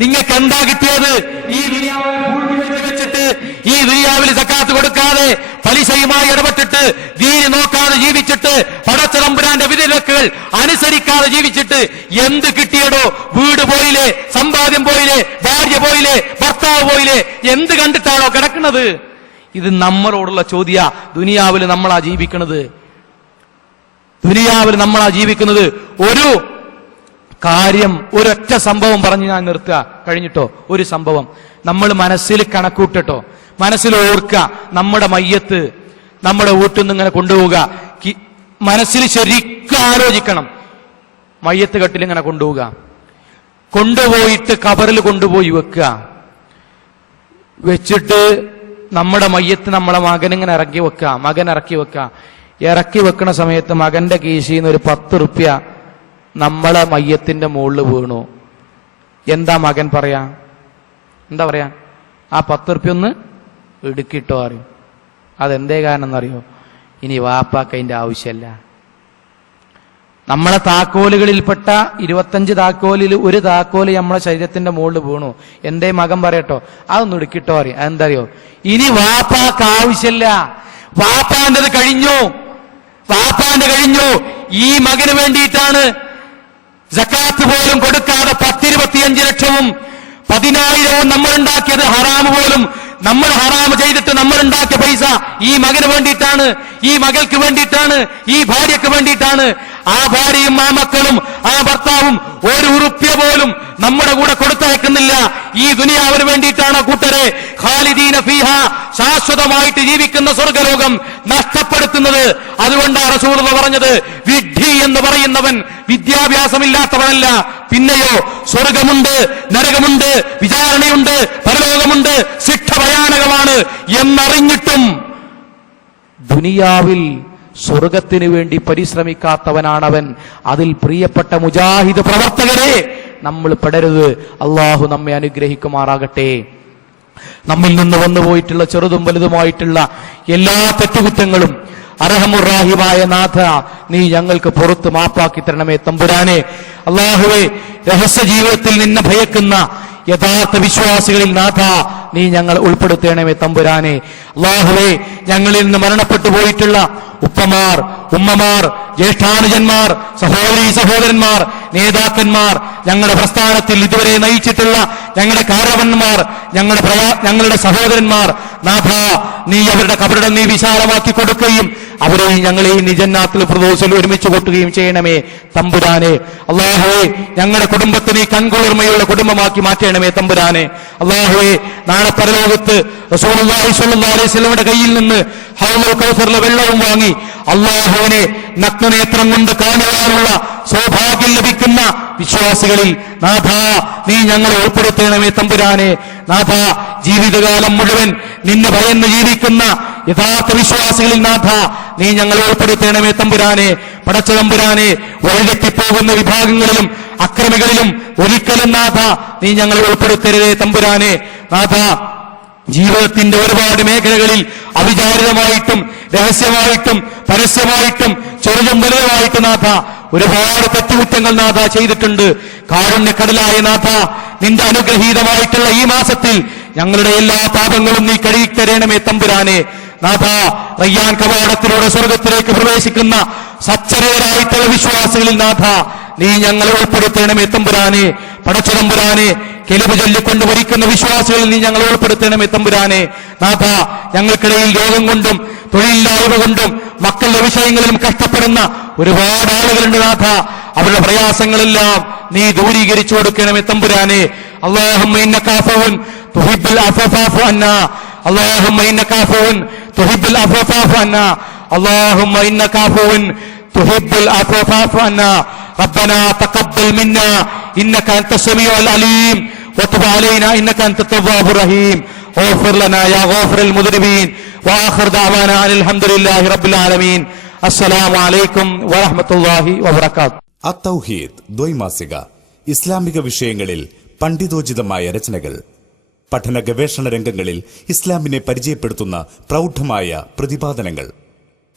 നിങ്ങൾക്ക് എന്താ കിട്ടിയത്? ഈ ദുനിയാവിൽ വെച്ചിട്ട്, ഈ ദുനിയാവിൽ സക്കാത്ത് കൊടുക്കാതെ പലിശയുമായി ഇടപെട്ടിട്ട്, ദീന് നോക്കാതെ ജീവിച്ചിട്ട്, പടച്ച തമ്പുരാന്റെ വിധിവിലക്കുകൾ അനുസരിക്കാതെ ജീവിച്ചിട്ട് എന്ത് കിട്ടിയടോ? വീട് പോയില്ലേ, സമ്പാദ്യം പോയില്ലേ, ഭാര്യ പോയില്ലേ, ഭർത്താവ് പോയില്ലേ, എന്ത് കണ്ടിട്ടാണോ കിടക്കുന്നത്? ഇത് നമ്മളോടുള്ള ചോദ്യ. ദുനിയാവിൽ നമ്മളാ ജീവിക്കുന്നത്, ദുനിയാവിൽ നമ്മളാ ജീവിക്കുന്നത്. ഒരു കാര്യം, ഒരൊറ്റ സംഭവം പറഞ്ഞ് ഞാൻ നിർത്തുക, കഴിഞ്ഞിട്ടോ. ഒരു സംഭവം നമ്മൾ മനസ്സിൽ കണക്കൂട്ടോ, മനസ്സിൽ ഓർക്കുക. നമ്മുടെ മയ്യത്ത് നമ്മുടെ വീട്ടിൽ നിന്ന് ഇങ്ങനെ കൊണ്ടുപോവുക, മനസ്സിൽ ശരിക്കും ആലോചിക്കണം. മയ്യത്ത് കെട്ടിൽ ഇങ്ങനെ കൊണ്ടുപോവുക, കൊണ്ടുപോയിട്ട് കബറിൽ കൊണ്ടുപോയി വെക്കുക. വെച്ചിട്ട് നമ്മുടെ മയ്യത്ത് നമ്മളെ മകനിങ്ങനെ ഇറക്കി വെക്കുക, മകൻ ഇറക്കി വെക്കുക. ഇറക്കി വെക്കണ സമയത്ത് മകന്റെ കീശയിൽ നിന്ന് ഒരു 10 റുപ്യ നമ്മളെ മയ്യത്തിന്റെ മുകളിൽ വീണു. എന്താ മകൻ പറയാ? എന്താ പറയാ? ആ 10 റുപ്യ ഒന്ന് ഇടുക്കിട്ടോ അറിയും. അതെന്തേ കാരണം എന്നറിയോ? ഇനി വാപ്പാക്ക് അതിന്റെ ആവശ്യമല്ല. നമ്മളെ താക്കോലുകളിൽപ്പെട്ട 25 താക്കോലിൽ ഒരു താക്കോല് നമ്മളെ ശരീരത്തിന്റെ മുകളിൽ വീണു. എന്തേ മകൻ പറയട്ടോ? അതൊന്ന് ഇടുക്കിട്ടോ അറിയും. അതെന്താ അറിയോ? ഇനി വാപ്പാക്ക് ആവശ്യമില്ല, വാപ്പാന്റെത് കഴിഞ്ഞു, വാപ്പാന്റെ കഴിഞ്ഞു. ഈ മകന് വേണ്ടിയിട്ടാണ് സക്കാത്ത് പോലും കൊടുക്കാതെ 10-25 ലക്ഷവും 10,000വും നമ്മൾ ഉണ്ടാക്കിയത്. ഹറാമ് പോലും നമ്മൾ ഹറാമ് ചെയ്തിട്ട് നമ്മൾ ഉണ്ടാക്കിയ പൈസ ഈ മകന് വേണ്ടിയിട്ടാണ്, ഈ മകൾക്ക് വേണ്ടിയിട്ടാണ്, ഈ ഭാര്യക്ക് വേണ്ടിയിട്ടാണ്. ആ ഭാര്യയും ആ മക്കളും ആ ഭർത്താവും ഒരു ഉറുപ്യ പോലും നമ്മുടെ കൂടെ കൊടുത്തയക്കുന്നില്ല. ഈ ദുനിയാവിന് വേണ്ടിയിട്ടാണ് കൂട്ടരെ ഖാലിദീന ഫീഹ, ശാശ്വതമായിട്ട് ജീവിക്കുന്ന സ്വർഗലോകം നഷ്ടപ്പെടുത്തുന്നത്. അതുകൊണ്ടാണ് റസൂലുള്ളാഹി പറഞ്ഞത്, വിഡ്ഢി എന്ന് പറയുന്നവൻ വിദ്യാഭ്യാസമില്ലാത്തവനല്ല, പിന്നെയോ സ്വർഗമുണ്ട്, നരകമുണ്ട്, വിചാരണയുണ്ട്, പരലോകമുണ്ട്, ശിക്ഷ ഭയാനകമാണ് എന്നറിഞ്ഞിട്ടും ദുനിയാവിൽ സ്വർഗത്തിന് വേണ്ടി പരിശ്രമിക്കാത്തവനാണവൻ. അതിൽ പ്രിയപ്പെട്ട മുജാഹിദ് പ്രവർത്തകരെ നമ്മൾ പെടരുത്. അള്ളാഹു നമ്മെ അനുഗ്രഹിക്കുമാറാകട്ടെ. നമ്മിൽ നിന്ന് വന്നുപോയിട്ടുള്ള ചെറുതും വലുതുമായിട്ടുള്ള എല്ലാ തെറ്റുകുറ്റങ്ങളും അർഹമുർ-റാഹിമായ നാഥ നീ ഞങ്ങൾക്ക് പുറത്ത് മാപ്പാക്കി തരണമേ തമ്പുരാനെ. അള്ളാഹുവേ, രഹസ്യ ജീവിതത്തിൽ നിന്നെ ഭയക്കുന്ന യഥാർത്ഥ വിശ്വാസികളിൽ നാഥ നീ ഞങ്ങൾ ഉൾപ്പെടുത്തണമേ തമ്പുരാനെ. അല്ലാഹുവേ, ഞങ്ങളിൽ നിന്ന് മരണപ്പെട്ടു പോയിട്ടുള്ള ഉപ്പമാർ, ഉമ്മമാർ, ജ്യേഷ്ഠാനുജന്മാർ, സഹോദരീ സഹോദരന്മാർ, നേതാക്കന്മാർ, ഞങ്ങളുടെ പ്രസ്ഥാനത്തിൽ ഇതുവരെ നയിച്ചിട്ടുള്ള ഞങ്ങളുടെ കാരവന്മാർ, ഞങ്ങളുടെ സഹോദരന്മാർ, നാഥ നീ അവരുടെ കബറിടം നീ വിശാലമാക്കി കൊടുക്കുകയും അവരെയും ഞങ്ങളെയും നീ ജന്നാത്തുൽ ഫിർദൗസിൽ ഒരുമിച്ച് കൂട്ടുകയും ചെയ്യണമേ തമ്പുരാനെ. അല്ലാഹുവേ, ഞങ്ങളുടെ കുടുംബത്തെ നീ കൺകുളിർമയുള്ള കുടുംബമാക്കി മാറ്റണമേ തമ്പുരാനെ. അല്ലാഹുവേ, നാളെ പരലോകത്ത് റസൂലുള്ളാഹി സ്വല്ലല്ലാഹു അലൈഹി വസല്ലമയുടെ കയ്യിൽ നിന്ന് ഹൗലുൽ കൗസറിലെ വെള്ളവും വാങ്ങി അല്ലാഹുവിനെ നഗ്നനേത്രം കൊണ്ട് കാണുവാനുള്ള സൗഭാഗ്യം ലഭിക്കുന്ന വിശ്വാസികളിൽ നാഥ നീ ഞങ്ങളെ ഉൾപ്പെടുത്തണമേ തമ്പുരാനെ. നാഥ, ജീവിതകാലം മുഴുവൻ നിന്നെ ഭയന്ന് ജീവിക്കുന്ന യഥാർത്ഥ വിശ്വാസികളിൽ നാഥ നീ ഞങ്ങളെ ഉൾപ്പെടുത്തണമേ തമ്പുരാനെ. പടച്ച തമ്പുരാനെ, വഴിതെറ്റിപ്പോകുന്ന വിഭാഗങ്ങളിലും അക്രമികളിലും ഒരിക്കലും നാഥ നീ ഞങ്ങളെ ഉൾപ്പെടുത്തരുതേ തമ്പുരാനെ. നാഥ, ജീവിതത്തിന്റെ ഒരുപാട് മേഖലകളിൽ അവിചാരിതമായിട്ടും രഹസ്യമായിട്ടും പരസ്യമായിട്ടും ചെറുതും വലുതുമായിട്ടും നാഥ ഒരുപാട് തെറ്റുകുറ്റങ്ങൾ നാഥ ചെയ്തിട്ടുണ്ട്. കാരുണ്യക്കടലായ നാഥ, നിന്റെ അനുഗ്രഹീതമായിട്ടുള്ള ഈ മാസത്തിൽ ഞങ്ങളുടെ എല്ലാ പാപങ്ങളും നീ കഴുകിത്തരണമേ തമ്പുരാനെ. നാഥ, റയ്യാൻ കവാടത്തിലൂടെ സ്വർഗത്തിലേക്ക് പ്രവേശിക്കുന്ന സച്ചരയരായിട്ടുള്ള വിശ്വാസികളിൽ നാഥ നീ ഞങ്ങളെ ഉൾപ്പെടുത്തണമേ തമ്പുരാനെ. പടച്ച തമ്പുരാനെ, കെലിമ ചൊല്ലിക്കൊണ്ട് ഭരിക്കുന്ന വിശ്വാസികളിൽ നീ ഞങ്ങളെ ഉൾപ്പെടുത്തണമേ തമ്പുരാനെ. നാഥ, ഞങ്ങൾക്കിടയിൽ രോഗം കൊണ്ടും തൊഴിലില്ലായ്മ കൊണ്ടും മക്കളുടെ വിഷയങ്ങളിലും കഷ്ടപ്പെടുന്ന ഒരുപാട് ആളുകളുണ്ട് നാഥ. അവരുടെ പ്രയാസങ്ങളെല്ലാം നീ ദൂരീകരിച്ചു കൊടുക്കണമേ തമ്പുരാനെ. അല്ലാഹുമ്മ ഇന്നക അഫ്വുൻ തുഹിബ്ബുൽ അഫ്വ ഫഅഫു അന്നാ. അല്ലാഹുമ്മ ഇന്നക അഫ്വുൻ തുഹിബ്ബുൽ അഫ്വ ഫഅഫു അന്നാ. അല്ലാഹുമ്മ ഇന്നക അഫ്വുൻ തുഹിബ്ബുൽ അഫ്വ ഫഅഫു അന്നാ. ربنا تقبل منا إنك أنت السميع العليم وتب علينا إنك أنت التواب الرحيم اغفر لنا يا غافر المذنبين وآخر دعوانا أن الحمد لله رب العالمين. السلام عليكم ورحمة الله وبركاته. അത്തൗഹീദ് ദ്വൈമാസിക ഇസ്ലാമിക വിഷയങ്ങളിൽ പണ്ഡിതോചിതമായ രചനകൾ, പഠന ഗവേഷണ രംഗങ്ങളിൽ ഇസ്ലാമിനെ പരിചയപ്പെടുത്തുന്ന പ്രൗഢമായ പ്രതിപാദനങ്ങൾ,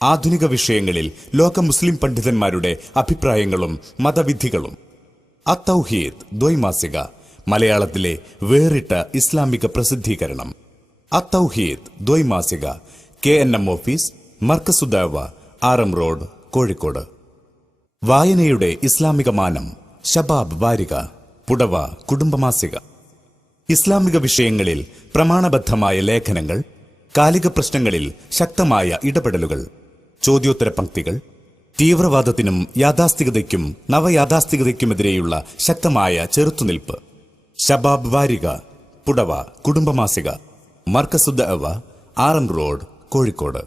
ആധുനിക വിഷയങ്ങളിൽ ലോക മുസ്ലിം പണ്ഡിതന്മാരുടെ അഭിപ്രായങ്ങളും മതവിധികളും. അത്തൗഹീദ് ദ്വൈമാസിക മലയാളത്തിലെ വേറിട്ട ഇസ്ലാമിക പ്രസിദ്ധീകരണം. അത്തൗഹീദ് ദ്വൈമാസിക, KNM office, Markazudawa, RM road, Kozhikode. വായനയുടെ ഇസ്ലാമിക മാനം. ശബാബ് വാരിക, പുടവ കുടുംബമാസിക. ഇസ്ലാമിക വിഷയങ്ങളിൽ പ്രമാണബദ്ധമായ ലേഖനങ്ങൾ, കാലിക പ്രശ്നങ്ങളിൽ ശക്തമായ ഇടപെടലുകൾ, ചോദ്യോത്തര പംക്തികൾ, തീവ്രവാദത്തിനും യാഥാസ്ഥികതയ്ക്കും നവയാഥാസ്ഥികതയ്ക്കുമെതിരെയുള്ള ശക്തമായ ചെറുത്തുനിൽപ്പ്. ശബാബ് വാരിക, പുടവ കുടുംബമാസിക, മർക്കസുദഅവ, RM റോഡ്, കോഴിക്കോട്.